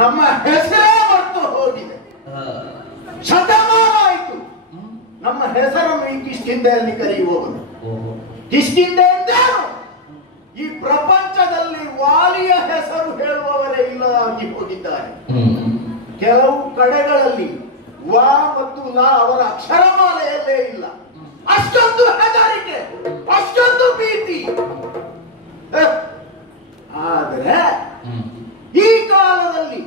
ನಮ್ಮ ಹೆಸರೇ ಮರೆತು ಹೋಗಿದೆ. ಶತಮಾನ ಆಯಿತು ನಮ್ಮ ಹೆಸರನ್ನು ಈ ಕಿಷ್ಕಿಂಧೆಯಲ್ಲಿ ಕರೆಯುವವರು. ಕಿಷ್ಕಿಂಧೆ ಎಂದೇನು? ಈ ಪ್ರಪಂಚದಲ್ಲಿ ವಾಲಿಯ ಹೆಸರು ಹೇಳುವವರೇ ಇಲ್ಲದಾಗಿ ಹೋಗಿದ್ದಾರೆ. ಕೆಲವು ಕಡೆಗಳಲ್ಲಿ ವಾ ಮತ್ತು ಲಾ ಅವರ ಅಕ್ಷರಮಾಲೆಯಲ್ಲೇ ಇಲ್ಲ. ಅಷ್ಟೊಂದು ಹೆದರಿಕೆ, ಅಷ್ಟೊಂದು ಭೀತಿ. ಆದರೆ ಈ ಕಾಲದಲ್ಲಿ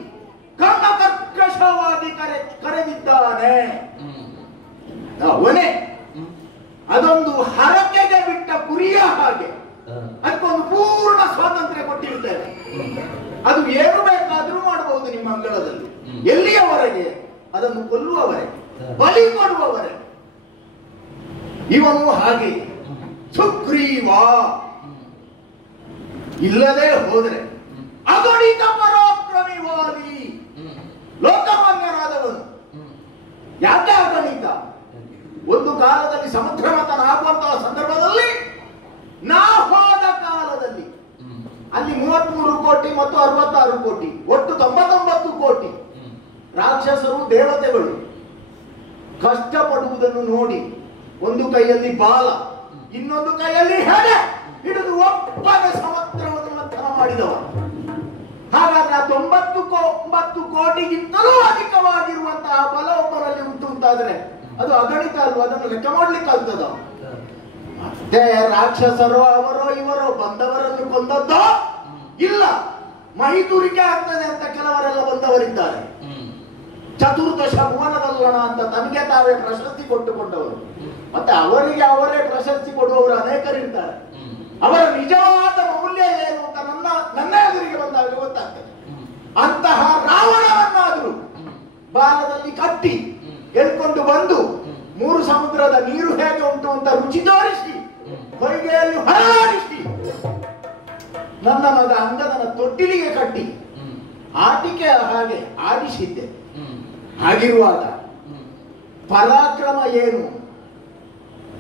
ಕರ್ಣ ಕರ್ಕಶವಾಗಿ ಕರೆದಿದ್ದಾನೆ ಅವನೇ. ಅದೊಂದು ಹರಕೆಗೆ ಬಿಟ್ಟ ಕುರಿಯ ಹಾಗೆ ಅದಕ್ಕೊಂದು ಪೂರ್ಣ ಸ್ವಾತಂತ್ರ್ಯ ಕೊಟ್ಟಿರ್ತೇವೆ. ಅದು ಏನು ಬೇಕಾದ್ರೂ ಮಾಡಬಹುದು ನಿಮ್ಮ ಅಂಗಳದಲ್ಲಿ. ಎಲ್ಲಿಯವರೆಗೆ? ಅದನ್ನು ಕೊಲ್ಲುವವರೆಗೆ, ಬಲಿ ಕೊಡುವವರೆಗೆ. ಇವನು ಹಾಗೆ ಸುಗ್ರೀವ. ಇಲ್ಲದೆ ಹೋದರೆ ಅಗಣಿತ ಪರಾಕ್ರಮಿವಾದಿ, ಲೋಕಮಾನ್ಯರಾದವನು. ಯಾಕೆ ಅಗಣಿತ? ಒಂದು ಕಾಲದಲ್ಲಿ ಸಮುದ್ರ ಮತನಾಗುವಂತಹ ಸಂದರ್ಭದಲ್ಲಿ, ನಾವು ಹೋದ ಕಾಲದಲ್ಲಿ ಅಲ್ಲಿ 33 ಕೋಟಿ ಮತ್ತು 66 ಕೋಟಿ, ಒಟ್ಟು 99 ಕೋಟಿ ರಾಕ್ಷಸರು ದೇವತೆಗಳು ಕಷ್ಟಪಡುವುದನ್ನು ನೋಡಿ ಒಂದು ಕೈಯಲ್ಲಿ ಬಾಲ, ಇನ್ನೊಂದು ಕೈಯಲ್ಲಿ ಹೆಡೆ ಹಿಡಿದು ಒಬ್ಬನೇ ಸಮುದ್ರವನ್ನು ಮಂಥನ ಮಾಡಿದವ. ಹಾಗಾದ್ರೆ 99 ಕೋಟಿಗಿಂತಲೂ ಅಧಿಕವಾಗಿರುವಂತಹ ಬಲ ಒಬ್ಬರಲ್ಲಿ ಉಂಟಾದ್ರೆ ಅದು ಅಗಣಿತ ಅಲ್ವಾ? ಅದನ್ನು ಲೆಕ್ಕ ಮಾಡ್ಲಿಕ್ಕೆ ಆಗ್ತದ? ಮತ್ತೆ ರಾಕ್ಷಸರೋ ಅವರೋ ಇವರೋ ಬಂದವರನ್ನು ಕೊಂದದ್ದೋ? ಇಲ್ಲ, ಮೈತುರಿಕೆ ಆಗ್ತದೆ ಅಂತ ಕೆಲವರೆಲ್ಲ ಬಂದವರಿದ್ದಾರೆ. ಚತುರ್ದಶ ಭುವನದಲ್ಲಣ ಅಂತ ತನಗೆ ತಾವೇ ಪ್ರಶಸ್ತಿ ಕೊಟ್ಟುಕೊಂಡವರು. ಮತ್ತೆ ಅವರಿಗೆ ಅವರೇ ಪ್ರಶಸ್ತಿ ಕೊಡುವವರು ಅನೇಕರಿರ್ತಾರೆ. ಅವರ ನಿಜವಾದ ಮೌಲ್ಯ ಏನು ಅಂತ ನನ್ನ ಎದುರಿಗೆ ಬಂದಾಗ ಗೊತ್ತಾಗ್ತದೆ. ಅಂತಹ ರಾವಣವನ್ನಾದರೂ ಬಾಲದಲ್ಲಿ ಕಟ್ಟಿ ಎಳ್ಕೊಂಡು ಬಂದು 3 ಸಮುದ್ರದ ನೀರು ಹೇಗೆ ಉಂಟು ಅಂತ ರುಚಿ ತೋರಿಸಿ, ಹೊಯ್ಗೆಯಲ್ಲಿ ಹರಾಡಿಸಿ, ನನ್ನ ಮಗ ಅಂಗದನ ತೊಟ್ಟಿಲಿಗೆ ಕಟ್ಟಿ ಆಟಿಕೆ ಹಾಗೆ ಆಡಿಸಿದ್ದೆ. ಹಾಗಿರುವಾಗ ಪರಾಕ್ರಮ ಏನು?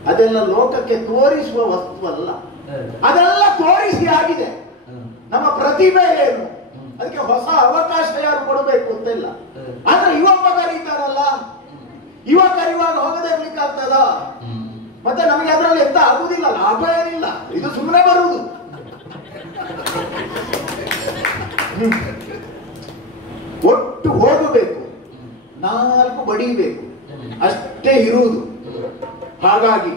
ಅದೆಲ್ಲ ಲೋಕಕ್ಕೆ ತೋರಿಸುವ ವಸ್ತು ಅಲ್ಲ. ಅದೆಲ್ಲ ತೋರಿಸಿ ಆಗಿದೆ. ನಮ್ಮ ಪ್ರತಿಭೆ ಏನು? ಅದಕ್ಕೆ ಹೊಸ ಅವಕಾಶ ಯಾರು ಕೊಡಬೇಕು ಅಂತಿಲ್ಲ. ಆದ್ರೆ ಯುವಕ ಕರೀತಾರಲ್ಲ, ಯುವ ಕರೆಯುವಾಗ ಹೋಗದೆ ಇರ್ಲಿಕ್ಕೆ ಆಗ್ತದ? ಮತ್ತೆ ನಮಗೆ ಅದರಲ್ಲಿ ಎಂತ ಆಗುದಿಲ್ಲ, ಲಾಭ ಏನಿಲ್ಲ. ಇದು ಸುಮ್ಮನೆ ಬರುವುದು. ಒಟ್ಟು ಹೋಗಬೇಕು, 4 ಬಡಿಬೇಕು, ಅಷ್ಟೇ ಇರುವುದು. ಹಾಗಾಗಿ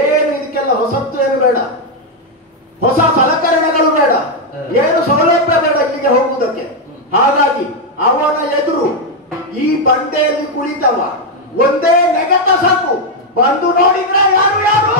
ಏನು ಇದಕ್ಕೆಲ್ಲ ಹೊಸತ್ತು ಏನು ಬೇಡ, ಹೊಸ ಸಲಕರಣೆಗಳು ಬೇಡ, ಏನು ಸೌಲಭ್ಯ ಬೇಡ ಇಲ್ಲಿಗೆ ಹೋಗುವುದಕ್ಕೆ. ಹಾಗಾಗಿ ಅವನ ಎದುರು ಈ ಬಂಡೆಯಲ್ಲಿ ಕುಳಿತವ ಒಂದೇ ನೆಗೆತ ಸಾಕು. ಬಂದು ನೋಡಿದ್ರೆ ಯಾರು ಯಾರು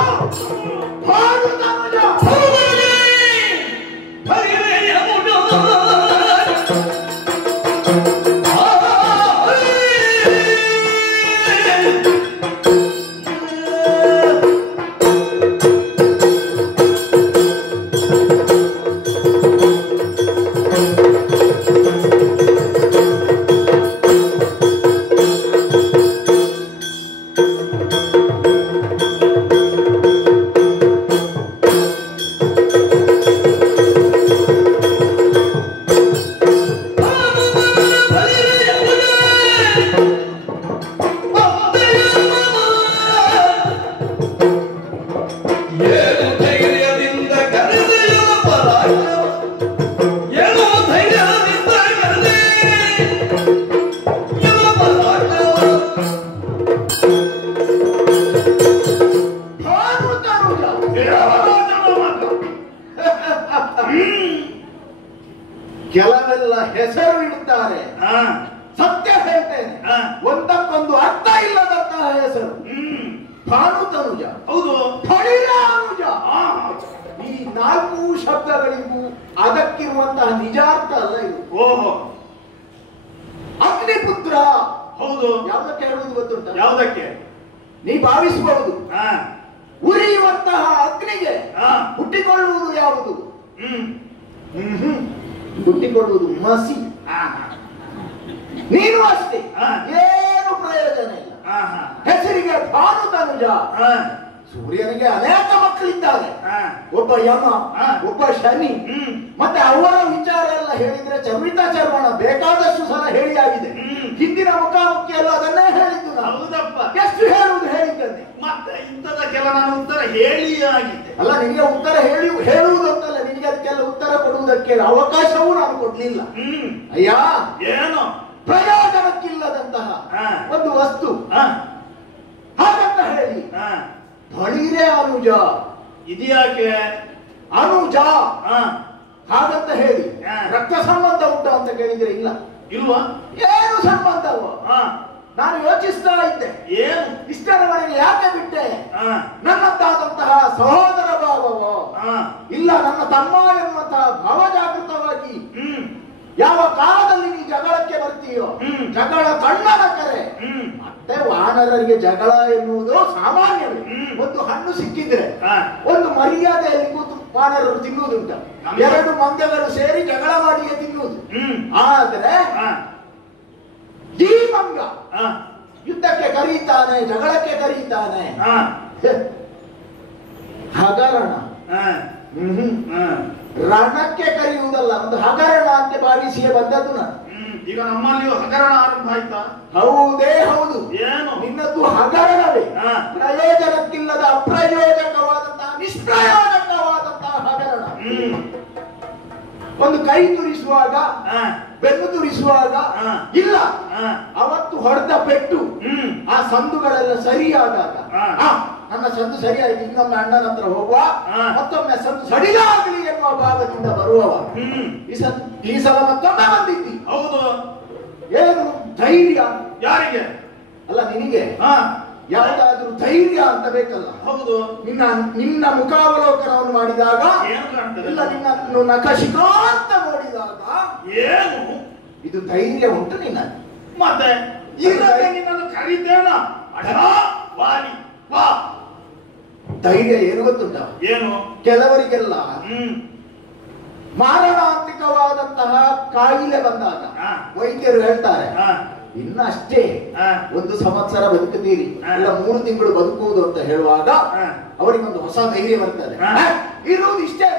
ಕೆಲವೆಲ್ಲ ಹೆಸರು ಇಡುತ್ತಾರೆ. ಸತ್ಯ ಹೇಳ್ತೇನೆ, ಒಂದಕ್ಕೊಂದು ಅರ್ಥ ಇಲ್ಲದಂತಹ ಹೆಸರು. ಭಾನುತನುಜ, ಹೌದು, ಫಣಿರಾನುಜ. ಈ 4 ಶಬ್ದಗಳಿಗೂ ಅದಕ್ಕಿರುವಂತಹ ನಿಜಾರ್ಥ ಅಲ್ಲ ಇದು. ಓಹೋ, ಅಗ್ನಿಪುತ್ರ, ಹೌದು. ಯಾವುದಕ್ಕೆ ಹೇಳುವುದು ಗೊತ್ತುಂಟ? ಯಾವುದಕ್ಕೆ? ನೀ ಭಾವಿಸಬಹುದು. ಉರಿಯುವಂತಹ ಅಗ್ನಿಗೆ ಹುಟ್ಟಿಕೊಳ್ಳುವುದು ಯಾವುದು? ಹುಟ್ಟಿಕೊಳ್ಳುವುದು ಮಸಿ. ನೀನು ಅಷ್ಟೇ, ಏನು ಪ್ರಯೋಜನ ಇಲ್ಲ. ಹೆಸರಿಗೆ ಭಾನುತನುಜ, ಸೂರ್ಯನಿಗೆ ಅನೇಕ ಮಕ್ಕಳಿದ್ದಾರೆ. ಒಬ್ಬ ಯಮ, ಒಬ್ಬ ಶನಿ. ಮತ್ತೆ ಅವರ ವಿಚಾರ ಎಲ್ಲ ಹೇಳಿದ್ರೆ ಚರಿತಾ ಚರ್ವಣ ಬೇಕಾದಷ್ಟು ಸಲ ಹೇಳಿ ಆಗಿದೆ. ಹಿಂದಿನ ಮುಖಾಮುಖಿಯಲ್ಲ ಅದನ್ನೇ ಹೇಳಿದ್ದು. ಹೌದಪ್ಪ, ಎಷ್ಟು ಹೇಳುವುದು ಹೇಳಿದ್ದನ್ನೇ. ಮತ್ತೆ ಇಂಥದಕ್ಕೆಲ್ಲ ನಾನು ಉತ್ತರ ಹೇಳಿ ಆಗಿದ್ದೆ. ಅಲ್ಲ, ನಿನಗೆ ಉತ್ತರ ಹೇಳುವುದು ಅಂತಲ್ಲ, ನಿನಗೆ ಅದಕ್ಕೆಲ್ಲ ಉತ್ತರ ಕೊಡುವುದಕ್ಕೆ ಅವಕಾಶವೂ ನಾನು ಕೊಡ್ಲಿಲ್ಲ. ಅಯ್ಯ, ಏನು ಪ್ರಯೋಜನಕ್ಕಿಲ್ಲದಂತಹ ಒಂದು ವಸ್ತು ಹಾಗಂತ ಹೇಳಿ ಬಳಿರೆ ಅನುಜ ಇದ್ಯಾಕೆ ಅನುಜ ಹಾಗಂತ ಹೇಳಿ ರಕ್ತ ಸಂಬಂಧ ಉಂಟು ಅಂತ ಕೇಳಿದ್ರೆ ಇಲ್ಲ. ಇಲ್ವಾ? ಏನು ಸಂಬಂಧವು? ನಾನು ಯೋಚಿಸ್ತಾ ಇದ್ದೆ, ಏನು ಇಷ್ಟರವರೆಗೆ ಯಾಕೆ ಬಿಟ್ಟೆ? ನನ್ನದ್ದಾದಂತಹ ಸಹೋದರ ಭಾವವೋ ಇಲ್ಲ ನನ್ನ ತಮ್ಮ ಎನ್ನುವಂತಹ ಭಾವ ಜಾಗೃತವಾಗಿ ಯಾವ ಕಾಲದಲ್ಲಿ ನೀ ಜಗಳಕ್ಕೆ ಬರ್ತೀಯೋ, ಜಗಳ ಕಣ್ಣನ ಕರೆ. ಮತ್ತೆ ವಾನರರಿಗೆ ಜಗಳ ಎನ್ನುವುದು ಸಾಮಾನ್ಯವೇ. ಒಂದು ಹಣ್ಣು ಸಿಕ್ಕಿದ್ರೆ ಒಂದು ಮರ್ಯಾದೆಯಲ್ಲಿ ಕೂತು ವಾನರರು ತಿನ್ನುವುದುಂಟ. ಎರಡು ಮಂಗಗಳು ಸೇರಿ ಜಗಳ ಮಾಡಿಯೇ ತಿನ್ನುವುದು. ಆದ್ರೆ ಈ ಮಂಗ ಯುದ್ಧಕ್ಕೆ ಕರೀತಾನೆ, ಜಗಳಕ್ಕೆ ಕರೀತಾನೆ. ಹಗರಣ ರಣಕ್ಕೆ ಕರೆಯುವುದಲ್ಲ, ಒಂದು ಹಗರಣ ಅಂತ ಭಾವಿಸಿಯೇ ಬಂದದ್ದು ನಾನು. ಈಗ ನಮ್ಮಲ್ಲಿಯೂ ಹಗರಣ ಆರಂಭ ಆಯ್ತಾ? ಹೌದೇ ಹೌದು. ಏನು ನಿನ್ನದ್ದು ಹಗರಣವೇ. ಪ್ರಯೋಜನಕ್ಕಿಲ್ಲದ ಅಪ್ರಯೋಜಕವಾದಂತಹ ನಿಷ್ಪ್ರಯೋಜಕವಾದಂತಹ ಹಗರಣ. ಒಂದು ಕೈ ತುರಿಸುವಾಗ, ಬೆನ್ನು ತುರಿಸುವಾಗ ಇಲ್ಲ, ಅವತ್ತು ಹೊಡೆದ ಪೆಟ್ಟು ಆ ಸಂದುಗಳೆಲ್ಲ ಸರಿಯಾದಾಗ ನನ್ನ ಸಂದು ಸರಿಯಾಗಿ ಇನ್ನೊಮ್ಮೆ ಅಣ್ಣನ ಹತ್ರ ಹೋಗುವ, ಮತ್ತೊಮ್ಮೆ ಸಂದು ಸಡಿಲಾಗಲಿ ಎನ್ನುವ ಭಾವದಿಂದ ಬರುವವ. ಈ ಸಲ ಮತ್ತೊಮ್ಮೆ ಬಂದಿದ್ದಿ. ಹೌದು. ಏನು ಧೈರ್ಯ? ಯಾರಿಗೆ? ಅಲ್ಲ, ನಿನಗೆ ಯಾವುದಾದ್ರೂ ಧೈರ್ಯ ಅಂತ ಬೇಕಲ್ಲ. ಹೌದು. ನಿನ್ನ ಮುಖಾವಲೋಕನವನ್ನು ಮಾಡಿದಾಗ ಇಲ್ಲ, ನಿನ್ನನ್ನು ನಖಶಿಕಾಂತ ನೋಡಿದಾಗ ಏನು ಇದು ಧೈರ್ಯ ಉಂಟು ನಿನ್ನ. ಮತ್ತೆ ನಿನ್ನನ್ನು ಕರೀತೇನ ವಾಲಿ ವಾ. ಧೈರ್ಯ ಏನು ಗೊತ್ತುಂಟ? ಏನು? ಕೆಲವರಿಗೆಲ್ಲ ಮಾರಣಾಂತಿಕವಾದಂತಹ ಕಾಯಿಲೆ ಬಂದಾಗ ವೈದ್ಯರು ಹೇಳ್ತಾರೆ, ಇನ್ನಷ್ಟೇ 1 ಸಂವತ್ಸರ ಬದುಕುತ್ತೀರಿ, ಇಲ್ಲ 3 ತಿಂಗಳು ಬದುಕುವುದು ಅಂತ ಹೇಳುವಾಗ ಅವರಿಗೊಂದು ಹೊಸ ಧೈರ್ಯ ಬರ್ತದೆ. ಇರುವುದು ಇಷ್ಟೇ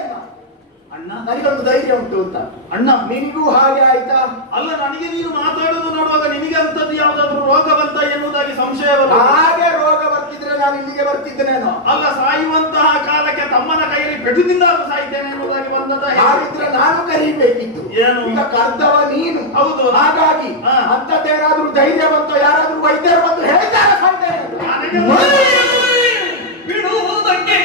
ಅಣ್ಣ, ನನಗೊಂದು ಧೈರ್ಯ ಉಂಟು ಅಂತ. ಅಣ್ಣ, ನಿನಗೂ ಹಾಗೆ ಆಯ್ತಾ? ಅಲ್ಲ, ನನಗೆ ನೀನು ಮಾತಾಡುವುದು ನೋಡುವಾಗ ನಿನಗೆ ಅಂತದ್ದು ಯಾವ್ದಾದ್ರು ರೋಗ ಬಂತ ಎನ್ನುವುದಾಗಿ ಸಂಶಯ. ಹಾಗೆ ರೋಗ ಬರ್ತಿದ್ರೆ ನಾನು ಇಲ್ಲಿಗೆ ಬರ್ತಿದ್ದೇನೇನೋ. ಅಲ್ಲ, ಸಾಯುವಂತಹ ಕಾಲಕ್ಕೆ ತಮ್ಮನ ಕೈಯಲ್ಲಿ ಪೆಟ್ಟುದಿಂದ ಸಾಯ್ತೇನೆ ಎನ್ನುವುದಾಗಿ ಬಂದದ. ಹಾಗಿದ್ರೆ ನಾನು ಕರೀಬೇಕಿತ್ತು. ಏನು? ಈಗ ಕರ್ದವ ನೀನು. ಹೌದು. ಹಾಗಾಗಿ ಅಂತದ್ದೇನಾದ್ರೂ ಧೈರ್ಯ ಬಂತು, ಯಾರಾದ್ರೂ ವೈದ್ಯರು ಬಂದು ಹೇಳಿದ್ದಾರೆ ಬಿಡುವುದಕ್ಕೆ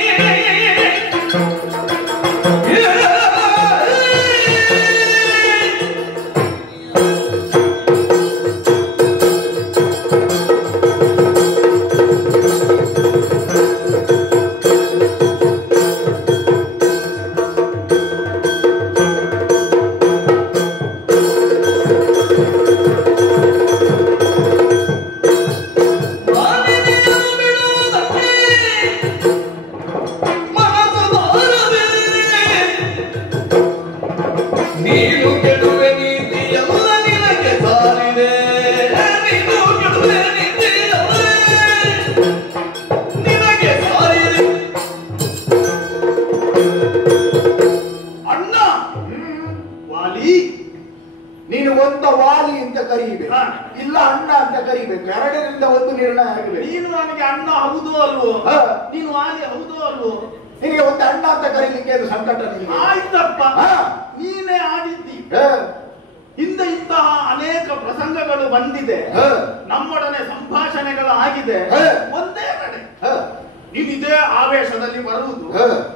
ನೀನು ಒಂದ ವಾಲಿ ಅಂತ ಕರೀಬೇಕು, ಇಲ್ಲ ಅಣ್ಣ ಅಂತ ಕರೀಬೇಕು. ಎರಡರಿಂದ ಒಂದು ನಿರ್ಣಯ ಆಗಬೇಕು. ನೀನು ನನಗೆ ಅಣ್ಣ ಹೌದು ಅಲ್ವೋ, ನೀನು ವಾಲಿ ಹೌದು ಅಲ್ವೋ? ನಿನಗೆ ಒಂದು ಅಣ್ಣ ಅಂತ ಕರೀಲಿಕ್ಕೆ ಅದು ಸಂಕಟ. ಆಯ್ತಪ್ಪ, ನೀನೇ ಆಡಿದ್ದಿ. ಹಿಂದೆ ಇಂತಹ ಅನೇಕ ಪ್ರಸಂಗಗಳು ಬಂದಿದೆ, ನಮ್ಮೊಡನೆ ಸಂಭಾಷಣೆಗಳು ಆಗಿದೆ. ಒಂದೇ ಕಡೆ ನೀನಿದೇ ಆವೇಶದಲ್ಲಿ ಬರುವುದು,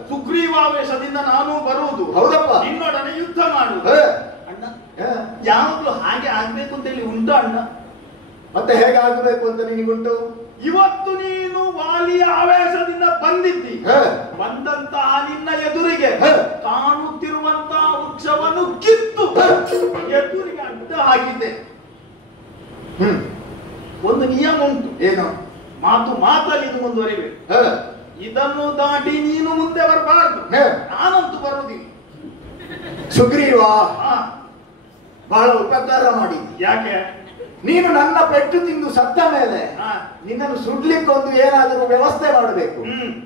ಸುಗ್ರೀವ ಆವೇಶದಿಂದ ನಾನು ಬರುವುದು, ಹೌದಪ್ಪ, ನಿನ್ನೊಡನೆ ಯುದ್ಧ ಮಾಡುವುದು. ಅಣ್ಣ, ಯಾವಾಗ್ಲೂ ಹಾಗೆ ಆಗ್ಬೇಕು ಅಂತ ಹೇಳಿ ಉಂಟು ಅಣ್ಣ? ಮತ್ತೆ ಹೇಗೆ ಆಗಬೇಕು ಅಂತ ನಿನಗುಂಟು? ಇವತ್ತು ನೀನು ವಾಲಿಯ ಆವೇಶದಿಂದ ಬಂದಿದ್ದಿ. ಬಂದಂತಹ ನಿನ್ನ ಎದುರಿಗೆ ಕಾಣುತ್ತಿರುವಂತಹ ವೃಕ್ಷವನ್ನು ಕಿತ್ತು ಎದುರಿಗೆ ಅಡ್ಡ ಹಾಕಿದ್ದೆ. ಒಂದು ನಿಯಮ ಉಂಟು. ಏನು? ಮಾತಲ್ಲಿ ಇದು ಮುಂದುವರಿಬೇಕು. ಇದನ್ನು ದಾಟಿ ನೀನು ಮುಂದೆ ಬರಬಾರದು. ನಾನಂತೂ ಬರುವುದಿಲ್ಲ. ಸುಗ್ರೀವ ಬಹಳ ಉಪಕಾರ ಮಾಡಿದ್ದಿ. ಯಾಕೆ? ನೀನು ನನ್ನ ಪೆಟ್ಟು ತಿಂದು ಸತ್ತ ಮೇಲೆ ನಿನ್ನನ್ನು ಸುಡ್ಲಿಕ್ಕೆ ಒಂದು ಏನಾದರೂ ವ್ಯವಸ್ಥೆ ಮಾಡಬೇಕು.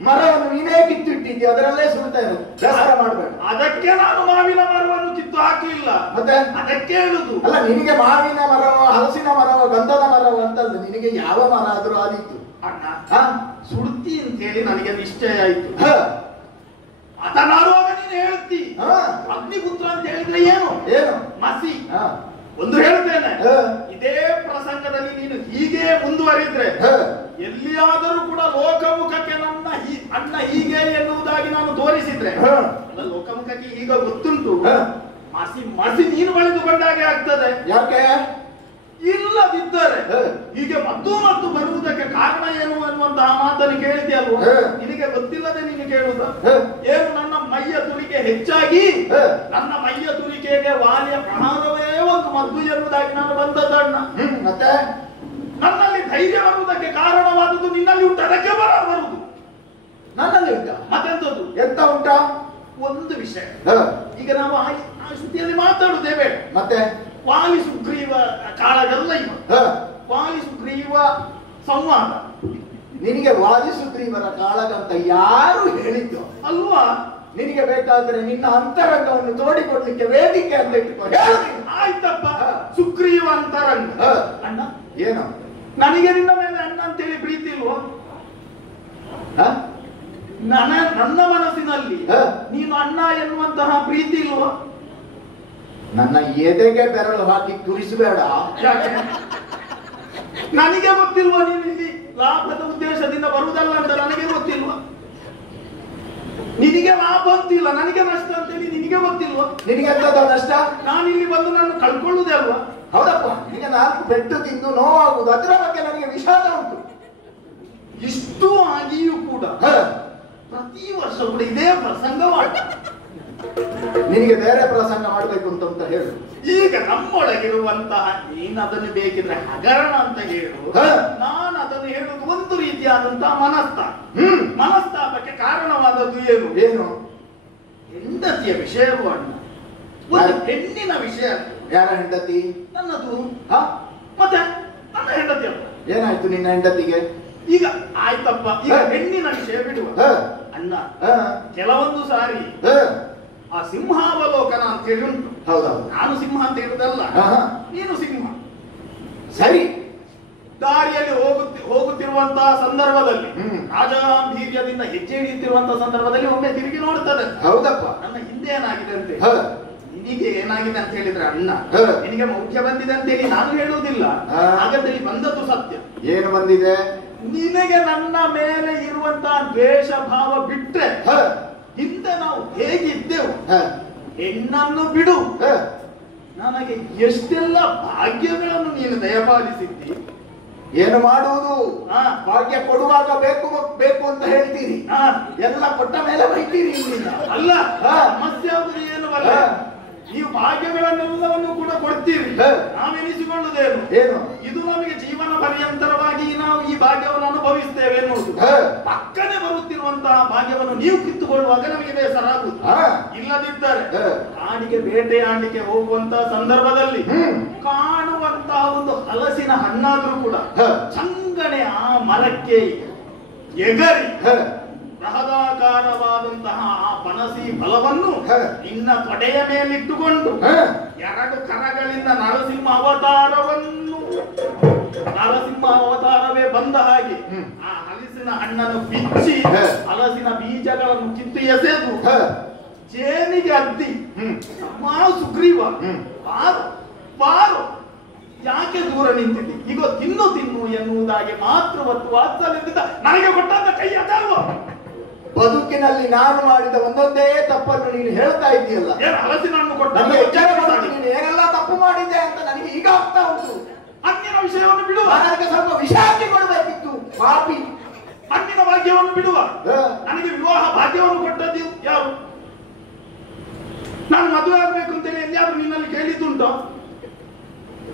ಮರವನ್ನು ನೀನೇ ಕಿತ್ತಿಟ್ಟಿದ್ದಿ, ಅದರಲ್ಲೇ ಸುಡ್ತಾ ಇರು, ಬೇಸರ ಮಾಡಬೇಡ. ಅದಕ್ಕೆ ನಾನು ಮಾವಿನ ಮರವನ್ನು ಕಿತ್ತು ಹಾಕಲಿಲ್ಲ. ಮತ್ತೆ ಅದಕ್ಕೆ ಹೇಳುದು ಅಲ್ಲ, ನಿನಗೆ ಮಾವಿನ ಮರವ, ಹಲಸಿನ ಮರವ, ಗಂಧದ ಮರವ ಅಂತಲ್ಲ, ನಿನಗೆ ಯಾವ ಮರ ಆದ್ರೂ ಆದೀತು. ಅಣ್ಣ ಸುಡ್ತಿ ಅಂತ ಹೇಳಿ ನನಗೆ ನಿಶ್ಚಯ ಆಯ್ತು. ಅದನ್ನಾರುವಾಗ ನೀನು ಹೇಳ್ತಿ ಅಗ್ನಿಪುತ್ರ ಅಂತ ಹೇಳಿದ್ರೆ ಏನು ಮಸಿ. ಒಂದು ಹೇಳ್ತೇನೆ, ಇದೇ ಪ್ರಸಂಗದಲ್ಲಿ ನೀನು ಹೀಗೆ ಮುಂದುವರಿದ್ರೆ ಎಲ್ಲಿಯಾದರೂ ಕೂಡ ಲೋಕಮುಖಕ್ಕೆ ನನ್ನ ಅಣ್ಣ ಹೀಗೆ ಎನ್ನುವುದಾಗಿ ನಾನು ತೋರಿಸಿದ್ರೆ, ಲೋಕಮುಖಕ್ಕೆ ಈಗ ಗೊತ್ತುಂಟು, ಮಸಿ ಮಸಿ ನೀನು ಬಳಿದುಕೊಂಡಾಗೆ ಆಗ್ತದೆ. ಯಾಕೆ? ಇಲ್ಲದಿದ್ದರೆ ಹೀಗೆ ಮತ್ತು ಬರುವುದಕ್ಕೆ ಕಾರಣ ಏನು ಅನ್ನುವಂತಹ ಮಾತನ್ನು ಕೇಳಿದ್ಯಲ್ವ? ನಿನಗೆ ಗೊತ್ತಿಲ್ಲದೆ ನೀನು ಕೇಳುದ ಏನು? ನನ್ನ ಮೈಯ ತುರಿಕೆ ಹೆಚ್ಚಾಗಿ ನನ್ನ ಮೈಯ ತುರಿಕೆಗೆ ವಾಲಿಯ ಪ್ರಹಾರವೇ ಒಂದು ಮದ್ದು ಎನ್ನುವುದಾಗಿ ನಾನು ಬಂದದ್ದಣ್ಣ. ಮತ್ತೆ ನನ್ನಲ್ಲಿ ಧೈರ್ಯ ಬರುವುದಕ್ಕೆ ಕಾರಣವಾದದ್ದು ನಿನ್ನಲ್ಲಿ ಉಂಟು, ಅದಕ್ಕೆ ಬರುವುದು. ನನ್ನಲ್ಲಿ ಉಂಟ? ಮತ್ತೆಂತದ್ದು? ಎಂತ ಉಂಟಾ? ಒಂದು ವಿಷಯ, ಈಗ ನಾವು ಆ ಸ್ಥಿತಿಯಲ್ಲಿ ಮಾತಾಡುತ್ತೇವೆ. ಮತ್ತೆ ವಾಲಿ ಸುಗ್ರೀವ ಕಾಳಗಲ್ಲ ಇವ. ವಾಲಿ ಸುಗ್ರೀವ ಸಂವಾದ. ನಿನಗೆ ವಾಲಿ ಸುಗ್ರೀವರ ಕಾಳಗ ಅಂತ ಯಾರು ಹೇಳಿದ್ದು ಅಲ್ವಾ? ನಿನಗೆ ಬೇಕಾದ್ರೆ ನಿನ್ನ ಅಂತರಂಗವನ್ನು ತೋಡಿಕೊಡ್ಲಿಕ್ಕೆ ವೇದಿಕೆ ಅಂತ ಇಟ್ಟುಕೊಂಡು ಆಯ್ತಪ್ಪ. ಸುಗ್ರೀವ ಅಂತರಂಗ. ಅಣ್ಣ ಏನು? ನನಗೆ ನಿನ್ನ ಮೇಲೆ ಅಣ್ಣ ಅಂತೇಳಿ ಪ್ರೀತಿ ಇಲ್ವಾ? ನನ್ನ ಮನಸ್ಸಿನಲ್ಲಿ ನೀನು ಅಣ್ಣ ಎನ್ನುವಂತಹ ಪ್ರೀತಿ ಇಲ್ವಾ? ನನ್ನ ಎದೆಗೆ ಬೆರಳು ಹಾಕಿ ತುರಿಸಬೇಡ. ನನಗೆ ಗೊತ್ತಿಲ್ವಾ ನೀನು ಇಲ್ಲಿ ಲಾಭದ ಉದ್ದೇಶದಿಂದ ಬರುವುದಲ್ಲ ಅಂತ ನನಗೆ ಗೊತ್ತಿಲ್ವಾ? ನಿನಗೆ ಲಾಭ ಅಂತಿಲ್ಲ, ನನಗೆ ನಷ್ಟ ಅಂತೇಳಿ ನಿನಗೆ ಗೊತ್ತಿಲ್ವಾ? ನಿನಗೆ ಎಂತದ ನಷ್ಟ? ನಾನು ಇಲ್ಲಿ ಬಂದು ನಾನು ಕಳ್ಕೊಳ್ಳುವುದೇ ಅಲ್ವಾ? ಹೌದಪ್ಪ, ನಿನಗೆ 4 ಪೆಟ್ಟು ತಿಂದು ನೋವಾಗುವುದು, ಅದರ ಬಗ್ಗೆ ನನಗೆ ವಿಷಾದ ಉಂಟು. ಇಷ್ಟು ಆಗಿಯೂ ಕೂಡ ಪ್ರತಿ ವರ್ಷ ಕೂಡ ಇದೇ ಪ್ರಸಂಗ ಮಾಡ. ನಿನಗೆ ಬೇರೆ ಪ್ರಸಂಗ ಮಾಡಬೇಕು ಅಂತ ಹೇಳು. ಈಗ ನಮ್ಮೊಳಗಿರುವಂತಹ ನೀನು ಅದನ್ನು ಬೇಕಿದ್ರೆ ಹಗರಣ ಅಂತ ಹೇಳು, ನಾನು ಅದನ್ನು ಹೇಳುವುದು ಒಂದು ರೀತಿಯಾದಂತಹ ಮನಸ್ತಾಪಕ್ಕೆ ಕಾರಣವಾದದ್ದು ಏನು? ಏನು? ಹೆಂಡತಿಯ ವಿಷಯವೂ ಅಣ್ಣ, ಒಂದು ಹೆಣ್ಣಿನ ವಿಷಯ. ಯಾರ ಹೆಂಡತಿ? ನನ್ನದು. ಮತ್ತೆ ನನ್ನ ಹೆಂಡತಿ ಅಲ್ಲ. ಏನಾಯ್ತು ನಿನ್ನ ಹೆಂಡತಿಗೆ? ಈಗ ಆಯ್ತಪ್ಪ, ಈಗ ಹೆಣ್ಣಿನ ವಿಷಯ ಬಿಡುವ ಅಣ್ಣ. ಕೆಲವೊಂದು ಸಾರಿ ಆ ಸಿಂಹಾವಲೋಕನ ಅಂತ ಹೇಳಿ ಉಂಟು. ಹೌದೌದು. ನಾನು ಸಿಂಹ ಅಂತ ಹೇಳುದಲ್ಲ, ನೀನು ಸಿಂಹ. ಸರಿ. ದಾರಿಯಲ್ಲಿ ಹೋಗುತ್ತಿರುವಂತಹ ಸಂದರ್ಭದಲ್ಲಿ, ರಾಜಗಾಂಭೀರ್ಯದಿಂದ ಹೆಜ್ಜೆ ಹಿಡಿಯುತ್ತಿರುವಂತಹ ಸಂದರ್ಭದಲ್ಲಿ ಒಮ್ಮೆ ತಿರುಗಿ ನೋಡ್ತದೆ. ಹೌದಪ್ಪ. ನನ್ನ ಹಿಂದೆ ಏನಾಗಿದೆ ಅಂತ, ನಿನಗೆ ಏನಾಗಿದೆ ಅಂತ ಹೇಳಿದ್ರೆ ಅಣ್ಣ, ನಿನಗೆ ಮೌಖ್ಯ ಬಂದಿದೆ ಅಂತ ಹೇಳಿ ನಾನು ಹೇಳುವುದಿಲ್ಲ, ಹಾಗಾದ್ರೆ ಬಂದದ್ದು ಸತ್ಯ. ಏನು ಬಂದಿದೆ? ನಿನಗೆ ನನ್ನ ಮೇಲೆ ಇರುವಂತಹ ದ್ವೇಷ ಭಾವ ಬಿಟ್ರೆ ಹಿಂದೆ ನಾವು ಹೇಗಿದ್ದೆವು, ಹೆಣ್ಣನ್ನು ಬಿಡು, ನನಗೆ ಎಷ್ಟೆಲ್ಲ ಭಾಗ್ಯಗಳನ್ನು ನೀನು ದಯಪಾಲಿಸಿದ್ದಿ. ಏನು ಮಾಡುವುದು? ಭಾಗ್ಯ ಕೊಡುವಾಗ ಬೇಕು ಬೇಕು ಅಂತ ಹೇಳ್ತೀರಿ, ಎಲ್ಲ ಕೊಟ್ಟ ಮೇಲೆ ಬೈತೀರಿ. ಅಲ್ಲ, ಸಮಸ್ಯೆ ಆಗುದು ಏನು ಬಲ್ಲ, ನೀವು ಭಾಗ್ಯಗಳನ್ನೆಲ್ಲವನ್ನು ಕೂಡ ಕೊಡ್ತೀರಿ, ನಾವೆನಿಸಿಕೊಳ್ಳುವುದೇನು? ಏನು? ಇದು ನಮಗೆ ಜೀವನ ಪರ್ಯಂತರವಾಗಿ ನಾವು ಈ ಭಾಗ್ಯವನ್ನು ಅನುಭವಿಸ್ತೇವೆ ಎನ್ನುವುದು. ಪಕ್ಕನೆ ಬರುತ್ತಿರುವಂತಹ ಭಾಗ್ಯವನ್ನು ನೀವು ಕಿತ್ತುಕೊಳ್ಳುವಾಗ ನಮಗೆ ಬೇಸರ ಆಗುವುದು. ಇಲ್ಲದಿದ್ದರೆ ಕಾಡಿಗೆ ಬೇಟೆಯಾಡಲಿಕ್ಕೆ ಹೋಗುವಂತಹ ಸಂದರ್ಭದಲ್ಲಿ ಕಾಣುವಂತಹ ಒಂದು ಹಲಸಿನ ಹಣ್ಣಾದ್ರೂ ಕೂಡ ಚಂಗನೆ ಆ ಮರಕ್ಕೆ ಎಗರಿ ಬೃಹದಾಕಾರವಾದಂತಹ ಆ ಪನಸಿ ಫಲವನ್ನು ನಿನ್ನ ತೊಡೆಯ ಮೇಲಿಟ್ಟುಕೊಂಡು 2 ಕರಗಳಿಂದ ನರಸಿಂಹ ಅವತಾರವೇ ಬಂದ ಹಾಗೆ ಆ ಹಲಸಿನ ಹಣ್ಣನ್ನು ಬಿಚ್ಚಿ ಹಲಸಿನ ಬೀಜಗಳನ್ನು ಕಿತ್ತು ಎಸೆದು ಜೇನಿಗೆ ಅದ್ದಿ, ಸುಗ್ರೀವ ಬಾರು, ಯಾಕೆ ದೂರ ನಿಂತಿದ್ದಿ, ಈಗ ತಿನ್ನು ಎನ್ನುವುದಾಗಿ ಮಾತ್ರ ವಾತ್ಸಲ್ಯದಿಂದ ನನಗೆ ಕೊಟ್ಟಂತ ಕೈ ಅದಲ್ವ? ಬದುಕಿನಲ್ಲಿ ನಾನು ಮಾಡಿದ ಒಂದೊಂದೇ ತಪ್ಪನ್ನು ನೀನು ಹೇಳ್ತಾ ಇದ್ದೀಯಲ್ಲ. ಹಲಸಿನ ಹಣ್ಣು ಕೊಟ್ಟ ನೀನು ಏನೆಲ್ಲ ತಪ್ಪು ಮಾಡಿದ್ದೆ ಅಂತ ನನಗೆ ಈಗ ಆಗ್ತಾ ಉಂಟು. ಹಣ್ಣಿನ ವಿಷಯವನ್ನು ಬಿಡುವ, ನನಗೆ ಸ್ವಲ್ಪ ವಿಷಾಂತಿ ಕೊಡಬೇಕಿತ್ತು. ಪಾಪಿ, ಹಣ್ಣಿನ ಭಾಗ್ಯವನ್ನು ಬಿಡುವ. ನನಗೆ ವಿವಾಹ ಭಾಗ್ಯವನ್ನು ಕೊಟ್ಟದ್ದು ಯಾರು? ನಾನು ಮದುವೆ ಆಗ್ಬೇಕು ಅಂತೇಳಿ ಎಲ್ಲಿಯಾದ್ರೂ ನಿನ್ನಲ್ಲಿ ಕೇಳಿದ್ದುಂಟೋ?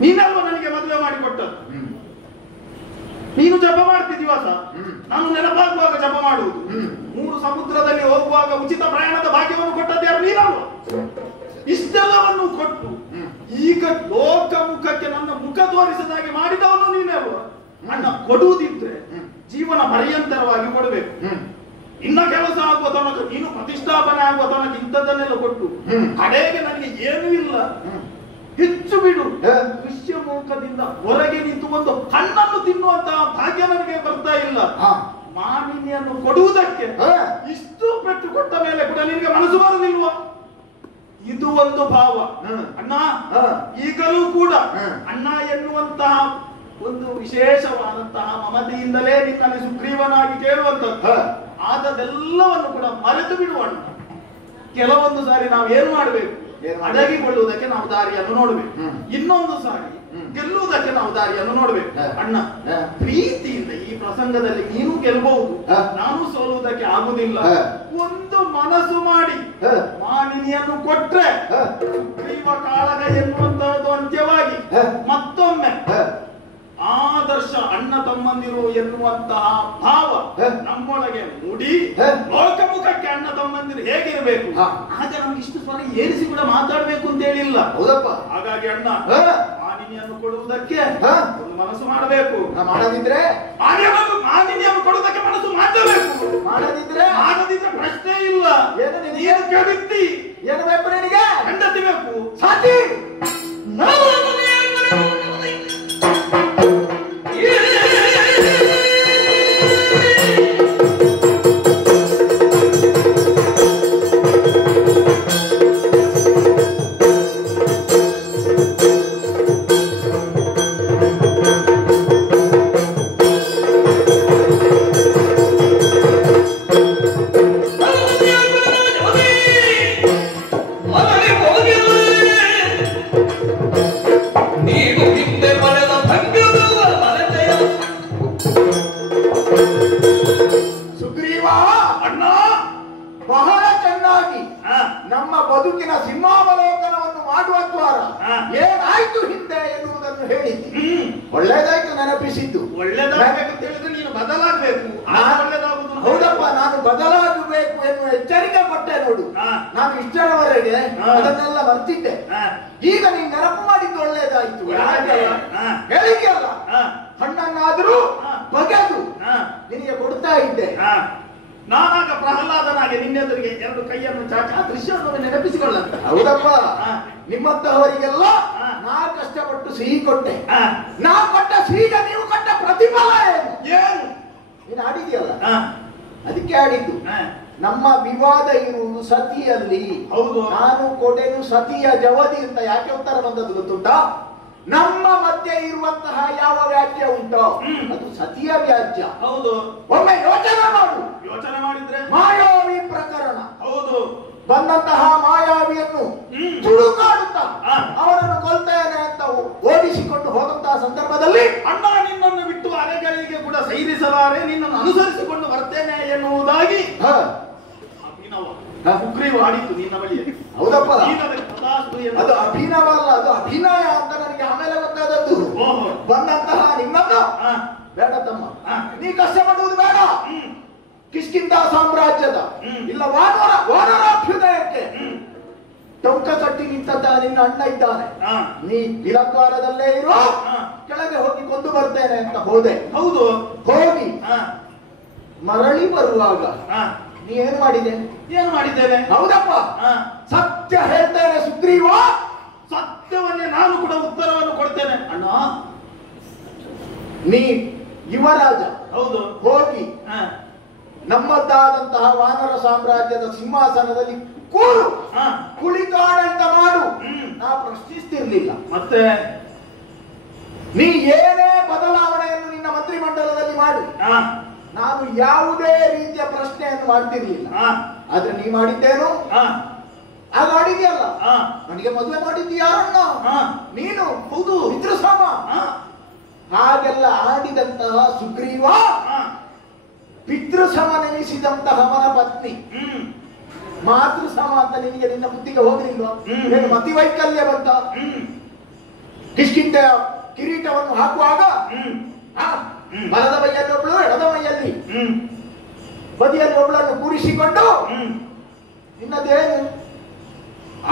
ನೀನಲ್ವ ನನಗೆ ಮದುವೆ ಮಾಡಿಕೊಟ್ಟದ್ದು. ನೀನು ಜಪ ಮಾಡ್ತಿದ್ದೀವಾಸ, ನಾನು ನೆನಪಾಗುವಾಗ ಜಪ ಮಾಡುವುದು. 3 ಸಮುದ್ರದಲ್ಲಿ ಹೋಗುವಾಗ ಉಚಿತ ಪ್ರಯಾಣದ ಭಾಗ್ಯವನ್ನು ಕೊಟ್ಟದ್ದು ಯಾರು? ನೀನಲ್ವ? ಇಷ್ಟೆಲ್ಲವನ್ನು ಕೊಟ್ಟು ಈಗ ಲೋಕಮುಖಕ್ಕೆ ನನ್ನ ಮುಖ ತೋರಿಸದಾಗಿ ಮಾಡಿದವನು ನೀನೇ ಅಲ್ವಾ? ಅಣ್ಣ ಕೊಡುವುದಿದ್ರೆ ಜೀವನ ಪರ್ಯಂತರವಾಗಿ ಕೊಡಬೇಕು. ಇನ್ನ ಕೆಲಸ ಆಗುವ ತನಕ ನೀನು ಪ್ರತಿಷ್ಠಾಪನೆ ಆಗುವ ತನಕ ಇಂಥದ್ದನ್ನೆಲ್ಲ ಕೊಟ್ಟು ಕಡೆಗೆ ನನಗೆ ಏನೂ ಇಲ್ಲ ಹೆಚ್ಚು ಬಿಡು. ದೃಶ್ಯ ಮುಖದಿಂದ ಹೊರಗೆ ನಿಂತು ಒಂದು ಹಣ್ಣನ್ನು ತಿನ್ನುವಂತಹ ಭಾಗ್ಯ ನನಗೆ ಬರ್ತಾ ಇಲ್ಲ. ಮಾಲಿನ್ಯನ್ನು ಕೊಡುವುದಕ್ಕೆ ಇಷ್ಟು ಪೆಟ್ಟು ಕೊಟ್ಟ ಮೇಲೆ ಕೂಡ ನಿನಗೆ ಮನಸ್ಸು ಬರುವುದಿಲ್ವಾ? ಇದು ಒಂದು ಭಾವ ಅಣ್ಣ. ಈಗಲೂ ಕೂಡ ಅಣ್ಣ ಎನ್ನುವಂತಹ ಒಂದು ವಿಶೇಷವಾದಂತಹ ಮಮತೆಯಿಂದಲೇ ನಿನ್ನಲ್ಲಿ ಸುಗ್ರೀವನಾಗಿ ಕೇಳುವಂತದ್ದು. ಆದದೆಲ್ಲವನ್ನು ಕೂಡ ಮರೆತು ಬಿಡುವಣ್ಣ. ಕೆಲವೊಂದು ಸಾರಿ ನಾವು ಏನು ಮಾಡಬೇಕು, ಅಡಗಿಕೊಳ್ಳುವುದಕ್ಕೆ ನಾವು ದಾರಿಯನ್ನು ನೋಡಬೇಕು. ಇನ್ನೊಂದು ಸಾರಿ ಗೆಲ್ಲುವುದಕ್ಕೆ ನಾವು ದಾರಿಯನ್ನು ನೋಡಬೇಕು. ಅಣ್ಣ, ಪ್ರೀತಿಯಿಂದ ಈ ಪ್ರಸಂಗದಲ್ಲಿ ನೀನು ಗೆಲ್ಲಬಹುದು, ನಾನು ಸೋಲುವುದಕ್ಕೆ ಆಗುದಿಲ್ಲ. ಒಂದು ಮನಸ್ಸು ಮಾಡಿ ಮಾಲಿನಿಯನ್ನು ಕೊಟ್ರೆ ಸುಗ್ರೀವ ಕಾಳಗ ಎನ್ನುವಂತಹದ್ದು ಅಂತ್ಯವಾಗಿ ಮತ್ತೊಮ್ಮೆ ಆದರ್ಶ ಅಣ್ಣ ತಮ್ಮಂದಿರು ಎನ್ನುವಂತಹ ಭಾವ ನಮ್ಮೊಳಗೆ ಮೂಡಿ ಲೋಕಮುಖಕ್ಕೆ ಅಣ್ಣ ತಮ್ಮಂದಿರು ಹೇಗಿರಬೇಕು ಆಗ ನಮ್ಗೆ ಇಷ್ಟು ಸ್ವರ ಏರಿಸಿ ಕೂಡ ಮಾತಾಡ್ಬೇಕು ಅಂತ ಹೇಳಿಲ್ಲ. ಹೌದಪ್ಪ. ಹಾಗಾಗಿ ಅಣ್ಣ ಮಾಲಿನ್ಯನ್ನು ಕೊಡುವುದಕ್ಕೆ ಒಂದು ಮನಸ್ಸು ಮಾಡಬೇಕು. ಮಾಡದಿದ್ರೆ ಮಾಲಿನ್ಯನ್ನು ಕೊಡುವುದಕ್ಕೆ ಮನಸ್ಸು ಮಾಡಬೇಕು. ಮಾಡದಿದ್ರೆ ಪ್ರಶ್ನೆ ಇಲ್ಲ. ಏನು ಕೇಳಿದ್ದಿ? ಏನು ಬೇಕು ನಿನಗೆ? ಹೆಂಡತಿ ಬೇಕು. ಸಾತಿ ನಮ್ಮ ಬದುಕಿನ ಸಿಂಹಾವಲೋಕನವನ್ನು ಮಾಡುವ ದ್ವಾರ ಏನಾಯ್ತು ಹಿಂದೆ ಎನ್ನುವುದನ್ನು ಹೇಳಿದ್ದಿ. ಒಳ್ಳೇದಾಯ್ತು ನೆನಪಿಸಿದ್ದು. ಒಳ್ಳೇದಾಗಬೇಕು ಹೇಳಿದ್ರೆ ನೀನು ಬದಲಾಗಬೇಕು. ಹೌದಪ್ಪ, ನಾನು ಬದಲಾಗಬೇಕು ಎನ್ನುವ ಎಚ್ಚರಿಕೆ ಕೊಟ್ಟೆ ನೋಡು. ನಾನು ಇಷ್ಟರವರೆಗೆ ಅದನ್ನೆಲ್ಲ ಮರ್ತಿದ್ದೆ. ಈಗ ನೀನು ನೆನಪು ಮಾಡಿದ್ದು ಒಳ್ಳೇದಾಯ್ತು. ಹೇಳಿದ್ಯಲ್ಲ, ಹಣ್ಣನ್ನಾದ್ರೂ ಬಗೆದು ನಿನಗೆ ಕೊಡ್ತಾ ಇದ್ದೆ. ನಾನಾಗ ಪ್ರಹ್ಲಾದನಾಗೆ ನಿನ್ನೆದುರಿಗೆ ಎರಡು ಕೈಯನ್ನು ಚಾಚಿ ಆ ದೃಶ್ಯವನ್ನು ನೆನಪಿಸಿಕೊಳ್ಳ. ಹೌದಪ್ಪ, ನಿಮ್ಮಂತಹವರಿಗೆಲ್ಲ ನಾ ಕಷ್ಟಪಟ್ಟು ಸಿಹಿ ಕೊಟ್ಟೆ. ನಾ ಕೊಟ್ಟ ಸಿಹಿಗೆ ನೀವು ಕೊಟ್ಟ ಪ್ರತಿಫಲ ಏನು? ನೀನು ಆಡಿದ್ಯಲ್ಲ, ಅದಕ್ಕೆ ಆಡಿದ್ದು. ನಮ್ಮ ವಿವಾದ ಇರುವುದು ಸತಿಯಲ್ಲಿ. ಹೌದು, ನಾನು ಕೊಡೆನು ಸತಿಯ ಜವದಿ ಅಂತ ಯಾಕೆ ಉತ್ತರ ಬಂದದ್ದು ಗೊತ್ತುಂಟಾ? ನಮ್ಮ ಮಧ್ಯೆ ಇರುವಂತಹ ಯಾವ ವ್ಯಾಜ್ಯ ಉಂಟೋ ಅದು ಸತಿಯ ವ್ಯಾಜ್ಯ. ಹೌದು, ಒಮ್ಮೆ ಯೋಚನೆ ಮಾಡು. ಯೋಚನೆ ಮಾಡಿದ್ರೆ ಮಾಯಾವಿ ಪ್ರಕರಣ. ಹೌದು, ಬಂದಂತಹ ಮಾಯಾವಿಯನ್ನು ತುಡುಕಾಡುತ್ತಾ ಅವರನ್ನು ಕೊಲ್ತೇನೆ ಅಂತ ಓಡಿಸಿಕೊಂಡು ಹೋದಂತಹ ಸಂದರ್ಭದಲ್ಲಿ ಅಣ್ಣ ನಿನ್ನನ್ನು ಬಿಟ್ಟು ಅರೆಗಳಿಗೆ ಕೂಡ ಸೈರಿಸಲಾರೆ, ನಿನ್ನನ್ನು ಅನುಸರಿಸಿಕೊಂಡು ಬರ್ತೇನೆ ಎನ್ನುವುದಾಗಿ ಅಭಿನವ ಸುಗ್ರೀವ ಆಡಿತು ನಿನ್ನ ಬಳಿಯಲ್ಲಿ. ಹೌದಪ್ಪ, ಅದು ಅಭಿನವ ಅಲ್ಲ, ಅದು ಅಭಿನಯ ಅಂತ ನನಗೆ ಆಮೇಲೆ ಗೊತ್ತಾದದ್ದು. ಬಂದಂತಹ ನಿಮ್ಮನ್ನು ಬೇಡ ತಮ್ಮ, ನೀ ಕಷ್ಟಪಡುವುದು ಬೇಡ. ಕಿಷ್ಕಿಂಧ ಸಾಮ್ರಾಜ್ಯದ ಇಲ್ಲ ವಾನರಾಭ್ಯುದಯಕ್ಕೆ ಟೊಂಕ ಕಟ್ಟಿ ನಿಂತದ್ದ ನಿನ್ನ ಅಣ್ಣ ಇದ್ದಾನೆ. ನೀ ಗಿರದ್ವಾರದಲ್ಲೇ ಇರು, ಕೆಳಗೆ ಹೋಗಿ ಕೊಂದು ಬರ್ತೇನೆ ಅಂತ ಹೋದೆ. ಹೌದು, ಹೋಗಿ ಮರಳಿ ಬರುವಾಗ ನೀ ಏನು ಮಾಡಿದೆ? ಏನು ಮಾಡಿದ್ದೇನೆ? ಹೌದಪ್ಪ, ಸತ್ಯ ಹೇಳ್ತೇನೆ ಸುಗ್ರೀವ, ಸತ್ಯವನ್ನೇ ನಾನು ಕೂಡ ಉತ್ತರವನ್ನು ಕೊಡ್ತೇನೆ. ಅಣ್ಣ, ನೀ ಯುವರಾಜ. ಹೌದು, ಹೋಗಿ ನಮ್ಮದಾದಂತಹ ವಾನರ ಸಾಮ್ರಾಜ್ಯದ ಸಿಂಹಾಸನದಲ್ಲಿ ಕೂರು, ಕುಳಿತಾಡಂತ ಮಾಡು. ನಾ ಪ್ರಶ್ನಿಸ್ತಿರ್ಲಿಲ್ಲ. ಮತ್ತೆ ನೀ ಏನೇ ಬದಲಾವಣೆಯನ್ನು ನಿನ್ನ ಮಂತ್ರಿಮಂಡಲದಲ್ಲಿ ಮಾಡು, ನಾನು ಯಾವುದೇ ರೀತಿಯ ಪ್ರಶ್ನೆಯನ್ನು ಮಾಡ್ತಿರ್ಲಿಲ್ಲ. ಆದ್ರೆ ನೀ ಮಾಡಿದ್ದೇನು? ಆಗ ಆಡಿದ್ಯಲ್ಲ, ನನಗೆ ಮದುವೆ ಮಾಡಿದ್ದಿ ಯಾರನ್ನ? ನೀನು. ಹೌದು, ಇದ್ರು ಸಮ. ಹಾಗೆಲ್ಲ ಆಡಿದಂತಹ ಸುಗ್ರೀವ ಪಿತೃ ಸಮ ನೆನೆಸಿದಂತಹವನ ಪತ್ನಿ ಮಾತೃ ಸಮ ಅಂತ ನಿನಗೆ ನಿನ್ನ ಬುದ್ಧಿಗೆ ಹೋಗಲಿಲ್ವಾ? ಏನು ಮತಿ ವೈಕಲ್ಯ ಬಂತ? ಕಿಷ್ಕಿಂಧೆಯ ಕಿರೀಟವನ್ನು ಹಾಕುವಾಗ ಬಲದ ಮೈಯಲ್ಲಿ ಒಬ್ಳು, ಎಡದ ಮೈಯಲ್ಲಿ ಬದಿಯಲ್ಲಿ ಒಬ್ಳನ್ನು ಕೂರಿಸಿಕೊಂಡು ನಿನ್ನದೇನು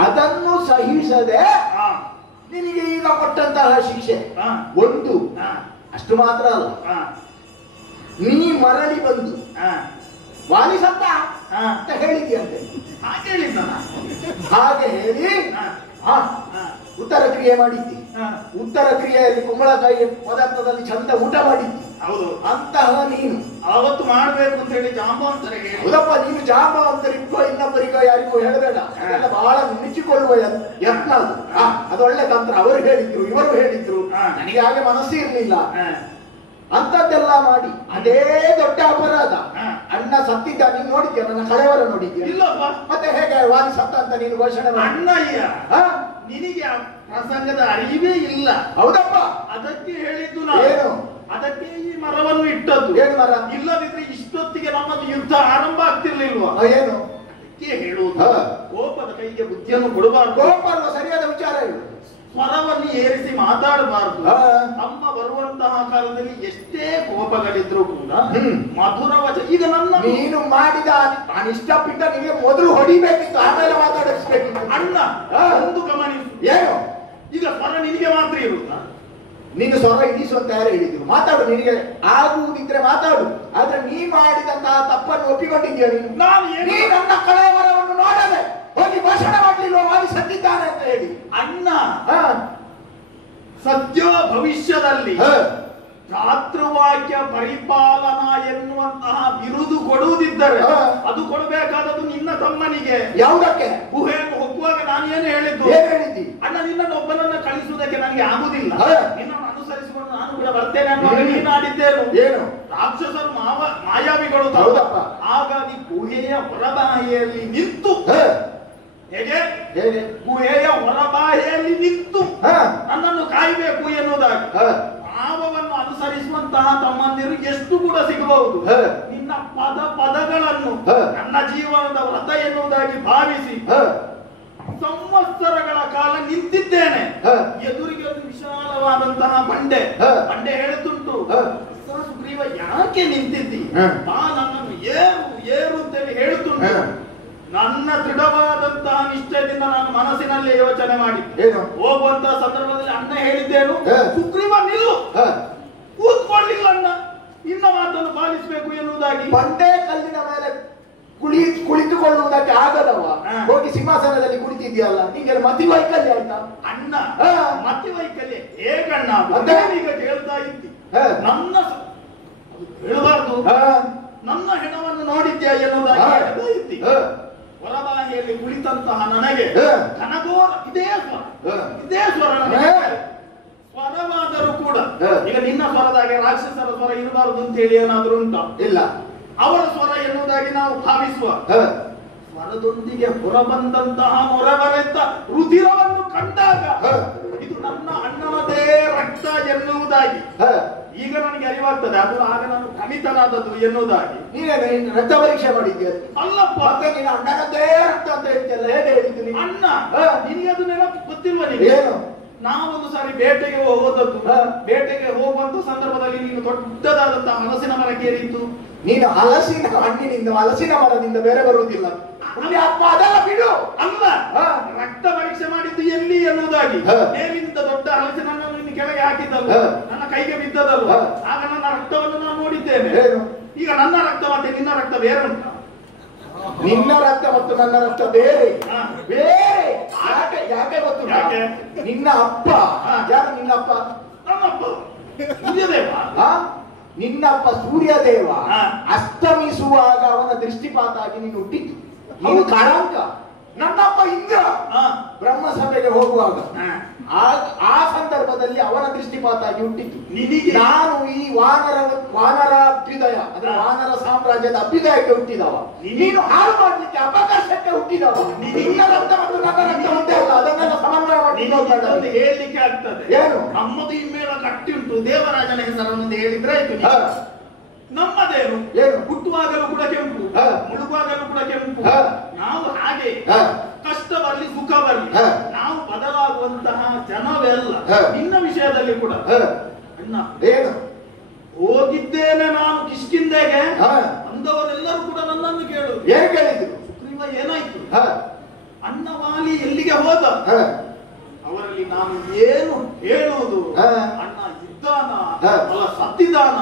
ಅದನ್ನು ಸಹಿಸದೆ ನಿನಗೆ ಈಗ ಕೊಟ್ಟಂತಹ ಶಿಕ್ಷೆ ಹಾ. ಒಂದು ಹಾ. ಅಷ್ಟು ಮಾತ್ರ ಅಲ್ಲ, ಹಾ. ನೀ ಮರಳಿ ಬಂದು ಹಾ. ವಾಲಿ ಸತ್ತ ಹಾ. ಅಂತ ಹೇಳಿದ್ಯಂತೆ. ಹಾಗೆ ಹೇಳಿದ್ದ ನಾನು. ಹಾಗೆ ಹೇಳಿ ಹಾ. ಹಾ ಹಾ. ಉತ್ತರ ಕ್ರಿಯೆ ಮಾಡಿದ್ದಿ. ಹಾ. ಉತ್ತರ ಕ್ರಿಯೆಯಲ್ಲಿ ಕುಂಬಳಕಾಯಿ ಪದಾರ್ಥದಲ್ಲಿ ಚಂದ ಊಟ ಮಾಡಿದ್ದಿ. ಹೌದು, ಅಂತಹ ನೀನು ಅವತ್ತು ಮಾಡ್ಬೇಕು ಅಂತ ಹೇಳಿ ಜಾಂಬವಂತರಿಗೆ ಹೇಳಿ. ಹೌದಪ್ಪ, ನೀನು ಜಾಂಬವಂತರಿಗೋ ಇನ್ನೊಬ್ಬರಿಗೋ ಯಾರಿಗೋ ಹೇಳಬೇಡ. ಅದೆಲ್ಲ ಬಹಳ ನುಣುಚಿಕೊಳ್ಳುವ ಯತ್ನ ಅದು. ಅದು ಒಳ್ಳೆ ತಂತ್ರ. ಅವರು ಹೇಳಿದ್ರು, ಇವರು ಹೇಳಿದ್ರು, ನನಗೆ ಹಾಗೆ ಮನಸ್ಸು ಇರಲಿಲ್ಲ. ಹಾ. ಅಂತದ್ದೆಲ್ಲ ಮಾಡಿ ಅದೇ ದೊಡ್ಡ ಅಪರಾಧ. ಅಣ್ಣ ಸತ್ತಿದ್ದ ನೀನು ನೋಡಿದ್ಯಾ? ನನ್ನ ಕಳೆವರ ನೋಡಿದ್ಯಾ? ಇಲ್ಲಪ್ಪ. ಮತ್ತೆ ಹೇಗೆ ವಾಲಿ ಸತ್ತ ಅಂತ ನೀನು ಘೋಷಣೆ ಮಾಡಿ? ಅಣ್ಣಯ್ಯ, ಹಾ? ನಿನಗೆ ಆ ಪ್ರಸಂಗದ ಅರಿವೇ ಇಲ್ಲ. ಹೌದಪ್ಪ. ಅದಕ್ಕೆ ಹೇಳಿದ್ದು ಏನು? ನಾನು. ಅದಕ್ಕೆ ಈ ಮರವನ್ನು ಇಟ್ಟದ್ದು. ಏನು ಮರ? ಇಲ್ಲದಿದ್ರೆ ಇಷ್ಟೊತ್ತಿಗೆ ನಮ್ಮದು ಯುದ್ಧ ಆರಂಭ ಆಗ್ತಿರ್ಲಿಲ್ವಾ? ಏನು? ಅದಕ್ಕೆ ಹೇಳುವುದು, ಹಾ. ಕೋಪದ ಕೈಗೆ ಬುದ್ಧಿಯನ್ನು ಕೊಡಬಾರ್ದು. ಕೋಪ ಅಲ್ವಾ ಸರಿಯಾದ ವಿಚಾರ ಇದು. ಸ್ವರವನ್ನು ಏರಿಸಿ ಮಾತಾಡಬಾರದು. ಹಾ. ತಮ್ಮ ಬರುವಂತಹ ಕಾಲದಲ್ಲಿ ಎಷ್ಟೇ ಕೋಪಗಳಿದ್ರು ಕೂಡ ಹ್ಮ್. ಮಧುರ ವಚನ. ಈಗ ನನ್ನ ನೀನು ಮಾಡಿದ ಅನಿಷ್ಟ ಪಿಂಡ ನಿಮಗೆ ಮೊದಲು ಹೊಡಿಬೇಕಿತ್ತು, ಆಮೇಲೆ ಮಾತಾಡಿಸ್ಬೇಕಿತ್ತು. ಅಣ್ಣ ಹಾ. ಒಂದು ಗಮನಿಸು. ಏನು? ಈಗ ಸ್ವರ ನಿನಗೆ ಮಾತ್ರ ಇರುತ್ತಾ? ನೀನು ಸ್ವರ ಇಳಿಸು ಅಂತ ಯಾರು ಹೇಳಿದ್ರು? ಮಾತಾಡು, ನಿನಗೆ ಆಗುವುದಿದ್ರೆ ಮಾತಾಡು. ಆದ್ರೆ ನೀ ಮಾಡಿದಂತಹ ತಪ್ಪನ್ನು ಒಪ್ಪಿಕೊಂಡಿದ್ಯಾ ನೀನು? ನಾನು ನೀ ಏನು ನನ್ನ ಕಳೆಯವರವನ್ನು ನೋಡದೆ ಹೋಗಿ ಭಾಷಣ ಮಾಡಲಿಲ್ಲ ವಾಲಿ ಸತ್ತಿದ್ದಾನೆ ಅಂತ ಹೇಳಿ. ಅಣ್ಣ ಹಾ. ಸದ್ಯ ಭವಿಷ್ಯದಲ್ಲಿ ಹಾ. ಚಾತುರ್ವಾಕ್ಯ ಪರಿಪಾಲನಾ ಎನ್ನುವಂತಹ ಬಿರುದು ಕೊಡುವುದಿದ್ದರೆ ಹಾ. ಅದು ಕೊಡಬೇಕಾದದ್ದು ನಿನ್ನ ತಮ್ಮನಿಗೆ. ಯಾವುದಕ್ಕೆ? ಗುಹೆಯನ್ನು ಹೋಗುವಾಗ ನಾನು ಏನು ಹೇಳಿದ್ದು? ಏನ್ ಹೇಳಿದ್ದಿ? ಅಣ್ಣ, ನಿನ್ನನ್ನು ಒಬ್ಬನನ್ನ ಕಳಿಸುವುದಕ್ಕೆ ನನಗೆ ಆಗುದಿಲ್ಲ. ಹಾ. ನಿನ್ನನ್ನು ಅನುಸರಿಸಿಕೊಂಡು ನಾನು ಕೂಡ ಬರ್ತೇನೆ ಅನ್ನುವಾಗ ನೀನು ಆಡಿದ್ದೇನು? ಏನು? ರಾಕ್ಷಸರು ಮಾಯಾವಿಗಳು. ಹೌದಪ್ಪ. ಹಾಗಾಗಿ ಗುಹೆಯ ಹೊರಬಾಯಿಯಲ್ಲಿ ನಿಂತು ಹಾ. ಹೇಗೆ ಹೇಗೆ? ಗುಹೆಯ ಹೊರಬಾಯಿಯಲ್ಲಿ ನಿಂತು ಹಾ. ನನ್ನನ್ನು ಕಾಯಬೇಕು ಎನ್ನುವುದಾಗಿ ಹಾ. ಭಾವವನ್ನು ಅನುಸರಿಸುವಂತಹ ತಮ್ಮಂದಿರು ಎಷ್ಟು ಕೂಡ ಸಿಗಬಹುದು. ಹಾ. ನಿನ್ನ ಪದಗಳನ್ನು ಹಾ. ನನ್ನ ಜೀವನದ ವ್ರತ ಎನ್ನುವುದಾಗಿ ಭಾವಿಸಿ ಹಾ. ಸಂವತ್ಸರಗಳ ಕಾಲ ನಿಂತಿದ್ದೇನೆ. ಹಾ. ಎದುರಿಗೆ ಒಂದು ವಿಶಾಲವಾದಂತಹ ಬಂಡೆ. ಹಾ. ಬಂಡೆ ಹೇಳುತ್ತುಂಟು, ಹಾ. ಸುಗ್ರೀವ ಯಾಕೆ ನಿಂತಿದ್ದಿ? ಹಾ. ನನ್ನನ್ನು ಏರು ಏರು ಅಂತೇಳಿ ಹೇಳುತ್ತುಂಟು. ಹಾ. ನನ್ನ ದೃಢವಾದಂತಹ ನಿಷ್ಠೆಯಿಂದ ನಾನು ಮನಸ್ಸಿನಲ್ಲೇ ಯೋಚನೆ ಮಾಡಿದ್ದೆ. ಏನು? ಹೋಗುವಂತಹ ಸಂದರ್ಭದಲ್ಲಿ ಅಣ್ಣ ಹೇಳಿದ್ದೇನು? ಹಾ. ಸುಗ್ರೀವ ನಿಲ್ಲು, ಹಾ. ಕೂತ್ಕೊಳ್ಳಿಲ್ಲ ಅಣ್ಣ, ಇನ್ನ ಮಾತನ್ನು ಪಾಲಿಸಬೇಕು ಎನ್ನುವುದಾಗಿ. ಬಂಡೆ ಕಲ್ಲಿನ ಮೇಲೆ ಕುಳಿತುಕೊಳ್ಳುವುದಕ್ಕೆ ಆಗದವ. ಹಾ. ಹೋಗಿ ಸಿಂಹಾಸನದಲ್ಲಿ ಕುಳಿತಿದ್ಯಲ್ಲ, ನಿಂಗೆ ಮತಿ ವೈಕಲ್ಯ ಆಯ್ತಾ? ಅಣ್ಣ ಹಾ. ಮತಿ ವೈಕಲ್ಯ ಹೇಗಣ್ಣ? ಅದೇ. ಈಗ ಕೇಳ್ತಾ ಇದ್ದಿ. ಹಾ. ನನ್ನ ಅದು ಹೇಳಬಾರ್ದು. ಹಾ. ನನ್ನ ಹೆಣವನ್ನು ನೋಡಿದ್ಯಾ ಎನ್ನುವುದಾಗಿ ಹಾ. ಹೇಳ್ತಾ ಇದ್ದಿ. ಹಾ. ಹೊರಬಾಯಿಯಲ್ಲಿ ಕುಳಿತಂತಹ ನನಗೆ ಹಾ. ಕನಗೋರ ಇದೇ ಸ್ವರ, ಹಾ. ಇದೇ ಸ್ವರ ನನಗೆ. ಹಾ. ಸ್ವರವಾದರೂ ಕೂಡ ಹಾ. ಈಗ ನಿನ್ನ ಸ್ವರದಾಗೆ ರಾಕ್ಷಸರ ಸ್ವರ ಇರಬಾರದು ಅಂತ ಹೇಳಿ ಏನಾದ್ರೂ ಉಂಟಾ? ಇಲ್ಲ. ಅವರ ಸ್ವರ ಎನ್ನುವುದಾಗಿ ನಾವು ಭಾವಿಸುವ ಹಾ. ಸ್ವರದೊಂದಿಗೆ ಹೊರಬಂದಂತಹ ಮೊರಬರೆದ್ದ ರುಧಿರವನ್ನು ಕಂಡಾಗ ಹಾ. ಇದು ನನ್ನ ಅಣ್ಣನದೇ ರಕ್ತ ಎನ್ನುವುದಾಗಿ ಹಾ. ಈಗ ನನಗೆ ಅರಿವಾಗ್ತದೆ. ಅದು ಆಗ ನಾನು ಕಮಿತನಾದದ್ದು ಎನ್ನುವುದಾಗಿ. ನೀನು ರಕ್ತ ಪರೀಕ್ಷೆ ಮಾಡಿದ್ಯಾ? ಅಲ್ಲಪ್ಪ, ಮತ್ತೆ ನೀನು ಅಣ್ಣನದ್ದೇ ರಕ್ತ ಅಂತ ಹೇಳ್ತಿಯಲ್ಲ, ಹೇಗೆ ಹೇಳಿದ್ದು ನೀನು? ಅಣ್ಣ ಹಾ. ನಿನಗೆ ಅದು ನೆನಪು ಗೊತ್ತಿಲ್ವ? ನಿನಗೆ ಏನು? ನಾವೊಂದು ಸಾರಿ ಬೇಟೆಗೆ ಹೋದದ್ದು. ಹಾ. ಬೇಟೆಗೆ ಹೋಗುವಂತ ಸಂದರ್ಭದಲ್ಲಿ ನೀನು ದೊಡ್ಡದಾದಂತಹ ಹಲಸಿನ ಮರಕ್ಕೆ ಏರಿತ್ತು. ನೀನು ಹಲಸಿನ ಹಣ್ಣಿನಿಂದ ಹಲಸಿನ ಮರದಿಂದ ಬೇರೆ ಬರುವುದಿಲ್ಲ. ಅಪ್ಪ ಅದೆಲ್ಲ ಬಿಡು. ಅಲ್ಲ, ಹಾ. ರಕ್ತ ಪರೀಕ್ಷೆ ಮಾಡಿದ್ದು ಎಲ್ಲಿ ಎನ್ನುವುದಾಗಿ. ಹಾ. ಮೇಲಿನಿಂದ ದೊಡ್ಡ ಹಲಸಿನ ಹಣ್ಣನ್ನು ನೀನು ಕೆಳಗೆ ಹಾಕಿದ್ದಲ್ಲ, ಹಾ. ನನ್ನ ಕೈಗೆ ಬಿದ್ದದಲ್ಲ. ಹಾ. ಆಗ ನನ್ನ ರಕ್ತವನ್ನು ನಾನು ನೋಡಿದ್ದೇನೆ. ಏನು? ಈಗ ನನ್ನ ರಕ್ತ ಮತ್ತೆ ನಿನ್ನ ರಕ್ತ ಬೇರೆ ಉಂಟಾ? ನಿನ್ನ ರಕ್ತ ಮತ್ತು ನನ್ನ ರಕ್ತ ಬೇರೆ. ಹಾ. ಬೇರೆ. ಯಾಕೆ ಯಾಕೆ ಗೊತ್ತು? ಯಾಕೆ? ನಿನ್ನ ಅಪ್ಪ. ಹಾ. ಯಾರು ನಿನ್ನಪ್ಪ? ನಮ್ಮಪ್ಪ ಸೂರ್ಯದೇವ. ಹಾ? ನಿನ್ನಪ್ಪ ಸೂರ್ಯದೇವ ಹಾ. ಅಸ್ತಮಿಸುವಾಗ ಅವನ ದೃಷ್ಟಿಪಾತ ಆಗಿ ನೀನು ಹುಟ್ಟಿದ್ದು. ನೀನು ಕಳಂಕ. ನನ್ನಪ್ಪ ಇಂದ್ರ ಹಾ. ಬ್ರಹ್ಮಸಭೆಗೆ ಹೋಗುವಾಗ ಹಾ. ಆ ಸಂದರ್ಭದಲ್ಲಿ ಅವನ ದೃಷ್ಟಿಪಾತ ಆಗಿ ಹುಟ್ಟಿದ್ದು. ನಿನಗೆ ನಾನು ಈ ವಾನರ ಅಭ್ಯುದಯ ಅಂದ್ರೆ ವಾನರ ಸಾಮ್ರಾಜ್ಯದ ಅಭ್ಯುದಯಕ್ಕೆ ಹುಟ್ಟಿದವ. ನೀನು ಹಾಳು ಮಾಡ್ಲಿಕ್ಕೆ ಅವಕಾಶಕ್ಕೆ ಹುಟ್ಟಿದವ. ನಿನ್ನ ರಕ್ತ ಮತ್ತು ನನ್ನ ರಕ್ತ ಒಂದೇ ಅಲ್ಲ, ಅದನ್ನೆಲ್ಲ ಸಮನ್ವಯ ನಿನಗೆ ಮಾಡಿ ಹೇಳಲಿಕ್ಕೆ ಆಗ್ತದೆ. ಏನು? ನಮ್ಮದು ಇನ್ಮೇಲೆ ಗಟ್ಟಿ ಉಂಟು. ದೇವರಾಜನ ಹೆಸರನ್ನು ಹೇಳಿದ್ರೆ ಆಯ್ತು. ಹಾ. ನಮ್ಮದೇನು? ಏನು? ಹುಟ್ಟುವಾಗಲೂ ಕೂಡ ಕೆಂಪು, ಹಾ. ಮುಳುಗುವಾಗಲೂ ಕೂಡ ಕೆಂಪು. ಹಾ. ನಾವು ಹಾಗೆ ಹಾ. ಕಷ್ಟ ಬರಲಿ ಸುಖ ಬರಲಿ ಹಾ. ನಾವು ಬದಲಾಗುವಂತಹ ಜನವೆಲ್ಲ. ಹಾ. ನಿನ್ನ ವಿಷಯದಲ್ಲಿ ಕೂಡ ಹಾ. ಅಣ್ಣ ಏನು? ಹೋಗಿದ್ದೇನೆ ನಾನು ಕಿಷ್ಕಿಂದೆಗೆ. ಹಾ. ಅಂದವರೆಲ್ಲರೂ ಕೂಡ ನನ್ನನ್ನು ಕೇಳು. ಏನು ಕೇಳಿದ್ರು? ಸುಗ್ರೀವ ಏನಾಯ್ತು? ಹಾ. ಅಣ್ಣ ವಾಲಿ ಎಲ್ಲಿಗೆ ಹೋದ? ಹಾ. ಅವರಲ್ಲಿ ನಾನು ಏನು ಹೇಳುವುದು? ಅಣ್ಣ ಇದ್ದಾನ ಅಲ್ಲ ಸತ್ತಿದಾನ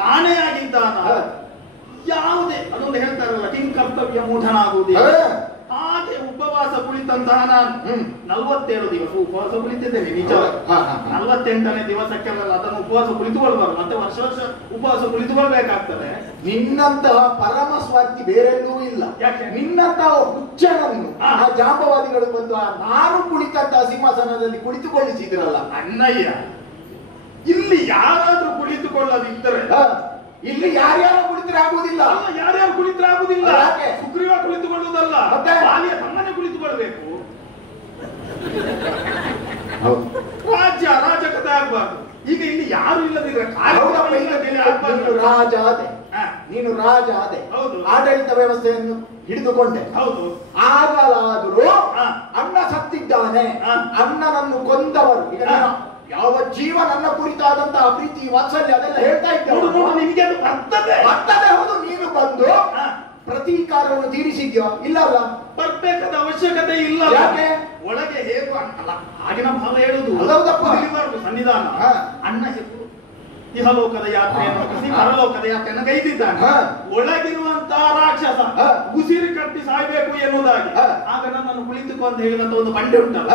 ಕಾಣೆಯಾಗಿದ್ದಾನ ಯಾವುದೇ ಅದೊಂದು ಹೇಳ್ತಾರಲ್ಲ ಕಿಂ ಕರ್ತವ್ಯ ಮೂಢನಾಗುವುದಿಲ್ಲ ಹಾಗೆ ಉಪವಾಸ ಕುಳಿತಂತಹ ನಾನು 47 ದಿವಸ ಉಪವಾಸ ಕುಳಿತಿದ್ದೇನೆ ನಿಜ. 48ನೇ ದಿವಸಕ್ಕೆಲ್ಲ ಅದನ್ನು ಉಪವಾಸ ಕುಳಿತುಕೊಳ್ಬಾರ್ದು, ಮತ್ತೆ ವರ್ಷ ವರ್ಷ ಉಪವಾಸ ಕುಳಿತುಕೊಳ್ಬೇಕಾಗ್ತದೆ. ನಿನ್ನಂತಹ ಪರಮ ಸ್ವಾರ್ಥಿ ಬೇರೆಲ್ಲೂ ಇಲ್ಲ. ಯಾಕೆ? ನಿನ್ನಂತಹ ಹುಚ್ಚನನ್ನು ಆ ಜಾಂಬವಾದಿಗಳು ಬಂದು ನಾನು ಕುಳಿತಂತಹ ಸಿಂಹಾಸನದಲ್ಲಿ ಕುಳಿತುಕೊಳ್ಳಿಸಿದ್ರಲ್ಲ ಅಣ್ಣಯ್ಯ. ಇಲ್ಲಿ ಯಾರಾದ್ರೂ ಕುಳಿತುಕೊಳ್ಳದಿದ್ದರೆ ಇಲ್ಲಿ ಯಾರ್ಯಾರು ಕುಳಿತರೆ ಆಗುವುದಿಲ್ಲ. ಯಾರ್ಯಾರು ಕುಳಿತರೆ ಆಗುವುದಿಲ್ಲ. ಯಾಕೆ? ಸುಗ್ರೀವ ಕುಳಿತುಕೊಳ್ಳುವುದಲ್ಲ, ಬಾಲಿಯ ತಮ್ಮನೆ ಕುಳಿತುಕೊಳ್ಬೇಕು. ರಾಜ್ಯ ಅರಾಜಕತೆ ಆಗ್ಬಾರ್ದು. ಈಗ ಇಲ್ಲಿ ಯಾರು ಇಲ್ಲದಿದ್ರೆ ರಾಜ ಆದೆ, ನೀನು ರಾಜ ಆದೆ, ಆಡಳಿತ ವ್ಯವಸ್ಥೆಯನ್ನು ಹಿಡಿದುಕೊಂಡೆ. ಹೌದು. ಆಗಲಾದರೂ ಅಣ್ಣ ಸತ್ತಿದ್ದಾನೆ, ಅಣ್ಣನನ್ನು ಕೊಂದವರು ಈಗ ಯಾವ ಜೀವ ನನ್ನ ಕುರಿತಾದಂತಹ ಪ್ರೀತಿ ವಾತ್ಸಲ್ಯ ಅದೆಲ್ಲ ಹೇಳ್ತಾ ಇದ್ದೇವೆ. ನಿಮಗೆ ಬರ್ತದೆ. ಹೌದು. ನೀನು ಬಂದು ಪ್ರತೀಕಾರವನ್ನು ತೀರಿಸಿದ್ಯೋ? ಇಲ್ಲ ಅಲ್ಲ, ಬರ್ಬೇಕಾದ ಅವಶ್ಯಕತೆ ಇಲ್ಲ. ಯಾಕೆ? ಒಳಗೆ ಹೇಗೂ ಅಲ್ಲ ಆಗಿನ ಭಾವ ಹೇಳುದು ಸನ್ನಿಧಾನ. ಅಣ್ಣ ಇಹಲೋಕದ ಯಾತ್ರೆಯನ್ನು ಮುಗಿಸಿ ಪರಲೋಕದ ಯಾತ್ರೆಯನ್ನು ಗೈದಿದ್ದಾನೆ. ಒಳಗಿರುವಂತಹ ರಾಕ್ಷಸ ಉಸಿರು ಕಟ್ಟಿ ಸಾಯ್ಬೇಕು ಎನ್ನುವುದಾಗಿ ಆಗ ನನ್ನನ್ನು ಕುಳಿತುಕೋ ಅಂತ ಹೇಳಿದಂತ ಒಂದು ಬಂಡೆ ಉಂಟಲ್ಲ,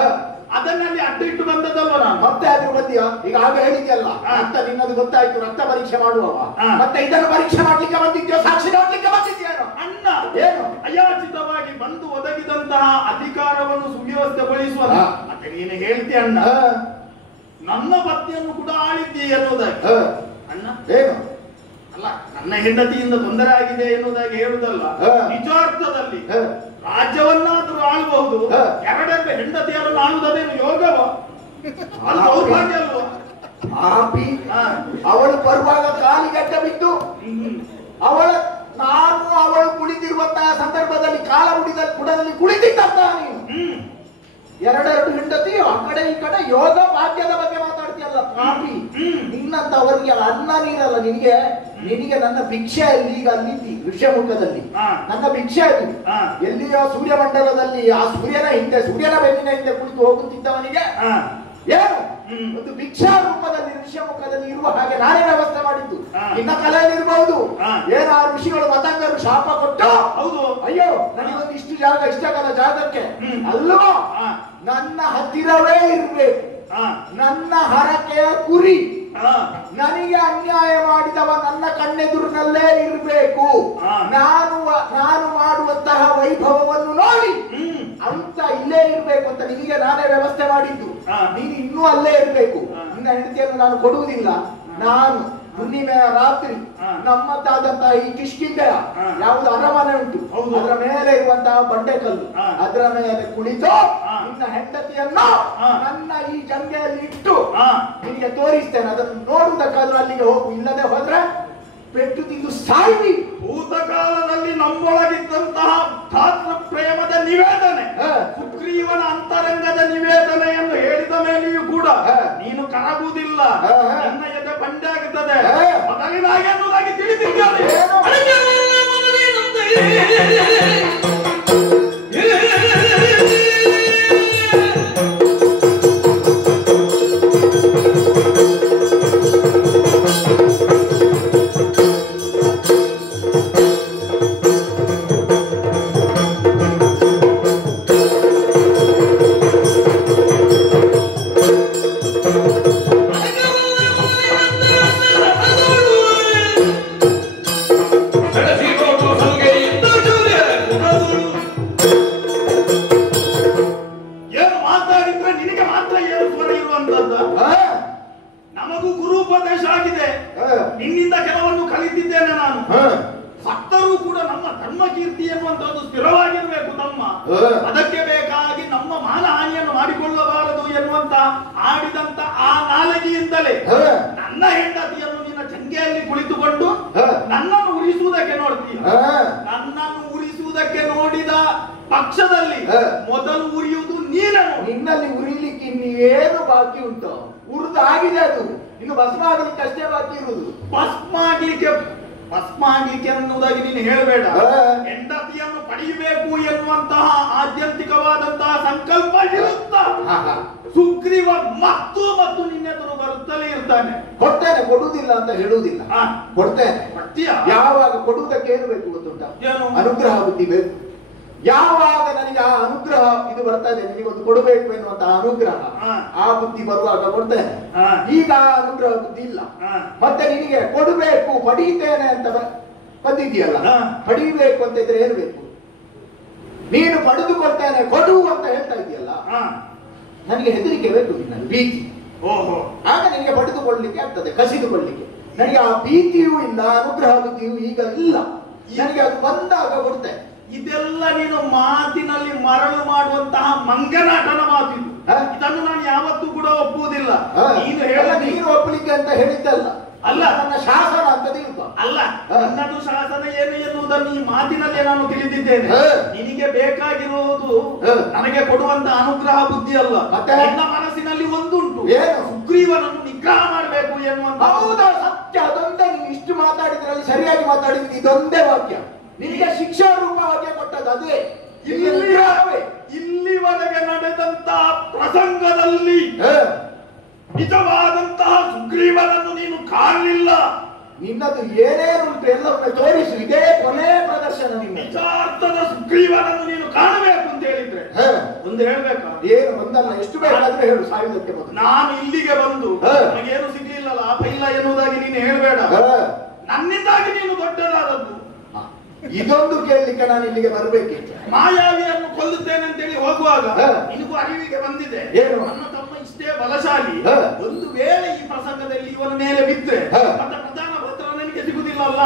ಅದನ್ನಲ್ಲಿ ಅಡ್ಡ ಇಟ್ಟು ಬಂದದಲ್ವ ನಾನು. ಮತ್ತೆ ಆದ್ರೂ ಬಂದಿಯಾ? ಈಗ ಆಗ ಹೇಳಿದ್ಯಲ್ಲ ಅಂತ ನಿನ್ನದು ಗೊತ್ತಾಯ್ತು, ರಕ್ತ ಪರೀಕ್ಷೆ ಮಾಡುವವ. ಮತ್ತೆ ಇದನ್ನು ಪರೀಕ್ಷೆ ಮಾಡ್ಲಿಕ್ಕೆ ಬಂದಿದ್ಯೋ, ಸಾಕ್ಷಿ ನೋಡ್ಲಿಕ್ಕೆ ಬಂದಿದ್ಯಾನೋ? ಅಣ್ಣ ಏನು ಅಯಾಚಿತವಾಗಿ ಬಂದು ಒದಗಿದಂತಹ ಅಧಿಕಾರವನ್ನು ಸುವ್ಯವಸ್ಥೆಗೊಳಿಸುವ ಮತ್ತೆ ನೀನು ಹೇಳ್ತೀಯ ಅಣ್ಣ ನನ್ನ ಪತ್ನಿಯನ್ನು ಕೂಡ ಆಳಿದ್ದೀ ಎನ್ನುವುದಾಗಿ. ಅಣ್ಣ ಏನು ಅಲ್ಲ, ನನ್ನ ಹೆಂಡತಿಯಿಂದ ತೊಂದರೆ ಆಗಿದೆ ಎನ್ನುವುದಾಗಿ ಹೇಳುವುದಲ್ಲ, ನಿಜಾರ್ಥದಲ್ಲಿ ರಾಜ್ಯವನ್ನಾದ್ರೂ ಆಳ್ಬಹುದು. ಎರಡೆರಡು ಹೆಂಡತಿಯರನ್ನು ಆಳುವುದೇನು ಯೋಗವ? ಅದು ದೌರ್ಭಾಗ್ಯ ಅಲ್ವ? ಅವಳು ಬರುವಾಗ ಕಾಲಿಗಡ್ಡ ಬಿದ್ದು ಅವಳು ಕುಳಿತಿರುವಂತಹ ಸಂದರ್ಭದಲ್ಲಿ ಕಾಲ ಬುಡದಲ್ಲಿ ಕುಳಿತಿದ್ದಂತ ನೀನು ಎರಡೆರಡು ಹೆಂಡತಿ ಆ ಕಡೆ ಈ ಕಡೆ ಯೋಗ ಭಾಗ್ಯದ ಬಗ್ಗೆ ಮಾತಾಡ್ತೀಯಲ್ಲ ಪಾಪಿ. ನಿನ್ನಂತವರಿಗೆ ಅನ್ನ ನೀರಲ್ಲ. ನಿನಗೆ ನನ್ನ ಭಿಕ್ಷೆ ಅಲ್ಲಿ ಈಗ ಅಲ್ಲಿದ್ದಿ ಋಷ್ಯಮುಖದಲ್ಲಿ ನನ್ನ ಭಿಕ್ಷೆ ಅಲ್ಲಿ ಎಲ್ಲಿಯೋ ಸೂರ್ಯಮಂಡಲದಲ್ಲಿ ಆ ಸೂರ್ಯನ ಬೆನ್ನಿನ ಹಿಂದೆ ಕುಳಿತು ಹೋಗುತ್ತಿದ್ದವನಿಗೆ ಏನು ಒಂದು ಭಿಕ್ಷಾ ರೂಪದಲ್ಲಿ ಋಷ್ಯಮುಖದಲ್ಲಿ ಇರುವ ಹಾಗೆ ನಾನೇ ವ್ಯವಸ್ಥೆ ಮಾಡಿದ್ದು. ನಿನ್ನ ಕಲೆಯಲ್ಲಿ ಇರಬಹುದು. ಏನು ಆ ಋಷಿಗಳು ಮತಂಗರು ಶಾಪ ಕೊಟ್ಟು ಹೌದು ಅಯ್ಯೋ ನನಗೊಂದು ಇಷ್ಟು ಜಾಗ ಇಷ್ಟಗಲ ಜಾಗಕ್ಕೆ ಅಲ್ಲೋ ನನ್ನ ಹತ್ತಿರವೇ ಇರ್ಬೇಕು, ನನ್ನ ಹರಕೆಯ ಕುರಿ ನನಗೆ ಅನ್ಯಾಯ ಮಾಡಿದವ ನನ್ನ ಕಣ್ಣೆದುರಿನಲ್ಲೇ ಇರಬೇಕು. ನಾನು ಮಾಡುವಂತಹ ವೈಭವವನ್ನು ನೋಡಿ ಅಂತ ಇಲ್ಲೇ ಇರ್ಬೇಕು ಅಂತ ನಿನಗೆ ನಾನೇ ವ್ಯವಸ್ಥೆ ಮಾಡಿದ್ದು. ನೀನು ಇನ್ನೂ ಅಲ್ಲೇ ಇರ್ಬೇಕು. ನಿನ್ನ ಹೆಂಡತಿಯನ್ನು ನಾನು ಕೊಡುವುದಿಲ್ಲ. ನಾನು ಹುಣ್ಣಿಮೆಯ ರಾತ್ರಿ ನಮ್ಮದಾದಂತಹ ಈ ಕಿಷ್ಕಿಂಧೆಯ ಯಾವುದು ಅರಮನೆ ಉಂಟು ಅದರ ಮೇಲೆ ಇರುವಂತಹ ಬಂಡೆಕಲ್ಲು ಅದರ ಮೇಲೆ ಕುಳಿತು ನಿನ್ನ ಹೆಂಡತಿಯನ್ನು ನನ್ನ ಈ ಜಂಗೆಯಲ್ಲಿ ಇಟ್ಟು ನಿನಗೆ ತೋರಿಸ್ತೇನೆ. ಅದನ್ನು ನೋಡುವುದಕ್ಕಾದ್ರೂ ಅಲ್ಲಿಗೆ ಹೋಗು, ಇಲ್ಲದೆ ಹೋದ್ರೆ ಪೆಟ್ಟು ತಿಂದು ಸಾಯಿ. ಭೂತಕಾಲದಲ್ಲಿ ನಮ್ಮೊಳಗಿದ್ದಂತಹ ಧಾತ್ರ ಪ್ರೇಮದ ನಿವೇದನೆ, ಸುಗ್ರೀವನ ಅಂತರಂಗದ ನಿವೇದನೆಯನ್ನು ಹೇಳಿದ ಮೇಲೆಯೂ ಕೂಡ ನೀನು ಕರಗುವುದಿಲ್ಲ. ನನ್ನ ಎದೆ ಬಂಡೆ ಆಗುತ್ತದೆ. ಮೊದಲಿನಾಗೆ ಎನ್ನುವುದಾಗಿ ತಿಳಿದಿದ್ದೇನೆ. ನಮಗೂ ಗುರುಪದೇಶ ಆಗಿದೆ. ನಿನ್ನಿಂದ ಕೆಲವನ್ನು ಕಲಿತಿದ್ದೇನೆ ನಾನು. ಭಕ್ತರು ಕೂಡ ನಮ್ಮ ಧರ್ಮ ಕೀರ್ತಿ ಎನ್ನುವಂತದ್ದು ಸ್ಥಿರವಾಗಿರಬೇಕು. ಅದಕ್ಕೆ ಬೇಕಾಗಿ ನಮ್ಮ ಮಾನಹಾನಿಯನ್ನು ಮಾಡಿಕೊಳ್ಳಬಾರದು ಎನ್ನುವಂತ ಆಡಿದಂತ ಆ ನಾಲಗೆಯಿಂದಲೇ ನನ್ನ ಹೆಂಡತಿಯನ್ನು ನಿನ್ನ ಜಂಗೆಯಲ್ಲಿ ಕುಳಿತುಕೊಂಡು ನನ್ನನ್ನು ಉರಿಸುವುದಕ್ಕೆ ನೋಡ್ತೀಯ. ನನ್ನನ್ನು ಉರಿಸುವುದಕ್ಕೆ ನೋಡಿದ ಪಕ್ಷದಲ್ಲಿ ಮೊದಲು ಉರಿಯುವುದು ನೀನನು. ನಿನ್ನಲ್ಲಿ ಉರಿಲಿಕ್ಕೆ ಇನ್ನೇನು ಬಾಕಿ ಉಂಟು? ಉರಿದಾಗಿದೆ, ಅದು ಇನ್ನು ಭಸ್ಮ ಆಗ್ಲಿಕ್ಕೆ ಅಷ್ಟೇ ಬಾಕಿ ಇರುವುದು. ಭಸ್ಮ ಆಗ್ಲಿಕ್ಕೆ ಭಸ್ಮ ಆಗ್ಲಿಕ್ಕೆ ಅನ್ನುವುದಾಗಿ ನೀನು ಹೇಳಬೇಡ. ಹೆಂಡತಿಯನ್ನು ಪಡೆಯಬೇಕು ಎನ್ನುವಂತಹ ಆದ್ಯಂತಿಕವಾದಂತಹ ಸಂಕಲ್ಪ ಇರುತ್ತಾ ಸುಗ್ರೀವ ಮತ್ತು ಮತ್ತು ನಿನ್ನೆದುರು ಬರುತ್ತಲೇ ಇರ್ತಾನೆ. ಕೊಡ್ತೇನೆ, ಕೊಡುವುದಿಲ್ಲ ಅಂತ ಹೇಳುವುದಿಲ್ಲ, ಕೊಡ್ತೇನೆ. ಯಾವಾಗ ಕೊಡುವುದಕ್ಕೆ ಏನು ಬೇಕು ಗೊತ್ತುಂಟಾ? ಅನುಗ್ರಹ ಬುದ್ಧಿ ಬೇಕು. ಯಾವಾಗ ನನಗೆ ಆ ಅನುಗ್ರಹ ಇದು ಬರ್ತದೆ, ನಿನಗೊಂದು ಕೊಡಬೇಕು ಎನ್ನುವಂತಹ ಅನುಗ್ರಹ, ಆ ಬುದ್ಧಿ ಬರುವಾಗ ಕೊಡ್ತೇನೆ. ಈಗ ಆ ಅನುಗ್ರಹ ಬುದ್ಧಿ ಇಲ್ಲ. ಮತ್ತೆ ನಿನಗೆ ಕೊಡಬೇಕು, ಪಡೀತೇನೆ ಅಂತ ಬಂದಿದ್ದೀಯಲ್ಲ, ಪಡೀಬೇಕು ಅಂತ ಇದ್ರೆ ಏನು ಬೇಕು? ನೀನು ಪಡೆದುಕೊಳ್ತೇನೆ ಕೊಡು ಅಂತ ಹೇಳ್ತಾ ಇದೆಯಲ್ಲ, ನನಗೆ ಹೆದರಿಕೆ ಬೇಕು, ನಿನ್ನಲ್ಲಿ ಭೀತಿ. ಆಗ ನಿನಗೆ ಪಡೆದುಕೊಳ್ಳಲಿಕ್ಕೆ ಆಗ್ತದೆ, ಕಸಿದುಕೊಳ್ಳಲಿಕ್ಕೆ. ನನಗೆ ಆ ಭೀತಿಯೂ ಇಲ್ಲ, ಅನುಗ್ರಹ ಬುದ್ಧಿಯೂ ಈಗ ಇಲ್ಲ. ನನಗೆ ಅದು ಬಂದಾಗ ಕೊಡ್ತೇನೆ. ಇದೆಲ್ಲ ನೀನು ಮಾತಿನಲ್ಲಿ ಮರಳು ಮಾಡುವಂತಹ ಮಂಗನಾಟನ ಮಾತಿದು. ಇದನ್ನು ನಾನು ಯಾವತ್ತೂ ಕೂಡ ಒಪ್ಪುವುದಿಲ್ಲ. ನೀನು ನೀನು ಒಪ್ಪಲಿಕ್ಕೆ ಅಂತ ಹೇಳಿದ್ದಲ್ಲ, ಅಲ್ಲ ನನ್ನ ಶಾಸನ ಅಂತ ತಿಳ್ಕೊ. ಅಲ್ಲ, ನನ್ನದು ಶಾಸನ ಏನು ಎನ್ನುವುದನ್ನು ಈ ಮಾತಿನಲ್ಲೇ ನಾನು ತಿಳಿದಿದ್ದೇನೆ. ನಿನಗೆ ಬೇಕಾಗಿರುವುದು ನನಗೆ ಕೊಡುವಂತ ಅನುಗ್ರಹ ಬುದ್ಧಿ ಅಲ್ಲ. ನನ್ನ ಮನಸ್ಸಿನಲ್ಲಿ ಒಂದುಂಟು, ಸುಗ್ರೀವನನ್ನು ನಿಗ್ರಹ ಮಾಡಬೇಕು ಎನ್ನುವಂತ. ಹೌದಾ? ಸತ್ಯ ಅದೊಂದೇ. ನೀನು ಇಷ್ಟು ಮಾತಾಡಿದ್ರಲ್ಲಿ ಸರಿಯಾಗಿ ಮಾತಾಡಿದ್ದು ಇದೊಂದೇ ವಾಕ್ಯ. ನಿನಗೆ ಶಿಕ್ಷಾ ರೂಪವಾಗಿ ಕೊಟ್ಟದ್ದು ಅದೇ. ಇಲ್ಲಿವರೆಗೆ ನಡೆದಂತಹ ಪ್ರಸಂಗದಲ್ಲಿ ನಿಜವಾದಂತಹ ಸುಗ್ರೀವನನ್ನು ನೀನು ಕಾಣಲಿಲ್ಲ. ನಿನ್ನದು ಏನೇನುಂಟು ಎಲ್ಲವನ್ನ ತೋರಿಸು. ಇದೇ ಕೊನೆ ಪ್ರದರ್ಶನ. ನಿಜಾರ್ಥದ ಸುಗ್ರೀವನನ್ನು ನೀನು ಕಾಣಬೇಕು ಅಂತ ಹೇಳಿದ್ರೆ ಒಂದು ಹೇಳ್ಬೇಕಾ? ಏನು ಒಂದಲ್ಲ, ಎಷ್ಟು ಬೇಕಾದ್ರೆ ಹೇಳು. ಸಾಯುವುದಕ್ಕೆ ಮೊದಲು ನಾನು ಇಲ್ಲಿಗೆ ಬಂದು ನನಗೇನು ಸಿಗ್ಲಿಲ್ಲಲ್ಲ ಆ ಪೈಲ ಎನ್ನುವುದಾಗಿ ನೀನು ಹೇಳಬೇಡ. ನನ್ನಿಂದಾಗಿ ನೀನು ದೊಡ್ಡದಾದದ್ದು ಇದೊಂದು ಕೇಳಲಿಕ್ಕೆ ನಾನು ಇಲ್ಲಿಗೆ ಬರಬೇಕಿತ್ತು. ಮಾಯಾವಿಯನ್ನು ಕೊಲ್ಲುತ್ತೇನೆ ಅಂತೇಳಿ ಹೋಗುವಾಗ ನಿನಗೂ ಅರಿವಿಗೆ ಬಂದಿದೆ, ಏನು ನನ್ನ ತಮ್ಮ ಇಷ್ಟೇ ಬಲಶಾಲಿ. ಒಂದು ವೇಳೆ ಈ ಪ್ರಸಂಗದಲ್ಲಿ ಇವನ ಮೇಲೆ ಬಿದ್ದರೆ ಮತ್ತೆ ಪ್ರಧಾನ ಪತ್ರ ನನಗೆ ಸಿಗುದಿಲ್ಲಲ್ಲ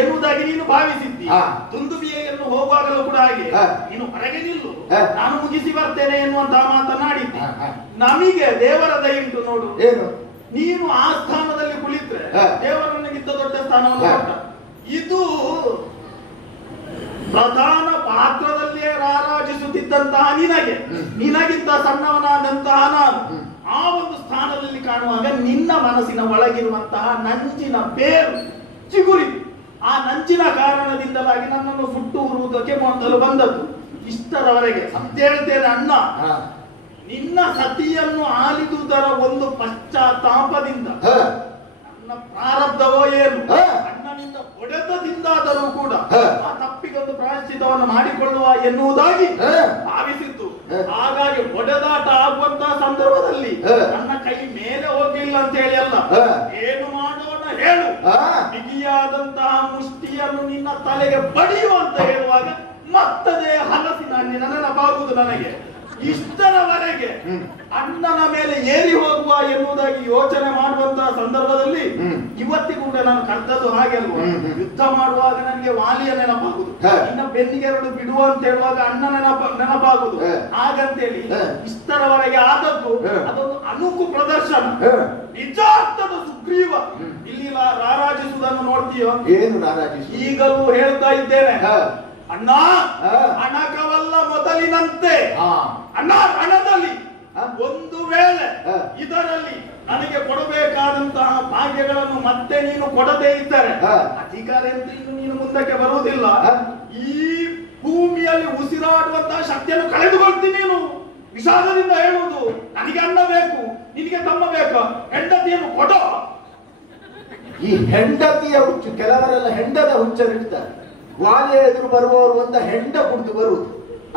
ಎನ್ನುವುದಾಗಿ ನೀನು ಭಾವಿಸಿದ್ದಿ. ದುಂದುಬಿಯನ್ನು ಹೋಗುವಾಗಲೂ ಕೂಡ ಹಾಗೆ ನೀನು ಹೊರಗೆ ನಿಲ್ಲು, ನಾನು ಮುಗಿಸಿ ಬರ್ತೇನೆ ಎನ್ನುವಂತಹ ಮಾತನಾಡಿದ್ದಿ. ನಮಗೆ ದೇವರ ದಯುಂಟು ನೋಡು. ಏನು ನೀನು ಆ ಸ್ಥಾನದಲ್ಲಿ ಕುಳಿತ್ರೆ ದೇವರನ್ನಿಗಿಂತ ದೊಡ್ಡ ಸ್ಥಾನವನ್ನು ಕೊಟ್ಟ. ಇದು ಪ್ರಧಾನ ಪಾತ್ರದಲ್ಲಿಯೇ ರಾರಾಜಿಸುತ್ತಿದ್ದಂತಹ ನಿನಗಿಂತ ಸಣ್ಣವನಾದಂತಹ ನಾನು ಆ ಒಂದು ಸ್ಥಾನದಲ್ಲಿ ಕಾಣುವಾಗ ನಿನ್ನ ಮನಸ್ಸಿನ ಒಳಗಿರುವಂತಹ ನಂಜಿನ ಬೇರು ಚಿಗುರಿ, ಆ ನಂಜಿನ ಕಾರಣದಿಂದಲಾಗಿ ನನ್ನನ್ನು ಸುಟ್ಟು ಉರುವುದಕ್ಕೆ ಮೊದಲು ಬಂದದ್ದು. ಇಷ್ಟರವರೆಗೆ ಸತ್ಯ ಹೇಳ್ತೇನೆ ಅಣ್ಣ, ನಿನ್ನ ಸತಿಯನ್ನು ಆಲಿದುದರ ಒಂದು ಪಶ್ಚಾತ್ತಾಪದಿಂದ ನನ್ನ ಪ್ರಾರಬ್ಧವೋ ಏನು ಅಣ್ಣನಿಂದ ಹೊಡೆತದಿಂದಾದರೂ ಕೂಡ ಆ ತಪ್ಪಿಗೊಂದು ಪ್ರಾಯಶ್ಚಿತವನ್ನು ಮಾಡಿಕೊಳ್ಳುವ ಎನ್ನುವುದಾಗಿ ಭಾವಿಸಿತ್ತು. ಹಾಗಾಗಿ ಹೊಡೆದಾಟ ಆಗುವಂತಹ ಸಂದರ್ಭದಲ್ಲಿ ನನ್ನ ಕೈ ಮೇಲೆ ಹೋಗಿಲ್ಲ ಅಂತ ಹೇಳಿ ಅಲ್ಲ, ಏನು ಮಾಡೋಣ ಹೇಳು, ಬಿಗಿಯಾದಂತಹ ಮುಷ್ಟಿಯನ್ನು ನಿನ್ನ ತಲೆಗೆ ಬಡಿಯುವ ಅಂತ ಹೇಳುವಾಗ ಮತ್ತದೇ ಹಲಸಿನ ಹಣ್ಣಿನ ನೆನಪಾಗುವುದು ನನಗೆ. ಇಷ್ಟರವರೆಗೆ ಅಣ್ಣನ ಮೇಲೆ ಏರಿ ಹೋಗುವ ಎನ್ನುವುದಾಗಿ ಯೋಚನೆ ಮಾಡುವಂತಹ ಸಂದರ್ಭದಲ್ಲಿ ಇವತ್ತಿಗೂ ಕೂಡ ನಾನು ಕರ್ತದ್ದು ಹಾಗೆ ಅಲ್ವಾ, ಯುದ್ಧ ಮಾಡುವಾಗ ನನಗೆ ವಾಲಿಯ ನೆನಪಾಗುದು, ಇನ್ನ ಬೆನ್ನಿಗೆರಡು ಬಿಡುವ ಅಂತ ಹೇಳುವಾಗ ಅಣ್ಣನ ನೆನಪಾಗುದು. ಹಾಗಂತೇಳಿ ಇಷ್ಟರವರೆಗೆ ಆದದ್ದು ಅದೊಂದು ಅನುಕು ಪ್ರದರ್ಶನ. ನಿಜಾರ್ಥದ ಸುಗ್ರೀವ ಇಲ್ಲಿ ರಾರಾಜಿಸುವುದನ್ನು ನೋಡ್ತೀಯೋ? ಏನು ರಾರಾಜಿಸು? ಈಗಲೂ ಹೇಳ್ತಾ ಇದ್ದೇನೆ ಅಣ್ಣ, ಅಣಕವಲ್ಲ ಮೊದಲಿನಂತೆ ಅಣ್ಣ, ಹಣದಲ್ಲಿ ಒಂದು ವೇಳೆ ಇದರಲ್ಲಿ ನನಗೆ ಕೊಡಬೇಕಾದಂತಹ ಭಾಗ್ಯಗಳನ್ನು ಮತ್ತೆ ನೀನು ಕೊಡದೇ ಇದ್ದರೆ ಅಧಿಕಾರ ಅಂತ ಇನ್ನು ನೀನು ಮುಂದಕ್ಕೆ ಬರುವುದಿಲ್ಲ. ಈ ಭೂಮಿಯಲ್ಲಿ ಉಸಿರಾಡುವಂತಹ ಶಕ್ತಿಯನ್ನು ಕಳೆದುಕೊಳ್ತೀನಿ ನೀನು. ವಿಷಾದದಿಂದ ಹೇಳುವುದು, ನನಗೆ ಅಣ್ಣ ಬೇಕು, ನಿನಗೆ ತಮ್ಮ ಬೇಕು, ಹೆಂಡತಿಯನ್ನು ಕೊಡೋ. ಈ ಹೆಂಡತಿಯ ಹುಚ್ಚು, ಕೆಲವರೆಲ್ಲ ಹೆಂಡದ ಹುಚ್ಚರಿರ್ತಾರೆ. ವಾಲಿಯ ಎದುರು ಬರುವವರು ಒಂದು ಹೆಂಡ ಕುಡಿದು ಬರುವುದು,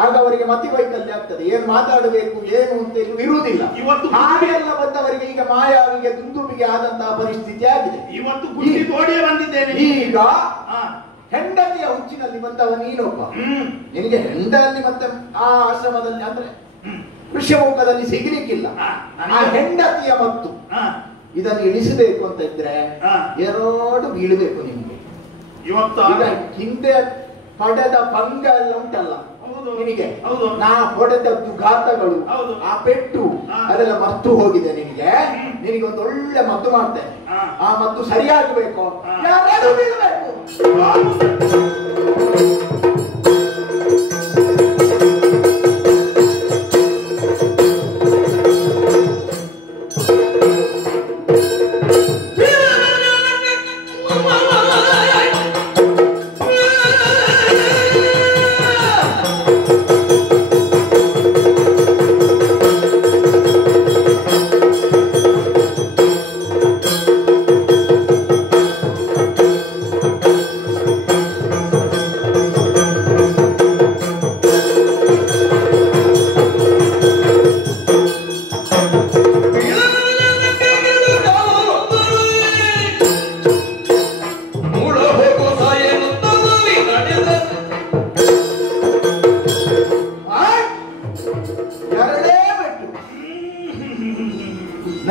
ಆಗ ಅವರಿಗೆ ಮತಿ ವೈಕಲ್ಯ ಆಗ್ತದೆ. ಏನು ಮಾತಾಡಬೇಕು ಏನು ಅಂತ ಇರುವುದಿಲ್ಲ. ಇವತ್ತು ಹಾಗೆಲ್ಲ ಬಂದವರಿಗೆ ಈಗ ಮಾಯಾವಿಗೆ ದುಂದುಬಿಗೆ ಆದಂತಹ ಪರಿಸ್ಥಿತಿ ಆಗಿದೆ. ಇವತ್ತು ಬಂದಿದ್ದೇನೆ. ಈಗ ಹೆಂಡತಿಯ ಹುಚ್ಚಿನಲ್ಲಿ ಬಂದವ ನೀನೊಬ್ಬ. ನಿನಗೆ ಹೆಂಡಲ್ಲಿ ಮತ್ತೆ ಆ ಆಶ್ರಮದಲ್ಲಿ ಅಂದ್ರೆ ಋಷ್ಯಮುಖದಲ್ಲಿ ಸಿಗಲಿಕ್ಕಿಲ್ಲ. ಆ ಹೆಂಡತಿಯ ಮತ್ತು ಇದನ್ನು ಇಳಿಸಬೇಕು ಅಂತ ಇದ್ರೆ ಎರಡು ಬೀಳಬೇಕು ನಿಮ್ಗೆ. ಇವತ್ತು ಹಿಂದೆ ಪಡೆದ ಭಂಗ ಎಲ್ಲ ಉಂಟಲ್ಲ ನಿನಗೆ, ನಾ ಹೊಡೆದದ್ದು ಘಾತಗಳು, ಆ ಪೆಟ್ಟು ಅದೆಲ್ಲ ಮರ್ತು ಹೋಗಿದೆ ನಿನಗೆ. ನಿನಗೆ ಒಂದು ಒಳ್ಳೆ ಮದ್ದು ಮಾಡ್ತೇನೆ. ಆ ಮದ್ದು ಸರಿಯಾಗಬೇಕು, ಯಾರು ಬೀಳಬೇಕು.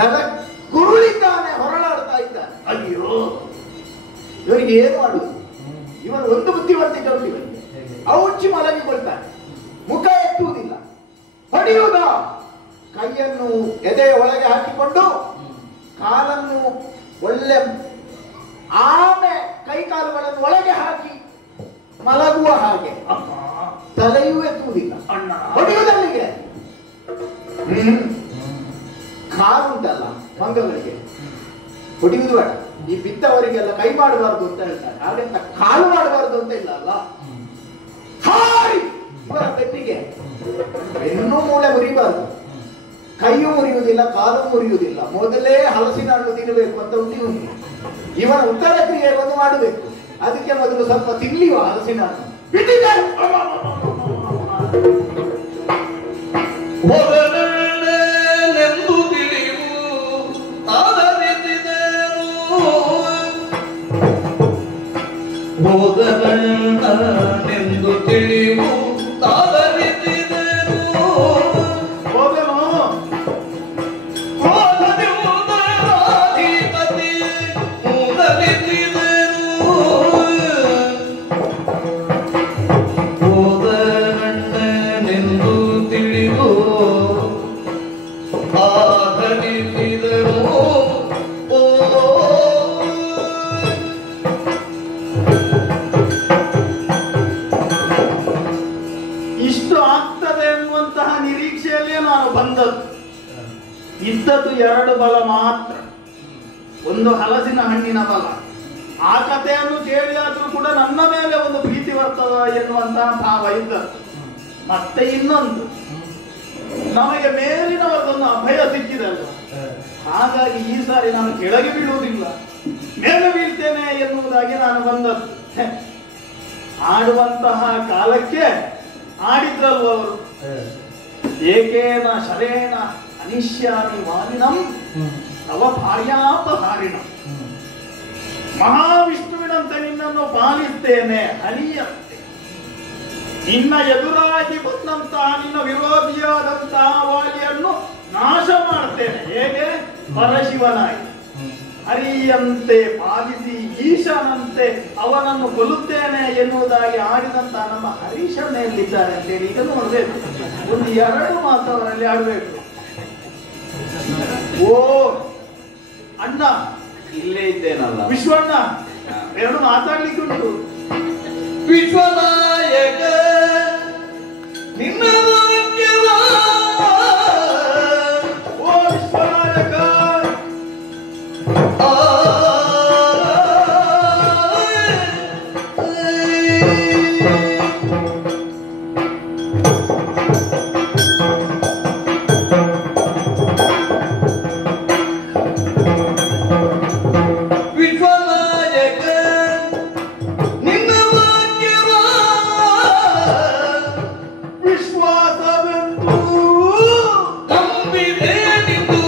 ತಲೆ ಕುರುಳಿದ್ದಾನೆ, ಹೊರಳಾಡ್ತಾ ಇದ್ದಾನೆ. ಅಯ್ಯೋ, ಇವರಿಗೆ ಏನು ಮಾಡುದು? ಇವನು ಒಂದು ಬುದ್ಧಿವಂತಿಕೆ ಉಂಟು ಇವನಿಗೆ. ಔಚಿ ಮಲಗಿಕೊಳ್ತಾನೆ, ಮುಖ ಎತ್ತುವುದಿಲ್ಲ. ಹೊಡೆಯುವುದ ಕೈಯನ್ನು ಎದೆಯ ಒಳಗೆ ಹಾಕಿಕೊಂಡು ಕಾಲನ್ನು ಒಳ್ಳೆ ಆಮೆ ಕೈಕಾಲುಗಳನ್ನು ಒಳಗೆ ಹಾಕಿ ಮಲಗುವ ಹಾಗೆ, ತಲೆಯೂ ಎತ್ತುವುದಿಲ್ಲ. ಹೊಡೆಯುವುದಲ್ಲಿಗೆ ಕಾಲುಂಟಲ್ಲ ಮಂಗಗಳಿಗೆ ಹೊಡೆಯುವುದು ಬೇಡ. ಈ ಬಿದ್ದವರಿಗೆಲ್ಲ ಕೈ ಮಾಡಬಾರ್ದು ಅಂತ ಹೇಳ್ತಾರೆ, ಹಾಗೆಂತ ಕಾಲು ಮಾಡಬಾರ್ದು ಅಂತ ಇಲ್ಲ ಅಲ್ಲ. ಹಾರಿ ಇವರ ಬೆನ್ನಿಗೆ ಬೆನ್ನು ಮೂಳೆ ಮುರಿಬಾರ್ದು, ಕೈಯೂ ಮುರಿಯುವುದಿಲ್ಲ, ಕಾಲು ಮುರಿಯುವುದಿಲ್ಲ. ಮೊದಲೇ ಹಲಸಿನ ಹಣ್ಣು ತಿನ್ನಬೇಕು ಅಂತ ಉಂಟು. ಇವನ ಉತ್ತರ ಕ್ರಿಯೆಯನ್ನು ಮಾಡಬೇಕು, ಅದಕ್ಕೆ ಮೊದಲು ಸ್ವಲ್ಪ ತಿನ್ಲಿವ ಹಲಸಿನ ಹಣ್ಣು. ಬಿಟ್ಟಿದ್ದಾರೆ ಹೋದನೆಂದು ತಿಳಿವು ತಾದರಿಸಿದೆನು. ಹೋದನು ಹೋದನೆಂದರಾಧಿಪತಿ ಮೂದಲಿಸಿದೆನು. ಹೋದನೆಂದು ತಿಳಿವು ತಾದರಿಸಿದೆನು. ಇಷ್ಟು ಆಗ್ತದೆ ಎನ್ನುವಂತಹ ನಿರೀಕ್ಷೆಯಲ್ಲೇ ನಾನು ಬಂದದ್ದು. ಇದ್ದದ್ದು ಎರಡು ಬಲ ಮಾತ್ರ, ಒಂದು ಹಲಸಿನ ಹಣ್ಣಿನ ಬಲ. ಆ ಕಥೆಯನ್ನು ಕೇಳಿ ಆದ್ರೂ ಕೂಡ ನನ್ನ ಮೇಲೆ ಒಂದು ಪ್ರೀತಿ ಬರ್ತದ ಎನ್ನುವಂತಹ ಭಾವ ಇದ್ದದ್ದು. ಮತ್ತೆ ಇನ್ನೊಂದು, ನಮಗೆ ಮೇಲಿನವರದೊಂದು ಅಭಯ ಸಿಕ್ಕಿದಲ್ಲ, ಹಾಗಾಗಿ ಈ ಸಾರಿ ನಾನು ಕೆಳಗೆ ಬೀಳುವುದಿಲ್ಲ, ಮೇಲೆ ಬೀಳ್ತೇನೆ ಎನ್ನುವುದಾಗಿ ನಾನು ಬಂದದ್ದು. ಆಡುವಂತಹ ಕಾಲಕ್ಕೆ ಆಡಿದ್ರಲ್ವ ಅವರು. ಏಕೇನ ಶರೇಣ ಅನಿಶ್ಯಾನಿ ವಾಲಿನಂ ತವ ಭಾರ್ಯಾಪಹಾರಿಣಂ. ಮಹಾವಿಷ್ಣುವಿನಂತೆ ನಿನ್ನನ್ನು ಪಾಲಿಸ್ತೇನೆ ಹರಿಯಂತೆ. ನಿನ್ನ ಎದುರಾಗಿ ಬಂದಂತಹ ನಿನ್ನ ವಿರೋಧಿಯಾದಂತಹ ವಾಲಿಯನ್ನು ನಾಶ ಮಾಡ್ತೇನೆ. ಹೇಗೆ? ಪರಶಿವನಾಗಿ ಹರಿಯಂತೆ ಪಾಲಿಸಿ ಈಶನಂತೆ ಅವನನ್ನು ಕೊಲ್ಲುತ್ತೇನೆ ಎನ್ನುವುದಾಗಿ ಆಡಿದಂತಹ ನಮ್ಮ ಹರೀಶನೆಯಲ್ಲಿದ್ದಾರೆ ಅಂತೇಳಿ ಈಗ ನೋಡ್ಬೇಕು. ಒಂದು ಎರಡು ಮಾತು ಅವರಲ್ಲಿ ಆಡ್ಬೇಕು. ಓ ಅಣ್ಣ, ಇಲ್ಲೇ ಇದ್ದೇನಲ್ಲ ವಿಶ್ವಣ್ಣ, ಎರಡು ಮಾತಾಡ್ಲಿಕ್ಕೆ ಉಂಟು. ವಿಶ್ವನಾಯಕ ನಿನ್ನ ವಾಕ್ಯವ ಓ ವಿಶ್ವನಾಯಕ, ವಿಶ್ವನಾಯಕ ನಿನ್ನ ವಾಕ್ಯವ ವಿಶ್ವಾಸವೆಂದು ನಂಬಿದೇನಿತು.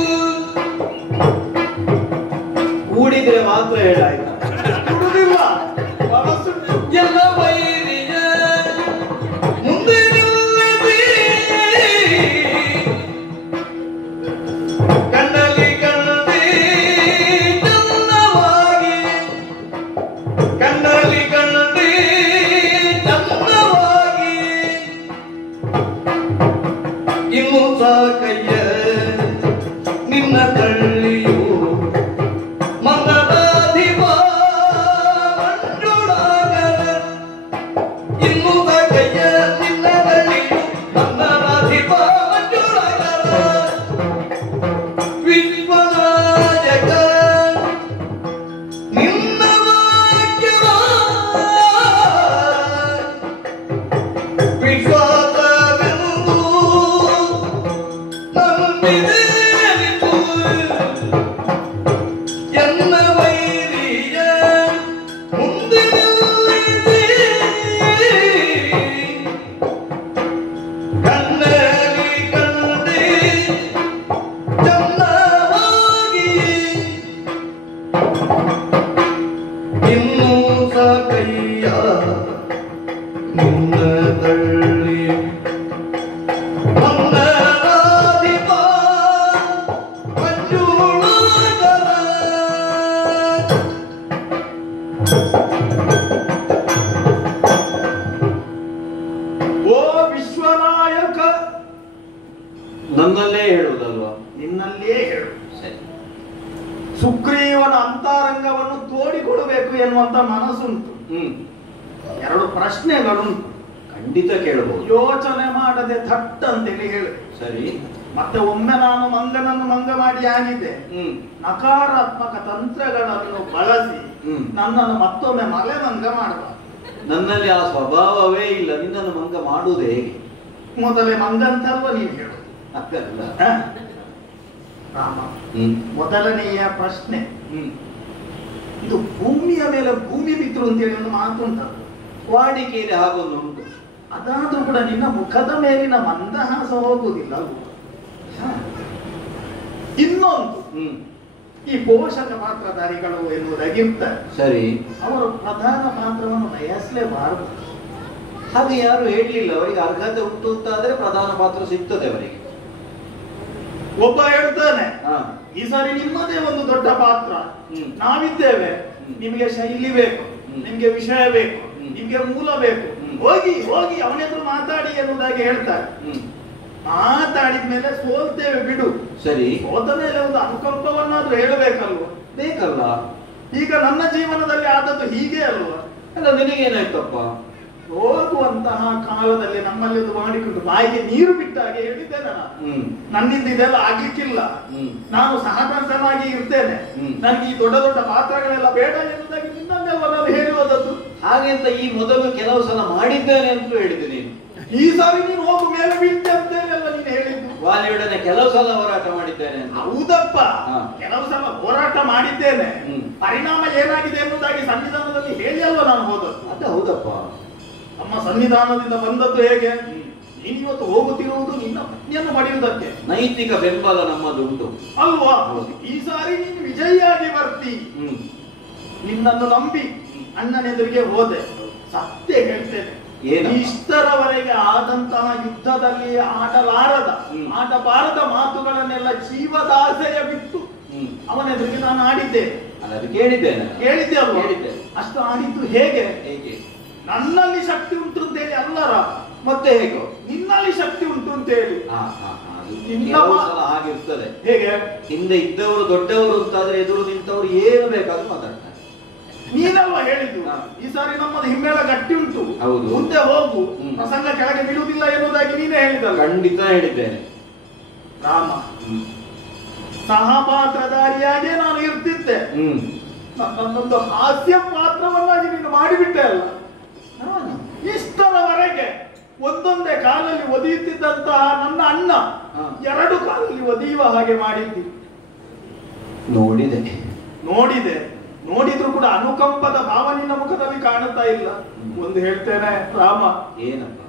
ಕೂಡಿದ್ರೆ ಮಾತ್ರ ಹೇಳಾಯ್ತು. ಬಿಡುವುದಿಲ್ಲ, ಮನಸ್ಸುಂಟು. ಎಲ್ಲ ವೈರಿಯ ಮುಂದೆ ನಿಲ್ಲದೆ ಕಣ್ಣಲ್ಲಿ ಕಣ್ಣದೆ ಚಂದವಾಗಿ, ಕಣ್ಣಲ್ಲಿ ಕಣ್ಣದೆ ಚಂದವಾಗಿ ಇನ್ನು ಸಾಕಯ್ಯ ನಿನ್ನ ತಳ್ಳಿಯು ಮಂಗಲಾಧಿಪ ಮಂಜುಳಾಗರ. ಇನ್ನು ಸಾಕಯ್ಯ ನಿನ್ನ ತಳ್ಳಿಯು ಮಂಗಲಾಧಿಪ ಮಂಜುಳಾಗರ. ವಿಶ್ವನಾಯಕ ನಿನ್ನ ವಾಕ್ಯವ ವಿಶ್ವಾಸವೆಂದು ನಂಬಿದೇನಿತು. ಎನ್ನ ವೈರಿಯ ಮುಂದೆ ನಿಲ್ಲಿಸಿ ಕಣ್ಣಲ್ಲಿ ಕಂಡೆ ಚಂದವಾಗಿ ಇನ್ನೂ ಸಾಕಯ್ಯ ನಿನ್ನ ತಳ್ಳಿ ಮಂಗಲಾಧಿಪ ಮಂಜುಳಾಗರ. ಸುಗ್ರೀವನ ಅಂತರಂಗವನ್ನು ತೋಡಿಕೊಡಬೇಕು ಎನ್ನುವಂತ ಮನಸ್ಸುಂಟು. ಎರಡು ಪ್ರಶ್ನೆಗಳುಂಟು. ಖಂಡಿತ ಕೇಳಬಹುದು. ಯೋಚನೆ ಮಾಡದೆ ಥಟ್ ಅಂತೇಳಿ ಹೇಳಿ. ಸರಿ. ಮತ್ತೆ ಒಮ್ಮೆ ನಾನು ಮಂಗನನ್ನು ಮಂಗ ಮಾಡಿ ಆಗಿದೆ, ನಕಾರಾತ್ಮಕ ತಂತ್ರಗಳನ್ನು ಬಳಸಿ ನನ್ನನ್ನು ಮತ್ತೊಮ್ಮೆ ಮಲೆ ಮಂಗ ಮಾಡಬಾರದು. ನನ್ನಲ್ಲಿ ಆ ಸ್ವಭಾವವೇ ಇಲ್ಲ. ನಿನ್ನನ್ನು ಮಂಗ ಮಾಡುವುದು ಹೇಗೆ? ಮೊದಲೇ ಮಂಗಂತಲ್ವ ನೀವು ಹೇಳುದು? ಅಕ್ಕಲ್ಲ ರಾಮ, ಮೊದಲನೆಯ ಪ್ರಶ್ನೆ, ಇದು ಭೂಮಿಯ ಮೇಲೆ ಭೂಮಿ ಬಿದ್ರು ಅಂತೇಳಿ ಒಂದು ಮಾತುಂಟದು. ವಾಡಿಕೆಯಲ್ಲಿ ಹಾಗೊಂದು ಉಂಟು. ಅದಾದ್ರೂ ಕೂಡ ನಿನ್ನ ಮುಖದ ಮೇಲಿನ ಮಂದಹಾಸ ಹೋಗುವುದಿಲ್ಲ ಅಲ್ವ? ಇನ್ನೊಂದು, ಈ ಪೋಷಕ ಪಾತ್ರಧಾರಿಗಳು ಎನ್ನುವುದಾಗಿರ್ತ, ಸರಿ, ಅವರು ಪ್ರಧಾನ ಪಾತ್ರವನ್ನು ಬಯಸಲೇಬಾರದು. ಹಾಗೆ ಯಾರು ಹೇಳಲಿಲ್ಲ. ಅವರಿಗೆ ಅರ್ಹತೆ ಉಂಟು ಅಂತ ಆದ್ರೆ ಪ್ರಧಾನ ಪಾತ್ರ ಸಿಗ್ತದೆ ಅವರಿಗೆ. ಒಬ್ಬ ಹೇಳ್ತಾನೆ, ಈ ಸಾರಿ ನಿಮ್ಮದೇ ಒಂದು ದೊಡ್ಡ ಪಾತ್ರ, ನಾವಿದ್ದೇವೆ, ನಿಮಗೆ ಶೈಲಿ ಬೇಕು, ನಿಮ್ಗೆ ವಿಷಯ ಬೇಕು, ನಿಮ್ಗೆ ಮೂಲ ಬೇಕು, ಹೋಗಿ ಹೋಗಿ ಅವನೆದ್ರು ಮಾತಾಡಿ ಎನ್ನುವುದಾಗಿ ಹೇಳ್ತಾರೆ. ಮಾತಾಡಿದ ಮೇಲೆ ಸೋಲ್ತೇವೆ ಬಿಡು, ಸರಿ, ಸೋತ ಮೇಲೆ ಒಂದು ಅನುಕಂಪವನ್ನಾದ್ರೂ ಹೇಳಬೇಕಲ್ವ? ಬೇಕಲ್ಲ. ಈಗ ನನ್ನ ಜೀವನದಲ್ಲಿ ಆದದ್ದು ಹೀಗೆ ಅಲ್ವಾ? ಅಲ್ಲ, ನಿನಗೇನಾಯ್ತಪ್ಪ? ಹೋಗುವಂತಹ ಕಾಲದಲ್ಲಿ ನಮ್ಮಲ್ಲಿ ಒಂದು ಮಾಡಿಕೊಂಡು ಬಾಯಿಗೆ ನೀರು ಬಿಟ್ಟ ಹಾಗೆ ಹೇಳಿದ್ದೇನೆ ನಾನು. ನನ್ನಿಂದ ಇದೆಲ್ಲ ಆಗ್ಲಿಕ್ಕಿಲ್ಲ, ನಾನು ಸಹಕಂಠನಾಗಿ ಇರ್ತೇನೆ, ನನಗೆ ಈ ದೊಡ್ಡ ದೊಡ್ಡ ಪಾತ್ರಗಳೆಲ್ಲ ಬೇಡ ಎನ್ನುವುದಾಗಿ ನಿನ್ನನ್ನೆಲ್ಲ ನಾನು ಹೇಳುವುದದ್ದು. ಹಾಗೆ ಅಂತ ಈ ಮೊದಲು ಕೆಲವು ಸಲ ಮಾಡಿದ್ದೇನೆ ಅಂತ ಹೇಳಿದೆ ನೀನು. ಈ ಸಾರಿ ನೀನು ಹೋಗು ಮೇಲೆ ಬೀಳ್ತೆ ಅಂತೇನೆಲ್ಲ ನೀನು ಹೇಳಿದ್ದು. ವಾಲಿಯೊಡನೆ ಕೆಲವು ಸಲ ಹೋರಾಟ ಮಾಡಿದ್ದೇನೆ ಅಂತ. ಹೌದಪ್ಪ, ಕೆಲವು ಸಲ ಹೋರಾಟ ಮಾಡಿದ್ದೇನೆ. ಪರಿಣಾಮ ಏನಾಗಿದೆ ಎನ್ನುವುದಾಗಿ ಸಂವಿಧಾನದಲ್ಲಿ ಹೇಳಿ ಅಲ್ವಾ ನಾನು ಹೋದದ್ದು. ಅದು ಹೌದಪ್ಪ. ನಮ್ಮ ಸನ್ನಿಧಾನದಿಂದ ಬಂದದ್ದು ಹೇಗೆ? ನೀನಿವತ್ತು ಹೋಗುತ್ತಿರುವುದು ನಿನ್ನ ಪತ್ನಿಯನ್ನು ಪಡೆಯುವುದಕ್ಕೆ. ನೈತಿಕ ಬೆಂಬಲ ನಮ್ಮದುಂಟು ಅಲ್ವಾ? ಈ ಸಾರಿ ನೀನು ವಿಜಯಿಯಾಗಿ ಬರ್ತಿ. ನಿನ್ನನ್ನು ನಂಬಿ ಅಣ್ಣನೆದುರಿಗೆ ಹೋದೆ. ಸತ್ಯ ಹೇಳ್ತೇನೆ, ಇಷ್ಟರವರೆಗೆ ಆದಂತಹ ಯುದ್ಧದಲ್ಲಿ ಆಡಬಾರದ ಮಾತುಗಳನ್ನೆಲ್ಲ ಜೀವದಾಸೆಯ ಬಿಟ್ಟು ಅವನೆದುರಿಗೆ ನಾನು ಆಡಿದ್ದೇನೆ. ಅದು ಕೇಳಿದ್ದೇನೆ. ಕೇಳಿದ್ದೆ ಅಲ್ವಾ? ಅಷ್ಟು ಆಡಿದ್ದು ಹೇಗೆ? ನನ್ನಲ್ಲಿ ಶಕ್ತಿ ಉಂಟು ಅಂತ ಹೇಳಿ ಅಲ್ಲರ, ಮತ್ತೆ ಹೇಗೋ ನಿನ್ನಲ್ಲಿ ಶಕ್ತಿ ಉಂಟು ಅಂತ ಹೇಳಿ. ಹಾಗಿರ್ತದೆ. ಹೇಗೆ? ಹಿಂದೆ ಇದ್ದವರು ದೊಡ್ಡವರು ಅಂತಾದ್ರೆ ಎದುರು ನಿಂತವರು ಏನು ಬೇಕಾದ್ರೂ ಮಾತಾಡ್ತಾರೆ. ನೀನಲ್ವಾ ಹೇಳಿದ್ದು ಈ ಸಾರಿ ನಮ್ಮದು ಹಿಮ್ಮೇಳ ಗಟ್ಟಿ ಉಂಟು, ಮುಂದೆ ಹೋಗು, ಪ್ರಸಂಗ ಕೆಳಗೆ ಬೀಳುವುದಿಲ್ಲ ಎನ್ನುವುದಾಗಿ ನೀನೇ ಹೇಳಿದಲ್ಲ. ಖಂಡಿತ ಹೇಳಿದ್ದೇನೆ ರಾಮ. ಸಹಪಾತ್ರಧಾರಿಯಾಗೆ ನಾನು ಇರ್ತಿದ್ದೆ, ನನ್ನೊಂದು ಹಾಸ್ಯ ಪಾತ್ರವನ್ನಾಗಿ ನೀನು ಮಾಡಿಬಿಟ್ಟೆ ಅಲ್ಲ. ಇಷ್ಟರವರೆಗೆ ಒಂದೊಂದೇ ಕಾಲಲ್ಲಿ ಒದೆಯುತ್ತಿದ್ದಂತಹ ನನ್ನ ಅಣ್ಣ ಎರಡು ಕಾಲಲ್ಲಿ ಒದೆಯುವ ಹಾಗೆ ಮಾಡಿದ್ದಿ. ನೋಡಿದೆ. ನೋಡಿದ್ರು ಕೂಡ ಅನುಕಂಪದ ಭಾವ ನಿನ್ನ ಮುಖದಲ್ಲಿ ಕಾಣುತ್ತಾ ಇಲ್ಲ. ಒಂದು ಹೇಳ್ತೇನೆ ರಾಮ, ಏನಪ್ಪ?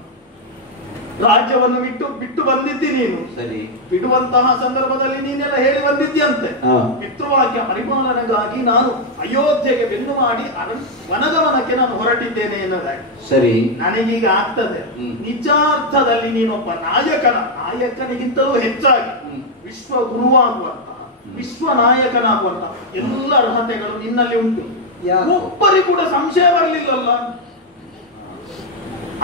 ರಾಜ್ಯವನ್ನು ಬಿಟ್ಟು ಬಂದಿದ್ದಿ ನೀನು. ಸರಿ. ಬಿಡುವಂತಹ ಸಂದರ್ಭದಲ್ಲಿ ನೀನೆಲ್ಲ ಹೇಳಿ ಬಂದಿದ್ಯಂತೆ, ಪಿತೃವಾಕ್ಯ ಪರಿಪಾಲನೆಗಾಗಿ ನಾನು ಅಯೋಧ್ಯೆಗೆ ಬೆನ್ನು ಮಾಡಿ ವನಗಮನಕ್ಕೆ ನಾನು ಹೊರಟಿದ್ದೇನೆ ಎನ್ನುವುದಾಗಿ. ಸರಿ. ನನಗೀಗ ಆಗ್ತದೆ, ನಿಜಾರ್ಥದಲ್ಲಿ ನೀನೊಬ್ಬ ನಾಯಕನಿಗಿಂತಲೂ ಹೆಚ್ಚಾಗಿ ವಿಶ್ವ ಗುರುವಾಗುವಂತಹ, ವಿಶ್ವ ನಾಯಕನಾಗುವಂತಹ ಎಲ್ಲ ಅರ್ಹತೆಗಳು ನಿನ್ನಲ್ಲಿ ಉಂಟು. ಒಬ್ಬರಿಗೂ ಕೂಡ ಸಂಶಯ ಬರಲಿಲ್ಲಲ್ಲ.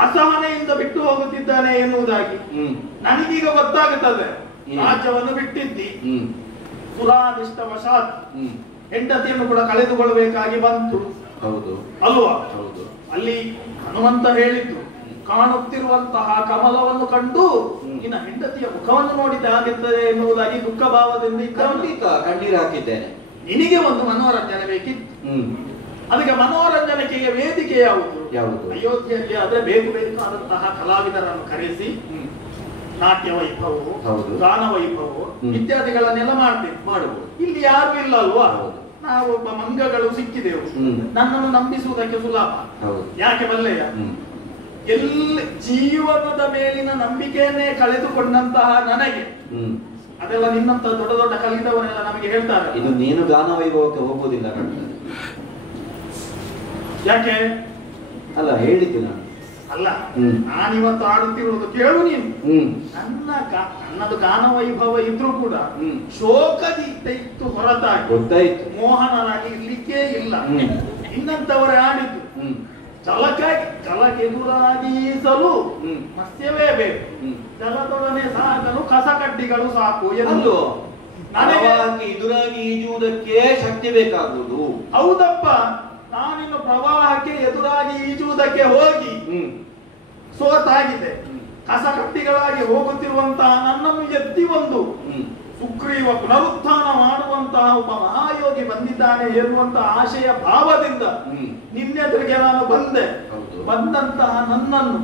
ಅಸಹನೆಯಿಂದ ಬಿಟ್ಟು ಹೋಗುತ್ತಿದ್ದಾನೆ ಎನ್ನುವುದಾಗಿ ನನಗೀಗ ಗೊತ್ತಾಗುತ್ತದೆ. ರಾಜ್ಯವನ್ನು ಬಿಟ್ಟಿದ್ದಿ, ಸುರಾದಿಷ್ಟವಶಾತ್ ಹೆಂಡತಿಯನ್ನು ಕೂಡ ಕಳೆದುಕೊಳ್ಳಬೇಕಾಗಿ ಬಂತು. ಹೌದು ಅಲ್ವಾ? ಹೌದು. ಅಲ್ಲಿ ಹನುಮಂತ ಹೇಳಿದ್ದು, ಕಾಣುತ್ತಿರುವಂತಹ ಕಮಲವನ್ನು ಕಂಡು ನಿನ್ನ ಹೆಂಡತಿಯ ಮುಖವನ್ನು ನೋಡಿದ ಆಗುತ್ತದೆ ಎನ್ನುವುದಾಗಿ ದುಃಖ ಭಾವದಿಂದ ಖಂಡಿತ ಕಣ್ಣೀರು ಹಾಕಿದ್ದೇನೆ. ನಿನಗೆ ಒಂದು ಮನೋರಂಜನೆ ಬೇಕಿತ್ತು. ಅದಕ್ಕೆ ಮನೋರಂಜನೆಗೆ ವೇದಿಕೆ ಯಾವುದು? ಅಯೋಧ್ಯೆಯಲ್ಲಿ ಆದ್ರೆ ಬೇಕಾದಂತಹ ಕಲಾವಿದರನ್ನು ಕರೆಸಿ ನಾಟ್ಯ ವೈಭವವು, ಗಾನ ವೈಭವವು ಇತ್ಯಾದಿಗಳನ್ನೆಲ್ಲ ಮಾಡಬಹುದು. ಇಲ್ಲಿ ಯಾರು ಇಲ್ಲ ಅಲ್ವಾ? ನಾವೊಬ್ಬ ಮಂಗಗಳು ಸಿಕ್ಕಿದೆವು, ನನ್ನನ್ನು ನಂಬಿಸುವುದಕ್ಕೆ ಸುಲಭ. ಯಾಕೆ ಬಲ್ಲೆಯ? ಎಲ್ಲಿ ಜೀವನದ ಮೇಲಿನ ನಂಬಿಕೆಯನ್ನೇ ಕಳೆದುಕೊಂಡಂತಹ ನನಗೆ ಅದೆಲ್ಲ ನಿನ್ನಂತ ದೊಡ್ಡ ದೊಡ್ಡ ಕಲಿತವನ್ನೆಲ್ಲ ನಮಗೆ ಹೇಳ್ತಾರೆ. ಇದು ನೀನು ಗಾನ ವೈಭವಕ್ಕೆ ಹೋಗುವುದಿಲ್ಲ ಕಾಣ್ತದೆ. ಯಾಕೆ? ಅಲ್ಲ ಹೇಳಿದ್ದು ನಾನು ಅಲ್ಲ, ನಾನಿವತ್ತು ಆಡುತ್ತಿರುವುದು ಕೇಳು ನೀನು. ನನ್ನದು ಗಾನ ವೈಭವ ಇದ್ರೂ ಕೂಡ ಶೋಕಗೀತೆ ಇತ್ತು ಹೊರತಾಗಿ ಗೊತ್ತಾಯ್ತು, ಮೋಹನರಾಗಿ ಇರ್ಲಿಕ್ಕೇ ಇಲ್ಲ. ಇನ್ನಂತವರೇ ಆಡಿದ್ದು ಜಲಕ್ಕೆದುರಾಗಿ ಈಸಲು ಮತ್ಸ್ಯವೇ ಬೇಕು, ಜಲದೊಡನೆ ಸಾಗಲು ಕಸ ಕಡ್ಡಿಗಳು ಸಾಕು ಎಂದು ಪ್ರವಾಹಕ್ಕೆ ಎದುರಾಗಿ ಈಜುವುದಕ್ಕೆ ಶಕ್ತಿ ಬೇಕಾಗುವುದು. ಹೌದಪ್ಪ, ನಾನಿನ್ನು ಪ್ರವಾಹಕ್ಕೆ ಎದುರಾಗಿ ಈಜುವುದಕ್ಕೆ ಹೋಗಿ ಸೋತಾಗಿದೆ. ಕಸಕಟ್ಟಿಗಳಾಗಿ ಹೋಗುತ್ತಿರುವಂತಹ ನನ್ನನ್ನು ಎತ್ತಿ ಒಂದು ಸುಗ್ರೀವ ಪುನರುತ್ಥಾನ ಮಾಡುವಂತಹ ಒಬ್ಬ ಮಹಾಯೋಗಿ ಬಂದಿದ್ದಾನೆ ಎನ್ನುವಂತಹ ಆಶಯ ಭಾವದಿಂದ ನಿನ್ನೆದುರಿಗೆ ನಾನು ಬಂದೆ. ಬಂದಂತಹ ನನ್ನನ್ನು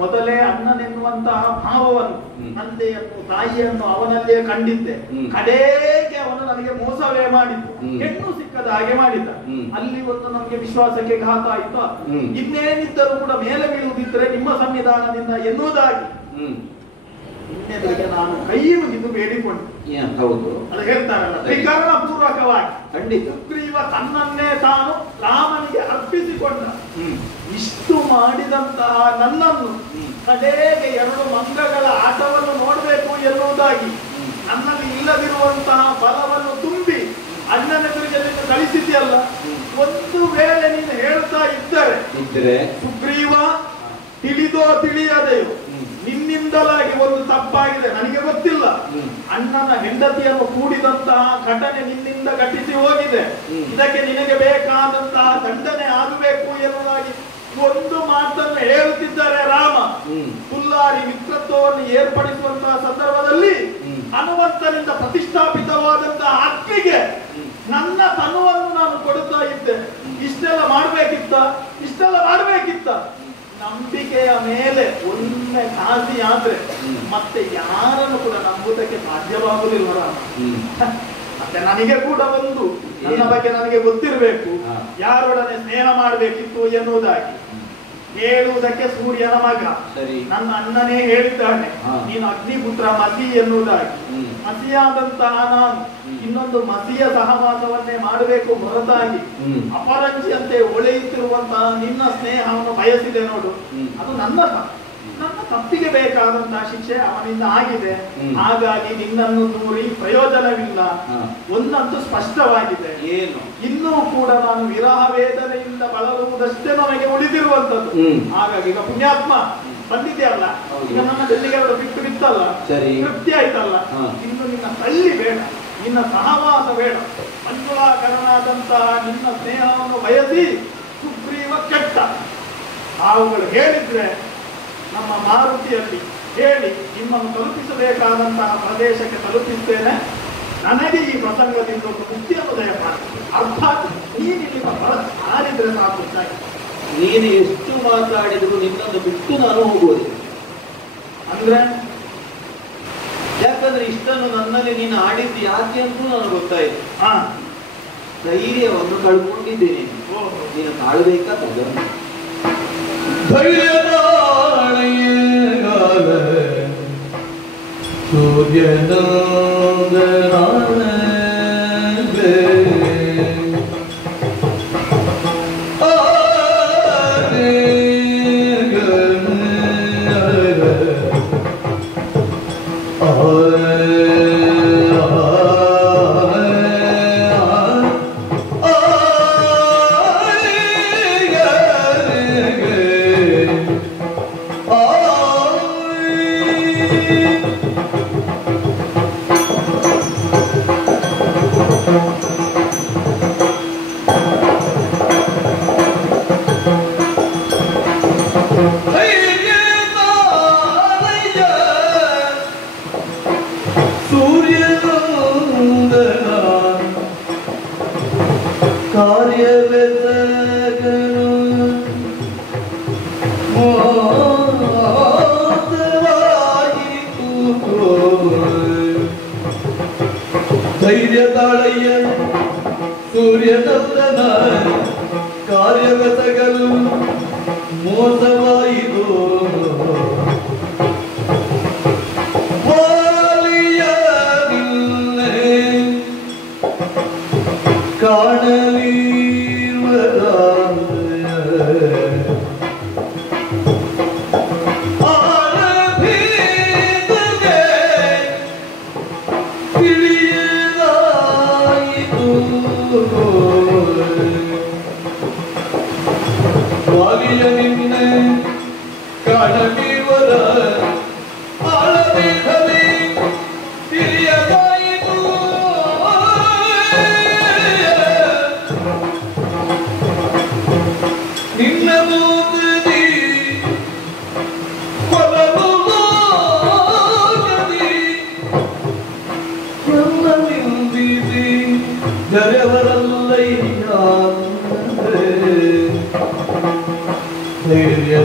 ಮೊದಲೇ ಅಣ್ಣನೆನ್ನುವಂತಹ ಭಾವವನ್ನು, ತಂದೆಯನ್ನು ತಾಯಿಯನ್ನು ಅವನಲ್ಲೇ ಕಂಡಿದ್ದೆ. ಕಡೆಗೆ ಅವನು ನನಗೆ ಮೋಸವೇ ಮಾಡಿದ್ದು, ಹೆಣ್ಣು ಸಿಕ್ಕದ ಹಾಗೆ ಮಾಡಿದ್ದ. ಅಲ್ಲಿ ಒಂದು ನಮಗೆ ವಿಶ್ವಾಸಕ್ಕೆ ಘಾತ ಆಯ್ತು. ಇನ್ನೇನಿದ್ದರೂ ಕೂಡ ಮೇಲೆ ಬೀಳುವುದಿದ್ರೆ ನಿಮ್ಮ ಸಂವಿಧಾನದಿಂದ ಎನ್ನುವುದಾಗಿ ಇನ್ನೆದುರಿಗೆ ನಾನು ಕೈ ಮುಗಿದು ಬೇಡಿಕೊಂಡೆ. ಹೌದು, ಅದು ಹೇಳ್ತಾರಲ್ಲ, ತ್ರಿಕರಣ ಪೂರ್ವಕವಾಗಿ ಖಂಡಿತ ಸುಗ್ರೀವ ತನ್ನನ್ನೇ ತಾನು ರಾಮನಿಗೆ ಅರ್ಪಿಸಿಕೊಂಡ. ಇಷ್ಟು ಮಾಡಿದಂತಹ ನನ್ನನ್ನು ಕಡೆಗೆ 2 ಮಂಗಗಳ ಆಟವನ್ನು ನೋಡಬೇಕು ಎನ್ನುವುದಾಗಿ ನನ್ನಲ್ಲಿ ಇಲ್ಲದಿರುವಂತಹ ಬಲವನ್ನು ತುಂಬಿ ಅಣ್ಣನೆದುರಿಗೆ ನೀನು ಕಳಿಸಿದ್ಯಲ್ಲ. ಒಂದು ವೇಳೆ ನೀನು ಹೇಳ್ತಾ ಇದ್ದರೆ ಸುಗ್ರೀವ ತಿಳಿದೋ ತಿಳಿಯದೆಯೋ ನಿನ್ನಿಂದಲಾಗಿ ಒಂದು ತಪ್ಪಾಗಿದೆ, ನನಗೆ ಗೊತ್ತಿಲ್ಲ. ಅಣ್ಣನ ಹೆಂಡತಿಯನ್ನು ಕೂಡಿದಂತಹ ಘಟನೆ ನಿನ್ನಿಂದ ಘಟಿಸಿ ಹೋಗಿದೆ. ಇದಕ್ಕೆ ನಿನಗೆ ಬೇಕಾದಂತಹ ದಂಡನೆ ಆಗಬೇಕು ಎನ್ನುವುದಾಗಿ ಒಂದು ಮಾತನ್ನು ಹೇಳುತ್ತಿದ್ದಾರೆ ರಾಮ. ತುಲ್ಲಾರಿ ಮಿತ್ರತ್ವವನ್ನು ಏರ್ಪಡಿಸುವಂತಹ ಸಂದರ್ಭದಲ್ಲಿ ಹನುಮಂತನಿಂದ ಪ್ರತಿಷ್ಠಾಪಿತವಾದಂತಹ ಅಗ್ನಿಗೆ ನನ್ನ ತನುವನ್ನು ನಾನು ಕೊಡುತ್ತಾ ಇದ್ದೆ. ಇಷ್ಟೆಲ್ಲ ಮಾಡಬೇಕಿತ್ತ ನಂಬಿಕೆಯ ಮೇಲೆ ಒಮ್ಮೆ ಖಾಸಿ ಆದ್ರೆ ಮತ್ತೆ ಯಾರನ್ನು ಕೂಡ ನಂಬುವುದಕ್ಕೆ ಸಾಧ್ಯವಾಗುವುದಿಲ್ಲ ರಾಮ. ಮತ್ತೆ ನನಗೆ ಕೂಡ ಒಂದು ನನ್ನ ಬಗ್ಗೆ ನನಗೆ ಗೊತ್ತಿರಬೇಕು, ಯಾರೊಡನೆ ಸ್ನೇಹ ಮಾಡಬೇಕಿತ್ತು ಎನ್ನುವುದಾಗಿ. ಹೇಳುವುದಕ್ಕೆ ಸೂರ್ಯನ ಮಗ ನನ್ನ ಅಣ್ಣನೇ ಹೇಳಿದ್ದಾನೆ, ನೀನು ಅಗ್ನಿಪುತ್ರ ಮಸಿ ಎನ್ನುವುದಾಗಿ. ಮಸಿಯಾದಂತಹ ನಾನು ಇನ್ನೊಂದು ಮಸಿಯ ಸಹವಾಸವನ್ನೇ ಮಾಡಬೇಕು ಹೊರತಾಗಿ ಅಪರಂಜಿಯಂತೆ ಹೊಳೆಯುತ್ತಿರುವಂತಹ ನಿನ್ನ ಸ್ನೇಹವನ್ನು ಬಯಸಿದೆ ನೋಡು. ಅದು ನನ್ನ ತಪ್ಪಿಗೆ ಬೇಕಾದಂತಹ ಶಿಕ್ಷೆ ಅವನಿಂದ ಆಗಿದೆ. ಹಾಗಾಗಿ ನಿನ್ನನ್ನು ದೂರಿ ಪ್ರಯೋಜನವಿಲ್ಲ. ಒಂದಂತೂ ಸ್ಪಷ್ಟವಾಗಿದೆ, ಏನು ಇನ್ನೂ ಕೂಡ ನಾನು ವಿರಹ ವೇದನೆಯಿಂದ ಬಳಲುವುದಷ್ಟೇ ನನಗೆ ಉಳಿದಿರುವಂತದ್ದು. ಹಾಗಾಗಿ ಈಗ ಪುಣ್ಯಾತ್ಮ ಬಂದಿದೆಯಲ್ಲ, ಈಗ ನನ್ನ ಜೊತೆಗೆ ಬಿಟ್ಟು ಬಿತ್ತಲ್ಲ, ತೃಪ್ತಿ ಆಯ್ತಲ್ಲ. ಇನ್ನು ನಿನ್ನ ತಳ್ಳಿ ಬೇಡ, ನಿನ್ನ ಸಹವಾಸ ಬೇಡ. ಮಂಜುಳಾಕರನಾದಂತಹ ನಿನ್ನ ಸ್ನೇಹವನ್ನು ಬಯಸಿ ಸುಗ್ರೀವ ಕೆಟ್ಟ. ಅವುಗಳು ಹೇಳಿದ್ರೆ ನಮ್ಮ ಮಾರುತಿಯಲ್ಲಿ ಹೇಳಿ ನಿಮ್ಮನ್ನು ತಲುಪಿಸಬೇಕಾದಂತಹ ಪ್ರದೇಶಕ್ಕೆ ತಲುಪಿಸ್ತೇನೆ. ನನಗೆ ಈ ಪ್ರಸಂಗದಿಂದ ಒಂದು ಮುಕ್ತಿಯನ್ನು ದಯಮಾಡಿ. ಅರ್ಥಾತ್ ನೀನಿಲ್ಲಿ ಆಡಿದ್ರೆ ಸಾಕು. ನೀನು ಎಷ್ಟು ಮಾತಾಡಿದ್ರು ನಿನ್ನನ್ನು ಬಿಟ್ಟು ನಾನು ಹೋಗುವುದು. ಅಂದ್ರೆ ಯಾಕಂದ್ರೆ ಇಷ್ಟನ್ನು ನನ್ನಲ್ಲಿ ನೀನು ಆಡಿದ್ದು ಯಾಕೆ ಅಂತ ನನಗೆ ಗೊತ್ತಾಯ್ತು. ಧೈರ್ಯವನ್ನು ಕಳ್ಕೊಂಡಿದ್ದೇನೆ. ನೀನು ತಾಳ್ಬೇಕಾ ಧೈರ್ಯ ತಾಳಯ್ಯ ಸೂರ್ಯಚಂದ್ರನ ಕಾರ್ಯವೆಸಗಲು ಮೋಸವಾಯಿತು. ಕಾಣಲಿವರ ಆಳದಿರಲಿ ತಿಳಿಯದಾಯಿತು. ಸೂರ್ಯನಲ್ಲಯ್ಯ ಧೈರ್ಯ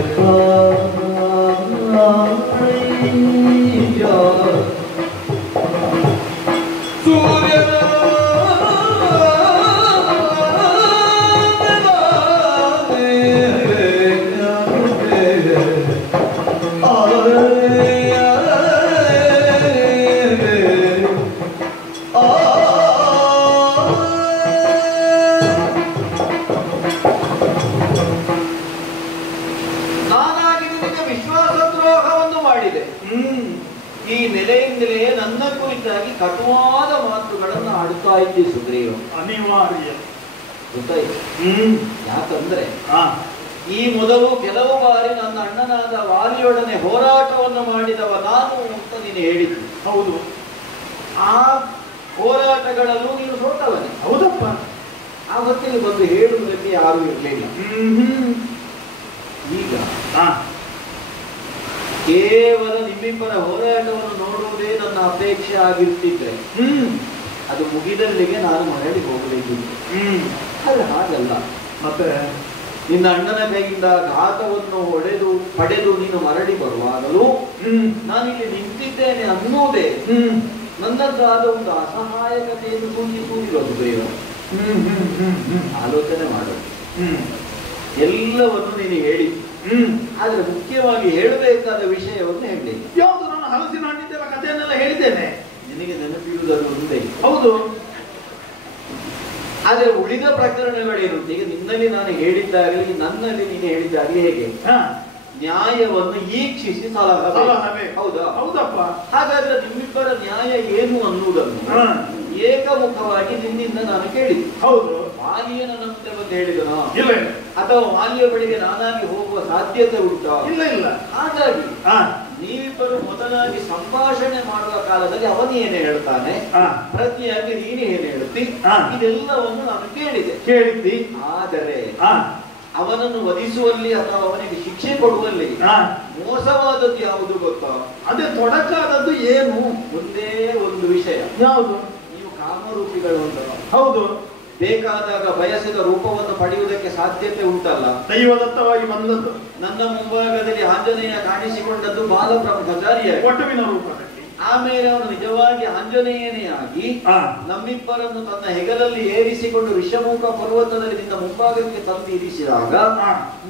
ಸೂರ್ಯನ ಈ ನೆಲೆಯಿಂದಲೇ ನನ್ನ ಕುರಿತಾಗಿ ಕಟುವಾದ ಮಾತುಗಳನ್ನು ಆಡುತ್ತಾ ಇದ್ದೆ ಸುಗ್ರೀವ. ಅನಿವಾರ್ಯ ಗೊತ್ತಾಯ್ತು. ಯಾಕಂದ್ರೆ ಈ ಮೊದಲು ಕೆಲವು ಬಾರಿ ನನ್ನ ಅಣ್ಣನಾದ ವಾಲಿಯೊಡನೆ ಹೋರಾಟವನ್ನು ಮಾಡಿದವ ನಾನು ಅಂತ ನೀನು ಹೇಳಿದ್ದು. ಹೌದು. ಆ ಹೋರಾಟಗಳಲ್ಲೂ ನೀನು ಸೋತವನೇ. ಹೌದಪ್ಪ. ಆ ಹೊತ್ತಿಗೆ ಬಂದು ಹೇಳುವುದಕ್ಕೆ ಯಾರು ಇರಲಿಲ್ಲ. ಈಗ ಕೇವಲ ನಿಮ್ಮಿಬ್ಬರ ಹೋರಾಟವನ್ನು ನೋಡುವುದೇ ನನ್ನ ಅಪೇಕ್ಷೆ ಆಗಿರ್ತಿದ್ರೆ ಅದು ಮುಗಿದಲ್ಲಿಗೆ ನಾನು ಮರಳಿ ಹೋಗಬೇಕಿತ್ತು. ಆದ್ರೆ ಹಾಗಲ್ಲ. ಮತ್ತೆ ನಿನ್ನ ಅಣ್ಣನ ಕೈಯಿಂದ ಘಾತವನ್ನು ಪಡೆದು ನೀನು ಮರಳಿ ಬರುವಾಗಲೂ ನಾನಿಲ್ಲಿ ನಿಂತಿದ್ದೇನೆ ಅನ್ನುವುದೇ ನನ್ನದಾದ ಒಂದು ಅಸಹಾಯಕತೆಯನ್ನು ಸೂಚಿಸುವುದಿರೋದು ಬೇಗ. ಆಲೋಚನೆ ಮಾಡೋದು ಎಲ್ಲವನ್ನು ನೀನು ಹೇಳಿ, ಆದ್ರೆ ಮುಖ್ಯವಾಗಿ ಹೇಳಬೇಕಾದ ವಿಷಯವನ್ನು ಹೇಳಿ. ಯಾವುದು? ನಾನು ಹಲಸಿನ ಹಣ್ಣಿದ್ದೆಲ್ಲ ಕಥೆಯನ್ನೆಲ್ಲ ಹೇಳಿದ್ದೇನೆ. ನಿನಗೆ ನೆನಪಿರುವುದನ್ನು ಒಂದೇ. ಹೌದು. ಆದ್ರೆ ಉಳಿದ ಪ್ರಕರಣಗಳೇನುಂಟು. ಈಗ ನಿನ್ನಲ್ಲಿ ನಾನು ಹೇಳಿದ್ದಾಗಲಿ ನನ್ನಲ್ಲಿ ನೀನು ಹೇಳಿದ್ದಾಗಲಿ ಹೇಗೆ ನ್ಯಾಯವನ್ನು ಈಕ್ಷಿಸಿ ಸಲಹೆ. ಹೌದಾ? ಹೌದಪ್ಪ. ಹಾಗಾದ್ರೆ ನಿಮ್ಮಿಬ್ಬರ ನ್ಯಾಯ ಏನು ಅನ್ನುವುದನ್ನು ಏಕಮುಖವಾಗಿ ನಿನ್ನಿಂದ ನಾನು ಕೇಳಿದ್ದೆ. ಹೌದು. ವಾಲಿಯ ನನ್ನ ಮುಂದೆ ಬಂದು ಹೇಳಿದನೋ ಇಲ್ಲ ಅಥವಾ ವಾಲಿಯ ಬಳಿಗೆ ನಾನಾಗಿ ಹೋಗುವ ಸಾಧ್ಯತೆ ಉಂಟಾ? ಇಲ್ಲ ಇಲ್ಲ. ಹಾಗಾಗಿ ನೀವಿಬ್ಬರು ಮೊದಲಾಗಿ ಸಂಭಾಷಣೆ ಮಾಡುವ ಕಾಲದಲ್ಲಿ ಅವನು ಏನೇ ಹೇಳ್ತಾನೆ, ಪ್ರತಿಯಾಗಿ ನೀನು ಏನು ಹೇಳುತ್ತಿ, ಇದೆಲ್ಲವನ್ನು ನಾನು ಕೇಳಿದ್ದಿ. ಆದರೆ ಅವನನ್ನು ವಧಿಸುವಲ್ಲಿ ಅಥವಾ ಅವನಿಗೆ ಶಿಕ್ಷೆ ಕೊಡುವಲ್ಲಿ ಮೋಸವಾದದ್ದು ಯಾವುದು ಗೊತ್ತಾ? ಅದೇ ತೊಡಕಾದದ್ದು ಏನು? ಒಂದೇ ಒಂದು ವಿಷಯ. ಯಾವುದು? ನೀವು ಕಾಮರೂಪಿಗಳು ಅಂತ. ಹೌದು. ಬೇಕಾದಾಗ ಬಯಸಿದ ರೂಪವನ್ನು ಪಡೆಯುವುದಕ್ಕೆ ಸಾಧ್ಯತೆ ಉಂಟಲ್ಲ. ದೈವದತ್ತವಾಗಿ ಬಂದದ್ದು. ನನ್ನ ಮುಂಭಾಗದಲ್ಲಿ ಆಂಜನೇಯ ಕಾಣಿಸಿಕೊಂಡದ್ದು ಬಾಲಬ್ರಹ್ಮಚಾರಿಯಾಗಿ ಒಟುವಿನ ರೂಪದಲ್ಲಿ. ಆಮೇಲೆ ಅವನು ನಿಜವಾಗಿ ಆಂಜನೇಯನೇ ಆಗಿ ನಮ್ಮಿಬ್ಬರನ್ನು ತನ್ನ ಹೆಗಲಲ್ಲಿ ಏರಿಸಿಕೊಂಡು ಋಷಮುಖ ಪರ್ವತದಲ್ಲಿ ನಿನ್ನ ಮುಂಭಾಗಕ್ಕೆ ತಂದು ಇರಿಸಿದಾಗ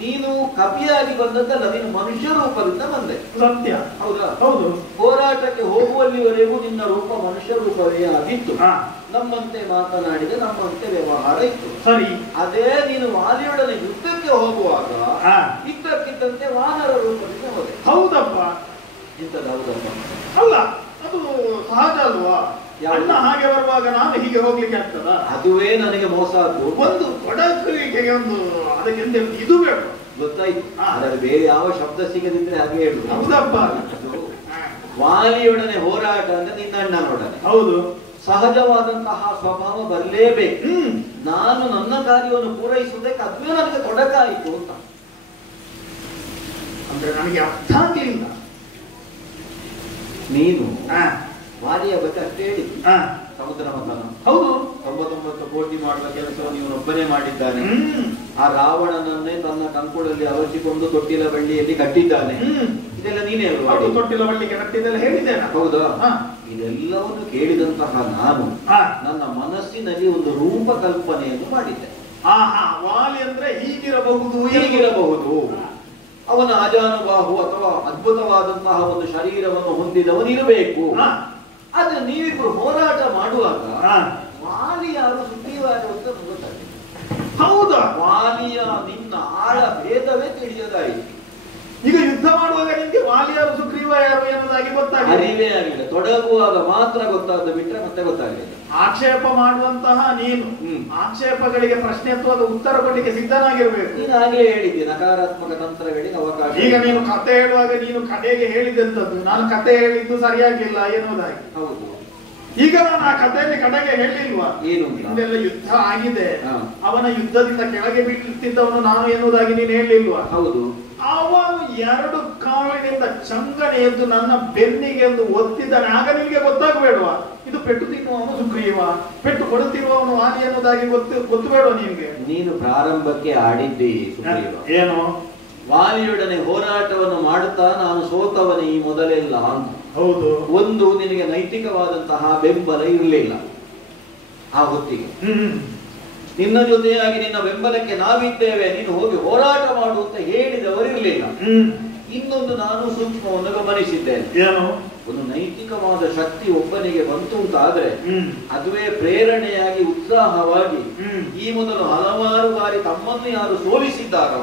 ನೀನು ಕಪಿಯಾಗಿ ಬಂದದ್ದಲ್ಲ, ನೀನು ಮನುಷ್ಯ ರೂಪದಿಂದ ಬಂದೆ. ಸತ್ಯ. ಹೌದಾ? ಹೌದು. ಹೋರಾಟಕ್ಕೆ ಹೋಗುವಲ್ಲಿವರೆಗೂ ನಿನ್ನ ರೂಪ ಮನುಷ್ಯ ರೂಪವೇ ಆಗಿತ್ತು. ನಮ್ಮಂತೆ ಮಾತನಾಡಿದ, ನಮ್ಮಂತೆ ವ್ಯವಹಾರ ಇತ್ತು. ಸರಿ. ಅದೇ ನೀನು ವಾಲಿಯೊಡನೆ ಯುದ್ಧಕ್ಕೆ ಹೋಗುವಾಗ ಇದ್ದಕ್ಕಿದ್ದಂತೆ ವಾನರ ರೂಪದಿಂದ ಹೋದೆ. ಹೌದಪ್ಪ. ಇಂಥದ್ದು ಹೌದಪ್ಪ ಅಲ್ಲ, ಅದು ಸಹಜ ಅಲ್ವಾ? ಅಣ್ಣ ಹಾಗೆ ಬರುವಾಗ ನಾನು ಹೀಗೆ ಹೋಗ್ಲಿಕ್ಕೆ ಆಗ್ತದ? ಅದುವೇ ನನಗೆ ಮೋಸ ಆದ್ದು. ಒಂದು ತೊಡಕಿಗೆ ಒಂದು ಅದಕ್ಕೆಂತ ಇದು ಬೇಡ. ಗೊತ್ತಾಯ್ತು. ಅದರಲ್ಲಿ ಬೇರೆ ಯಾವ ಶಬ್ದ ಸಿಗದಿದ್ರೆ ಹಾಗೆ ಹೇಳು. ಹೌದಪ್ಪ. ವಾಲಿಯೊಡನೆ ಹೋರಾಟ ಅಂದ್ರೆ ನಿನ್ನ ಅಣ್ಣನೊಡನೆ. ಹೌದು. ಸಹಜವಾದಂತಹ ಸ್ವಭಾವ ಬರಲೇಬೇಕು. ನಾನು ನನ್ನ ಕಾರ್ಯವನ್ನು ಪೂರೈಸುವುದಕ್ಕೆ ಅದುವೇ ನನಗೆ ತೊಡಕಾಯಿತು ಅಂತ. ಅಂದ್ರೆ ನನಗೆ ಅರ್ಥ ಆಗಲಿಲ್ಲ. ನೀನು ವಾಲಿಯ ಬಗ್ಗೆ ಅಷ್ಟೇ ಹೇಳಿದ್ದಿ. ಸಮುದ್ರ ಮಥನ. ಹೌದು. 99 ಕೋಟಿ ಮಾಡುವ ಕೆಲಸವನ್ನು ಇವನು ಒಬ್ಬನೇ ಮಾಡಿದ್ದಾನೆ. ಆ ರಾವಣನನ್ನೇ ತನ್ನ ಕಂಕುಳಲ್ಲಿ ಅವರಿಸಿಕೊಂಡು ತೊಟ್ಟಿಲ ಬಳ್ಳಿಯಲ್ಲಿ ಕಟ್ಟಿದ್ದಾನೆ. ಇದೆಲ್ಲ ನೀನೇ ಅಲ್ವಾ? ತೊಟ್ಟಿಲ ಬಳ್ಳಿಗೆ ಕಟ್ಟಿದ್ದೆಲ್ಲ ಹೇಳಿದ್ದೇನೆ. ಹೌದಾ? ಇದೆಲ್ಲವನ್ನು ಕೇಳಿದಂತಹ ನಾನು ನನ್ನ ಮನಸ್ಸಿನಲ್ಲಿ ಒಂದು ರೂಪಕಲ್ಪನೆಯನ್ನು ಮಾಡಿದ್ದೆ. ವಾಲಿ ಅಂದ್ರೆ ಹೀಗಿರಬಹುದು, ಹೀಗಿರಬಹುದು. ಅವನ ಅಜಾನುಬಾಹು ಅಥವಾ ಅದ್ಭುತವಾದಂತಹ ಒಂದು ಶರೀರವನ್ನು ಹೊಂದಿದವನಿರಬೇಕು. ಆದ್ರೆ ನೀವಿಬ್ರು ಹೋರಾಟ ಮಾಡುವಾಗ ವಾಲಿ ಯಾರು ಸುಗ್ರೀವಾದ ಅಂತ ಗೊತ್ತಾಗಿದೆ. ಹೌದಾ? ವಾಲಿಯ ನಿನ್ನ ಆಳ ಭೇದವೇ ತಿಳಿಯದಾಯಿತು. ಈಗ ಯುದ್ಧ ಮಾಡುವಾಗ ನಿಮ್ಗೆ ವಾಲಿ ಯಾರು ಸುಗ್ರೀವ ಯಾರು ಎನ್ನುವುದಾಗಿ ಗೊತ್ತಾಗಿದೆ? ಅರಿವೇ ಆಗಿಲ್ಲ. ತೊಡಗುವಾಗ ಮಾತ್ರ ಗೊತ್ತಾದ ಬಿಟ್ರೆ ಮತ್ತೆ ಗೊತ್ತಾಗಲಿಲ್ಲ. ಆಕ್ಷೇಪ ಮಾಡುವಂತಹ ನೀನು ಆಕ್ಷೇಪಗಳಿಗೆ ಪ್ರಶ್ನೆತ್ವದ ಉತ್ತರ ಕೊಡ್ಲಿಕ್ಕೆ ಸಿದ್ಧನಾಗಿರ್ಬೇಕು. ನೀನು ಹಾಗೆ ಹೇಳಿದ್ದೆ ನಕಾರಾತ್ಮಕ ತಂತ್ರಗಳಿಗೆ ಅವಕಾಶ. ಈಗ ನೀನು ಕತೆ ಹೇಳುವಾಗ ನೀನು ಕಡೆಗೆ ಹೇಳಿದಂತದ್ದು ನಾನು ಕತೆ ಹೇಳಿದ್ದು ಸರಿಯಾಗಿಲ್ಲ ಎನ್ನುವುದಾಗಿ. ಹೌದು. ಈಗ ನಾನು ಆ ಕಥೆಯಲ್ಲಿ ಕಡೆಗೆ ಹೇಳಿಲ್ವಾ? ಏನು? ಹಿಂದೆಲ್ಲ ಯುದ್ಧ ಆಗಿದೆ, ಅವನ ಯುದ್ಧದಿಂದ ಕೆಳಗೆ ಬೀಳ್ತಿದ್ದವನು ನಾನು ಎನ್ನುವುದಾಗಿ ನೀನು ಹೇಳಿಲ್ವಾ? ಹೌದು. ಅವನು 2 ಕಾಲಿನಿಂದ ಚಂಗನೆ ಎದ್ದು ನನ್ನ ಬೆನ್ನಿಗೆ ಎಂದು ಒತ್ತಿದ್ದಾನೆ. ಆಗ ನಿಮಗೆ ಗೊತ್ತಾಗಬೇಡವಾ ಇದು ಪೆಟ್ಟು ತಿನ್ನುವವನು ಸುಗ್ರೀವ, ಪೆಟ್ಟು ಕೊಡುತ್ತಿರುವವನು ವಾಲಿ ಎನ್ನುವುದಾಗಿ ಗೊತ್ತು ಬೇಡ ನಿನಗೆ. ನೀನು ಪ್ರಾರಂಭಕ್ಕೆ ಆಡಿದ್ದಿ ಸುಗ್ರೀವ. ಏನು? ವಾಲಿಯೊಡನೆ ಹೋರಾಟವನ್ನು ಮಾಡುತ್ತಾ ನಾನು ಸೋತವನೇ ಈ ಮೊದಲೆಲ್ಲ ಅಂತ. ಹೌದು. ಒಂದು, ನಿನಗೆ ನೈತಿಕವಾದಂತಹ ಬೆಂಬಲ ಇರಲಿಲ್ಲ ಆ ಹೊತ್ತಿಗೆ. ನಿನ್ನ ಜೊತೆಯಾಗಿ ನಿನ್ನ ಬೆಂಬಲಕ್ಕೆ ನಾವಿದ್ದೇವೆ, ನೀನು ಹೋಗಿ ಹೋರಾಟ ಮಾಡು ಅಂತ ಹೇಳಿದವರಿರಲಿಲ್ಲ. ಇನ್ನೊಂದು, ನಾನು ಸೂಕ್ಷ್ಮವನ್ನು ಗಮನಿಸಿದ್ದೇನೆ. ಏನು? ಒಂದು ನೈತಿಕವಾದ ಶಕ್ತಿ ಒಬ್ಬನಿಗೆ ಬಂತು ಅಂತಾದ್ರೆ ಅದುವೇ ಪ್ರೇರಣೆಯಾಗಿ ಉತ್ಸಾಹವಾಗಿ ಈ ಮೊದಲು ಹಲವಾರು ಬಾರಿ ತಮ್ಮನ್ನು ಯಾರು ಸೋಲಿಸಿದ್ದಾರೋ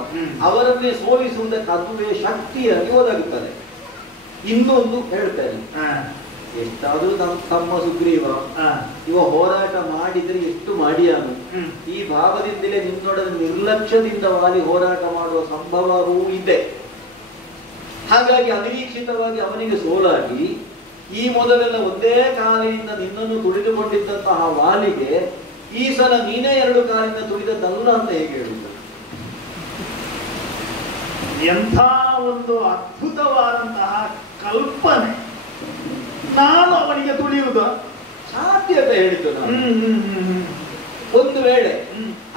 ಅವರನ್ನೇ ಸೋಲಿಸುವುದಕ್ಕೆ ಅದುವೇ ಶಕ್ತಿಯಾಗಿ ಒದಗುತ್ತದೆ. ಇನ್ನೊಂದು ಹೇಳ್ತೇನೆ, ಎಷ್ಟಾದ್ರೂ ತಮ್ಮ ಸುಗ್ರೀವ ಇವ ಹೋರಾಟ ಮಾಡಿದ್ರೆ ಎಷ್ಟು ಮಾಡಿಯಾನು, ಈ ಭಾವದಿಂದಲೇ ನಿನ್ನೊಡನೆ ನಿರ್ಲಕ್ಷ್ಯದಿಂದ ವಾಲಿ ಹೋರಾಟ ಮಾಡುವ ಸಂಭವವೂ ಇದೆ. ಹಾಗಾಗಿ ಅನಿರೀಕ್ಷಿತವಾಗಿ ಅವನಿಗೆ ಸೋಲಾಗಿ ಈ ಮೊದಲೆಲ್ಲ ಒಂದೇ ಕಾಲಿನಿಂದ ನಿನ್ನನ್ನು ತುಳಿದುಕೊಂಡಿದ್ದಂತಹ ವಾಲಿಗೆ ಈ ಸಲ ನೀನೇ 2 ಕಾಲಿಂದ ತುಳಿದದ್ದಲ್ಲ ಅಂತ ಹೇಗೆ ಹೇಳುವುದು? ಎಂಥ ಒಂದು ಅದ್ಭುತವಾದಂತಹ ಕಲ್ಪನೆ. ನಾನು ಅವನಿಗೆ ತುಳಿಯುವುದು ಸಾಧ್ಯತೆ ಹೇಳಿದ್ದು ನಾನು. ಒಂದು ವೇಳೆ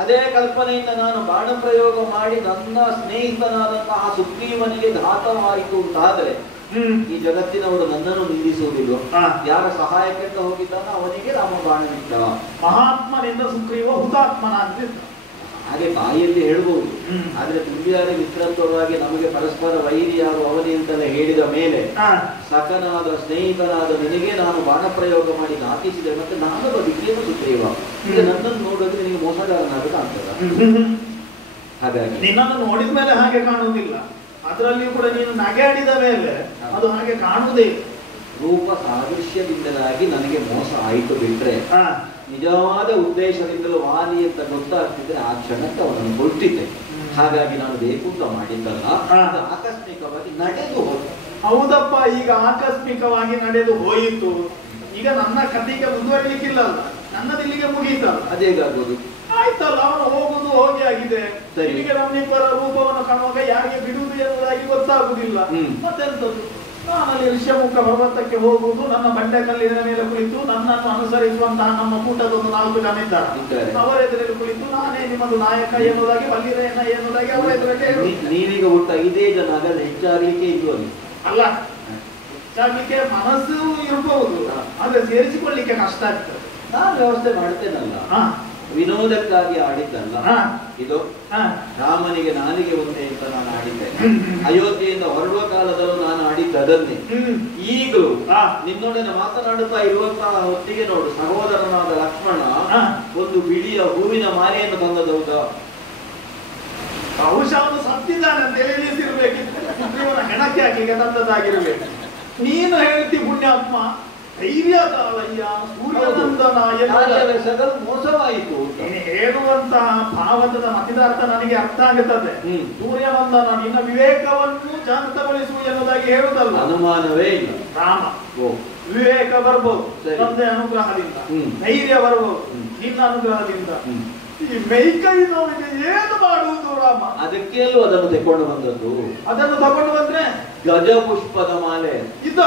ಅದೇ ಕಲ್ಪನೆಯಿಂದ ನಾನು ಬಾಣ ಪ್ರಯೋಗ ಮಾಡಿ ನನ್ನ ಸ್ನೇಹಿತನಾದಂತಹ ಸುಗ್ರೀವನಿಗೆ ಘಾತವಾಯಿತು ಅಂತಾದ್ರೆ ಈ ಜಗತ್ತಿನವರು ನನ್ನನ್ನು ನಿಲ್ಲಿಸುವುದಿಲ್ಲ. ಯಾರ ಸಹಾಯಕ್ಕೆಂತ ಹೋಗಿದ್ದಾನ ಅವನಿಗೆ ರಾಮ ಬಾಣ ಬಿಟ್ಟ. ಮಹಾತ್ಮನಿಂದ ಸುಗ್ರೀವ ಹುತಾತ್ಮನ ಅಂತ ಹಾಗೆ ಬಾಯಲ್ಲಿ ಹೇಳ್ಬಹುದು. ಆದ್ರೆ ತುಂಬಿಯಾದ ಮಿತ್ರತ್ವವಾಗಿ ನಮಗೆ ಪರಸ್ಪರ ವೈರಿ ಯಾರು ಅವನಿ ಅಂತೆಲ್ಲ ಹೇಳಿದ ಮೇಲೆ ಸಖನಾದ ಸ್ನೇಹಿತನಾದ ನಿನಗೆ ನಾನು ಬಾಣ ಪ್ರಯೋಗ ಮಾಡಿ ಘಾತಿಸಿದೆ, ಮತ್ತೆ ನಾನು ಬದುಕಿಯನ್ನು ಸುಗ್ರೀವ. ಈಗ ನನ್ನನ್ನು ನೋಡಿದ್ರೆ ನಿನಗೆ ಮೋಸಗಾರನಾಗ ಕಾಣ್ತದ. ಹಾಗಾಗಿ ನಿನ್ನನ್ನು ನೋಡಿದ ಮೇಲೆ ಹಾಗೆ ಕಾಣುವುದಿಲ್ಲ, ಅದರಲ್ಲಿಯೂ ಕೂಡ ನೀನು ನಗೆಯಾಡಿದ ಮೇಲೆ ಅದು ಹಾಗೆ ಕಾಣುವುದೇ. ರೂಪ ಸಾದೃಶ್ಯದಿಂದಲಾಗಿ ನನಗೆ ಮೋಸ ಆಯಿತು ಬಿಟ್ರೆ ನಿಜವಾದ ಉದ್ದೇಶದಿಂದಲೂ ವಾಲಿ ಅಂತ ಗೊತ್ತಾಗ್ತಿದ್ರೆ ಆ ಕ್ಷಣಕ್ಕೆ ಅವನನ್ನು ಕೊಟ್ಟಿದ್ದೆ. ಹಾಗಾಗಿ ನಾನು ಬೇಕು ಅಂತ ಮಾಡಿದ್ದಲ್ಲ, ಆಕಸ್ಮಿಕವಾಗಿ ನಡೆದು ಹೋದ. ಹೌದಪ್ಪ, ಈಗ ಆಕಸ್ಮಿಕವಾಗಿ ನಡೆದು ಹೋಯಿತು. ಈಗ ನನ್ನ ಕಥೆಗೆ ಮುಂದುವರಿಲಿಕ್ಕಿಲ್ಲ, ನನ್ನದಿಲ್ಲಿಗೆ ಮುಗೀತಲ್ಲ. ಅದೇಗಾಗೋದು? ಆಯ್ತಲ್ಲ, ಅವನು ಹೋಗುದು ಹೋಗಿ ಆಗಿದೆ. ನಿಮಗೆ ನಮ್ಮಿಬ್ಬರ ರೂಪವನ್ನು ಕಾಣುವಾಗ ಯಾರಿಗೆ ಬಿಡುವುದು ಎನ್ನುವುದಾಗಿ ಗೊತ್ತಾಗುದಿಲ್ಲ. ಮತ್ತೆಂತದ್ದು, ನಾನಲ್ಲಿ ಋಷ್ಯಮುಖ ಪರ್ವತಕ್ಕೆ ಹೋಗುವುದು, ನನ್ನ ಬಂಡೆ ಕಲ್ಲಿನ ಮೇಲೆ ಕುಳಿತು ನನ್ನನ್ನು ಅನುಸರಿಸುವಂತಹ ನಮ್ಮ ಕೂಟದ 4 ಜನ ಇದ್ದಾರೆ. ಅವರ ಎದುರಲ್ಲಿ ಕುಳಿತು ನಾನೇ ನಿಮ್ಮದು ನಾಯಕ ಎನ್ನುವುದಾಗಿ ಬಲ್ಲಿರೇನ ಎನ್ನುವುದಾಗಿ ಅವರ ಎದುರಲ್ಲಿ ನೀವೀಗ ಒಟ್ಟು 5 ಜನ ಅದರಲ್ಲಿ ಹೆಚ್ಚಾಗಲಿಕ್ಕೆ ಇದ್ದು ಅಲ್ಲ, ಹೆಚ್ಚಾಗಲಿಕ್ಕೆ ಮನಸ್ಸು ಇರಬಹುದು, ಆದ್ರೆ ಸೇರಿಸಿಕೊಳ್ಳಿಕ್ಕೆ ಕಷ್ಟ ಆಗ್ತದೆ. ನಾನು ವ್ಯವಸ್ಥೆ ಮಾಡ್ತೇನಲ್ಲ, ವಿನೋದಕ್ಕಾಗಿ ಆಡಿದ್ದಲ್ಲ ಇದು. ರಾಮನಿಗೆ ನಾಲಿಗೆ ಒಂದೇ ಅಂತ ನಾನು ಆಡಿದ್ದೇನೆ. ಅಯೋಧ್ಯೆಯಿಂದ ಹೊರಡುವ ಕಾಲದಲ್ಲೂ ನಾನು ಆಡಿದ್ದದನ್ನೇ. ಈಗಲೂ ನಿನ್ನೊಡನೆ ಮಾತನಾಡುತ್ತಾ ಇರುವಂತಹ ಹೊತ್ತಿಗೆ ನೋಡು, ಸಹೋದರನಾದ ಲಕ್ಷ್ಮಣ ಒಂದು ಬಿಳಿಯ ಹೂವಿನ ಮಾಲೆಯನ್ನು ತಂದದೌದಾ? ಬಹುಶಃ ಅವನು ಸತ್ತಿದ್ದಾನೆ ಅಂತ ಎಲ್ಲಿಸಿರ್ಬೇಕಿತ್ತು, ಹೆಣಕ್ಕೆ ಹಾಕಿ ತಂದದಾಗಿರ್ಬೇಕು. ನೀನು ಹೇಳ್ತಿ ಪುಣ್ಯಾತ್ಮ, ಧೈರ್ಯದಾಳಯ್ಯ ಸೂರ್ಯನಂದನ ಮೋಸವಾಯಿತು. ಹೇಳುವಂತಹ ಭಾವದ ಮತಿದಾರ್ಥ ನನಗೆ ಅರ್ಥ ಆಗುತ್ತದೆ. ಸೂರ್ಯನಂದನ ನಿನ್ನ ವಿವೇಕವನ್ನು ಜಾಗೃತಗೊಳಿಸುವ ಎನ್ನುವುದಾಗಿ ಹೇಳುವುದಲ್ಲ, ಅನುಮಾನವೇ ಇಲ್ಲ. ರಾಮ ವಿವೇಕ ಬರ್ಬೋದು ತಂದೆ ಅನುಗ್ರಹದಿಂದ, ಧೈರ್ಯ ಬರ್ಬೋದು ನಿನ್ನ ಅನುಗ್ರಹದಿಂದ. ಈ ಮೈಕೈ ನೋವಿಗೆ ಏನು ಮಾಡುವುದು ರಾಮ? ಅದಕ್ಕೆ ಅದನ್ನು ತೆಕೊಂಡು ಬಂದದ್ದು. ಅದನ್ನು ತಗೊಂಡು ಬಂದ್ರೆ ಗಜ ಪುಷ್ಪದ ಮಾಲೆ ಇದ್ದ,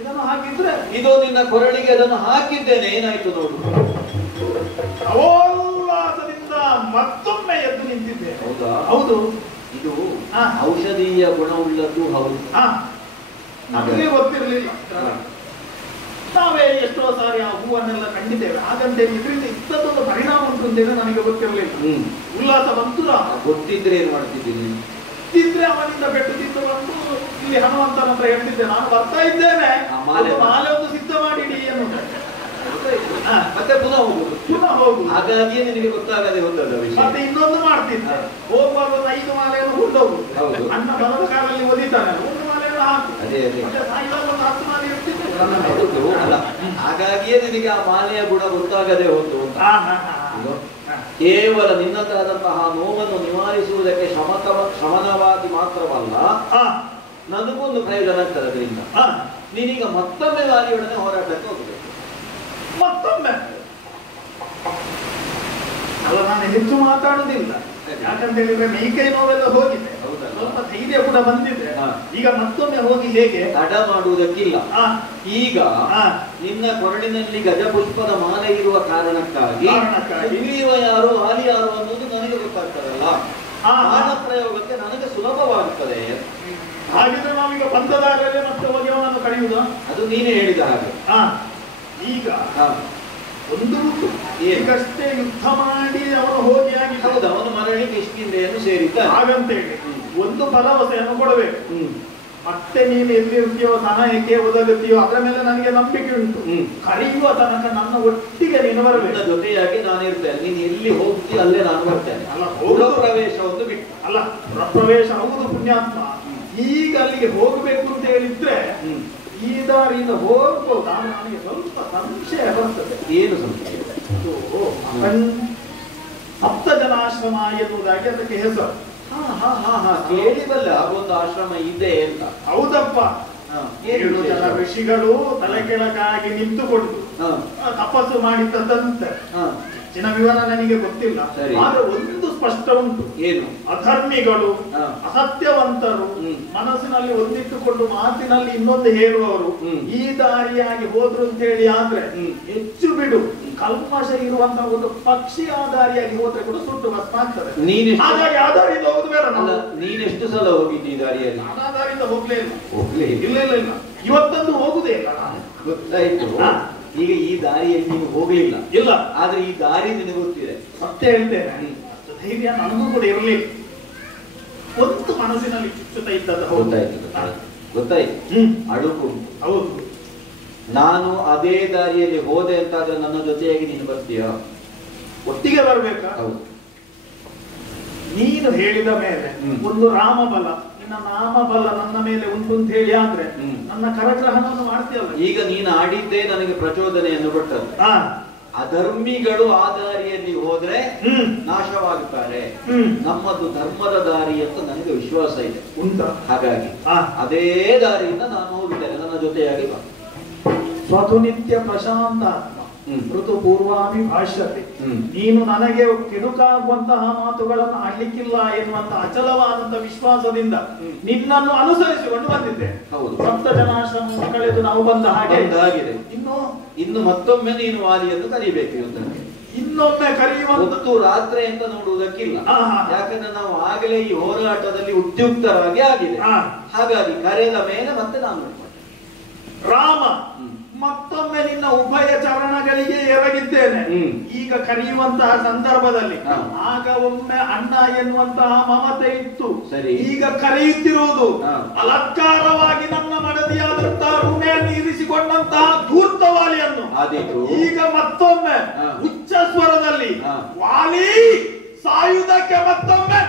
ಇದನ್ನು ಹಾಕಿದ್ರೆ ಇದು ನಿನ್ನ ಕೊರಳಿಗೆ ಅದನ್ನು ಹಾಕಿದ್ದೇನೆ, ಏನಾಯ್ತು ನೋಡು. ಅವೋಲ್ಲಾಸದಿಂದ ಮತ್ತೊಮ್ಮೆ ಎದ್ದು ನಿಂತಿದ್ದೇನೆ. ಹೌದಾ? ಹೌದು. ಇದು ಔಷಧೀಯ ಗುಣವುಳ್ಳದ್ದು. ಹೌದು, ನಮಗೆ ಗೊತ್ತಿರಲಿಲ್ಲ. ನಾವೇ ಎಷ್ಟೋ ಸಾರಿ ಆ ಹೂವನ್ನೆಲ್ಲ ಕಂಡಿದ್ದೇವೆ, ಹಾಗಂತೇಳಿ ಇದರಿಂದ ಇಂಥದ್ದೊಂದು ಪರಿಣಾಮ ಉಂಟು ಅಂತೇಳಿ ನನಗೆ ಗೊತ್ತಿರಲಿಲ್ಲ. ಉಲ್ಲಾಸ ಬಂತು. ಗೊತ್ತಿದ್ರೆ ಏನ್ ಮಾಡ್ತಿದ್ದೀನಿ? ಇದ್ರೆ ಅವನಿಂದ ಬೆಟ್ಟು ತಿಂದು ಬಂದು ಇಲ್ಲಿ ಹನುಮಂತನ ಹತ್ರ ಹೇಳ್ತಿದ್ದೆ, ನಾನು ಬರ್ತಾ ಇದ್ದೇನೆ, ಮಾಲೆ ಒಂದು ಸಿದ್ಧ ಮಾಡಿಡಿ ಎನ್ನುವುದು. ಮತ್ತೆ ಪುನಃ ಹೋಗುದು. ಹಾಗಾಗಿಯೇ ನಿನಗೆ ಗೊತ್ತಾಗದೆ ಹೋದದ ವಿಷಯ. ಮತ್ತೆ ಇನ್ನೊಂದು ಮಾಡ್ತಿದ್ದೆ, ಹೋಗುವಾಗ ಒಂದು 5 ಮಾಲೆಯನ್ನು ಕೊಂಡೋಗುದು. ಅಣ್ಣ ಬರದ ಕಾಲಲ್ಲಿ ಓದಿದ್ದಾನೆ, 1 ಮಾಲೆಯನ್ನು ಹಾಕು. ಅದೇ ಒಂದು 10 ಮಾಲೆ ಇರ್ತಿದ್ದೆ. ಅಲ್ಲ, ಹಾಗಾಗಿಯೇ ನಿನಗೆ ಆ ಮಾಲೆಯ ಗುಣ ಗೊತ್ತಾಗದೆ ಹೋದ್ದು. ಕೇವಲ ನಿನ್ನದಾದಂತಹ ನೋವನ್ನು ನಿವಾರಿಸುವುದಕ್ಕೆ ಶಮನವಾಗಿ ಮಾತ್ರವಲ್ಲ, ನನಗೊಂದು ಪ್ರಯೋಜನ ಆಗ್ತದೆ ಅದರಿಂದ. ನೀನೀಗ ಮತ್ತೊಮ್ಮೆ ವಾಲಿಯೊಡನೆ ಹೋರಾಟಕ್ಕೆ ಹೋಗಬೇಕು. ಮತ್ತೊಮ್ಮೆ ಅಲ್ಲ ನಾನು ಹೆಚ್ಚು ಮಾತಾಡುದಿಲ್ಲ, ಯಾಕಂತ ಹೇಳಿದ್ರೆ ಮೈಕೈ ನೋವೆಲ್ಲ ಹೋಗಿದೆ, ಸ್ವಲ್ಪ ಧೈರ್ಯ ಕೂಡ ಬಂದಿದೆ. ಈಗ ಮತ್ತೊಮ್ಮೆ ಹೋಗಿ ಹೇಗೆ ತಡ ಮಾಡುವುದಕ್ಕಿಲ್ಲ. ಈಗ ನಿನ್ನ ಕೊರಳಿನಲ್ಲಿ ಗಜಪುಷ್ಪದ ಮಾಲೆ ಇರುವ ಕಾರಣಕ್ಕಾಗಿ ಸುಗ್ರೀವ ಯಾರು ಆಲಿ ಯಾರು ಅನ್ನೋದು ನನಗೆ ಗೊತ್ತಾಗ್ತದಲ್ಲ, ಬಾಣ ಪ್ರಯೋಗಕ್ಕೆ ನನಗೆ ಸುಲಭವಾಗುತ್ತದೆ. ಹಾಗಿದ್ರೆ ನಾವೀಗ ಬಂದದಾರಲ್ಲೇ ಮತ್ತೆ ಹೋಗಿ ಅವನನ್ನು ಕರೆಯುವುದು, ಅದು ನೀನೇ ಹೇಳಿದ ಹಾಗೆ. ಈಗ ಒಂದು ಈಗಷ್ಟೇ ಯುದ್ಧ ಮಾಡಿ ಅವನು ಹೋಗಿ ಆಗಿ ಹೌದು, ಅವನು ಮರಳಿ ಕಿಷ್ಕಿಂಧೆಯನ್ನು ಸೇರಿದ್ದ. ಹಾಗಂತೇಳಿ ಒಂದು ಭರವಸೆಯನ್ನು ಕೊಡಬೇಕು. ಮತ್ತೆ ನೀನು ಎಲ್ಲಿರ್ತೀಯೋ, ಸಹಾಯಕ್ಕೆ ಒದಗುತ್ತೀಯೋ ಅದರ ಮೇಲೆ ನನಗೆ ನಂಬಿಕೆ ಉಂಟು. ಕರೆಯುವ ತನಕ ನನ್ನ ಒಟ್ಟಿಗೆ ನೀನು ಬರಬೇಕು, ಜೊತೆಯಾಗಿ ನಾನಿರ್ತೇನೆ. ನೀನು ಎಲ್ಲಿ ಹೋಗ್ತೀಯ ಅಲ್ಲೇ ನಾನು ಬರ್ತೇನೆ. ಅಲ್ಲ, ಪ್ರವೇಶ ಒಂದು ಬಿಟ್ಟು ಅಲ್ಲ, ಪ್ರವೇಶ ಹೌದು ಪುಣ್ಯಾತ್ಮ. ಈಗ ಅಲ್ಲಿಗೆ ಹೋಗಬೇಕು ಅಂತ ಹೇಳಿದ್ರೆ ಈ ದಾರಿಯಿಂದ ಹೋಗ್ಬೋದು. ನನಗೆ ಸ್ವಲ್ಪ ಸಂಶಯ ಬರ್ತದೆ. ಏನು ಸಂಶಯ? ಸಪ್ತ ಜನಾಶ್ರಮ ಎನ್ನುವುದಾಗಿ ಅದಕ್ಕೆ ಹೆಸರು. ಕೇಳಿಬಲ್ಲ ಒಂದು ಆಶ್ರಮ ಇದೆ ಅಂತ. ಹೌದಪ್ಪ, 7 ಜನ ಋಷಿಗಳು ತಲೆ ಕೆಳಗಾಗಿ ನಿಂತುಕೊಂಡು ತಪಸ್ಸು ಮಾಡಿದ್ದಂತೆ. ಹೆಚ್ಚಿನ ವಿವರ ನನಗೆ ಗೊತ್ತಿಲ್ಲ, ಆದ್ರೆ ಒಂದು ಸ್ಪಷ್ಟ ಉಂಟು. ಏನು? ಅಧರ್ಮಿಗಳು, ಅಸತ್ಯವಂತರು, ಮನಸ್ಸಿನಲ್ಲಿ ಒಂದಿಟ್ಟುಕೊಂಡು ಮಾತಿನಲ್ಲಿ ಇನ್ನೊಂದು ಹೇಳುವವರು ಈ ದಾರಿಯಾಗಿ ಹೋದ್ರು ಅಂತ ಹೇಳಿ ಆದ್ರೆ ಹೆಚ್ಚು ಬಿಡು ಕಲ್ಮಶ ಇರುವಂತಹ ಒಂದು ಪಕ್ಷಿ ಆ ದಾರಿಯಾಗಿ ಹೋದ್ರೆ ಕೂಡ ಸುಟ್ಟು ಭಸ್ಮ ಆಗ್ತದೆ. ಹಾಗಾಗಿ ಆ ದಾರಿಯಿಂದ ಹೋಗುದು ಬೇಡ. ನೀನೆಷ್ಟು ಸಲ ಹೋಗಿದ್ದಿ ಈ ದಾರಿಯಲ್ಲಿ? ನಾನು ಆ ದಾರಿಯಿಂದ ಹೋಗ್ಲೇ ಇಲ್ಲ. ಇಲ್ಲ ಇಲ್ಲ ಇಲ್ಲ, ಇವತ್ತಂದು ಹೋಗುದೇ ಇಲ್ಲ. ಗೊತ್ತಾಯ್ತು. ಈಗ ಈ ದಾರಿಯಲ್ಲಿ ನೀವು ಹೋಗ್ಲಿಲ್ಲ ಇಲ್ಲ, ಆದ್ರೆ ಈ ದಾರಿ ನಿನಗೆ ಗೊತ್ತಿದೆ. ಸತ್ಯ ಹೇಳ್ತೇನೆ, ಧೈರ್ಯ ನನಗೂ ಕೂಡ ಇರಲಿಲ್ಲ. ಒಂದು ಮನಸ್ಸಿನಲ್ಲಿ ಚುಚ್ಚುತ್ತಾ ಇದ್ದದ್ದು. ಗೊತ್ತಾಯ್ತು. ಅಳುಕು. ಹೌದು, ನಾನು ಅದೇ ದಾರಿಯಲ್ಲಿ ಹೋದೆ ಅಂತಾದ್ರೆ ನನ್ನ ಜೊತೆಯಾಗಿ ನೀನು ಬರ್ತೀಯಾ? ಒಟ್ಟಿಗೆ ಬರ್ಬೇಕಾ? ಹೌದು. ನೀನು ಹೇಳಿದ ಮೇಲೆ ಒಂದು ರಾಮಬಲ, ನಿನ್ನ ನಾಮಬಲ ನನ್ನ ಮೇಲೆ ಉಂಟು ಅಂತ ಹೇಳಿ ಆದ್ರೆ ನನ್ನ ಕರಗ್ರಹಣವನ್ನು ಮಾಡ್ತೀಯಲ್ಲ. ಈಗ ನೀನು ಆಡಿದ್ದೇ ನನಗೆ ಪ್ರಚೋದನೆಯನ್ನು ಕೊಟ್ಟದ್ದು. ಅಧರ್ಮಿಗಳು ಆ ದಾರಿಯಲ್ಲಿ ಹೋದ್ರೆ ನಾಶವಾಗುತ್ತಾರೆ. ನಮ್ಮದು ಧರ್ಮದ ದಾರಿ ಅಂತ ನನಗೆ ವಿಶ್ವಾಸ ಇದೆ. ಹಾಗಾಗಿ ಅದೇ ದಾರಿಯಿಂದ ನಾನು ಹೋಗಿದ್ದೇನೆ. ನನ್ನ ಜೊತೆಯಾಗಿ ಬಾ. ಸ್ವತುನಿತ್ಯ ಪ್ರಶಾಂತ ಋತು ಪೂರ್ವಾಮಿ ಭಾಷ್ಯತೆ. ನೀನು ನನಗೆ ಕೆಡುಕಾಗುವಂತಹ ಮಾತುಗಳನ್ನು ಆಡ್ಲಿಕ್ಕಿಲ್ಲ ಎನ್ನುವಂತಹ ಅಚಲವಾದಂತಹ ವಿಶ್ವಾಸದಿಂದ ನಿನ್ನನ್ನು ಅನುಸರಿಸಿಕೊಂಡು ಬಂದಿದ್ದೆ. ಹೌದು, ಸಪ್ತ ಜನಾಶ್ರಮ ಕಳೆದು ನಾವು ಬಂದ ಹಾಗೆ ಆಗಿದೆ. ಇನ್ನು ಮತ್ತೊಮ್ಮೆ ನೀನು ವಾಲಿಯನ್ನು ಕರಿಬೇಕು. ಇನ್ನೊಮ್ಮೆ ಕರೆಯುವಂತದ್ದು ರಾತ್ರಿ ಅಂತ ನೋಡುವುದಕ್ಕಿಲ್ಲ. ಯಾಕಂದ್ರೆ ನಾವು ಆಗಲೇ ಈ ಹೋರಾಟದಲ್ಲಿ ಉದ್ಯುಕ್ತರಾಗಿ ಆಗಿದೆ. ಹಾಗಾಗಿ ಕರೆದ ಮೇಲೆ ಮತ್ತೆ ನಾನು ರಾಮ ಮತ್ತೊಮ್ಮೆ ನಿನ್ನ ಉಭಯ ಚರಣಗಳಿಗೆ ಎರಗಿದ್ದೇನೆ. ಈಗ ಕರೆಯುವಂತಹ ಸಂದರ್ಭದಲ್ಲಿ ಆಗ ಒಮ್ಮೆ ಅಣ್ಣ ಎನ್ನುವಂತಹ ಮಮತೆ ಇತ್ತು. ಈಗ ಕರೆಯುತ್ತಿರುವುದು ಅಲಂಕಾರವಾಗಿ ನನ್ನ ಮಡದಿಯಾದಂತಹ ಋಣೆಯನ್ನು ಇರಿಸಿಕೊಂಡಂತಹ ಧೂರ್ತವಾಲಿಯನ್ನು. ಈಗ ಮತ್ತೊಮ್ಮೆ ಉಚ್ಚ ಸ್ವರದಲ್ಲಿ ವಾಲಿ ಸಾಯುವುದಕ್ಕೆ ಮತ್ತೊಮ್ಮೆ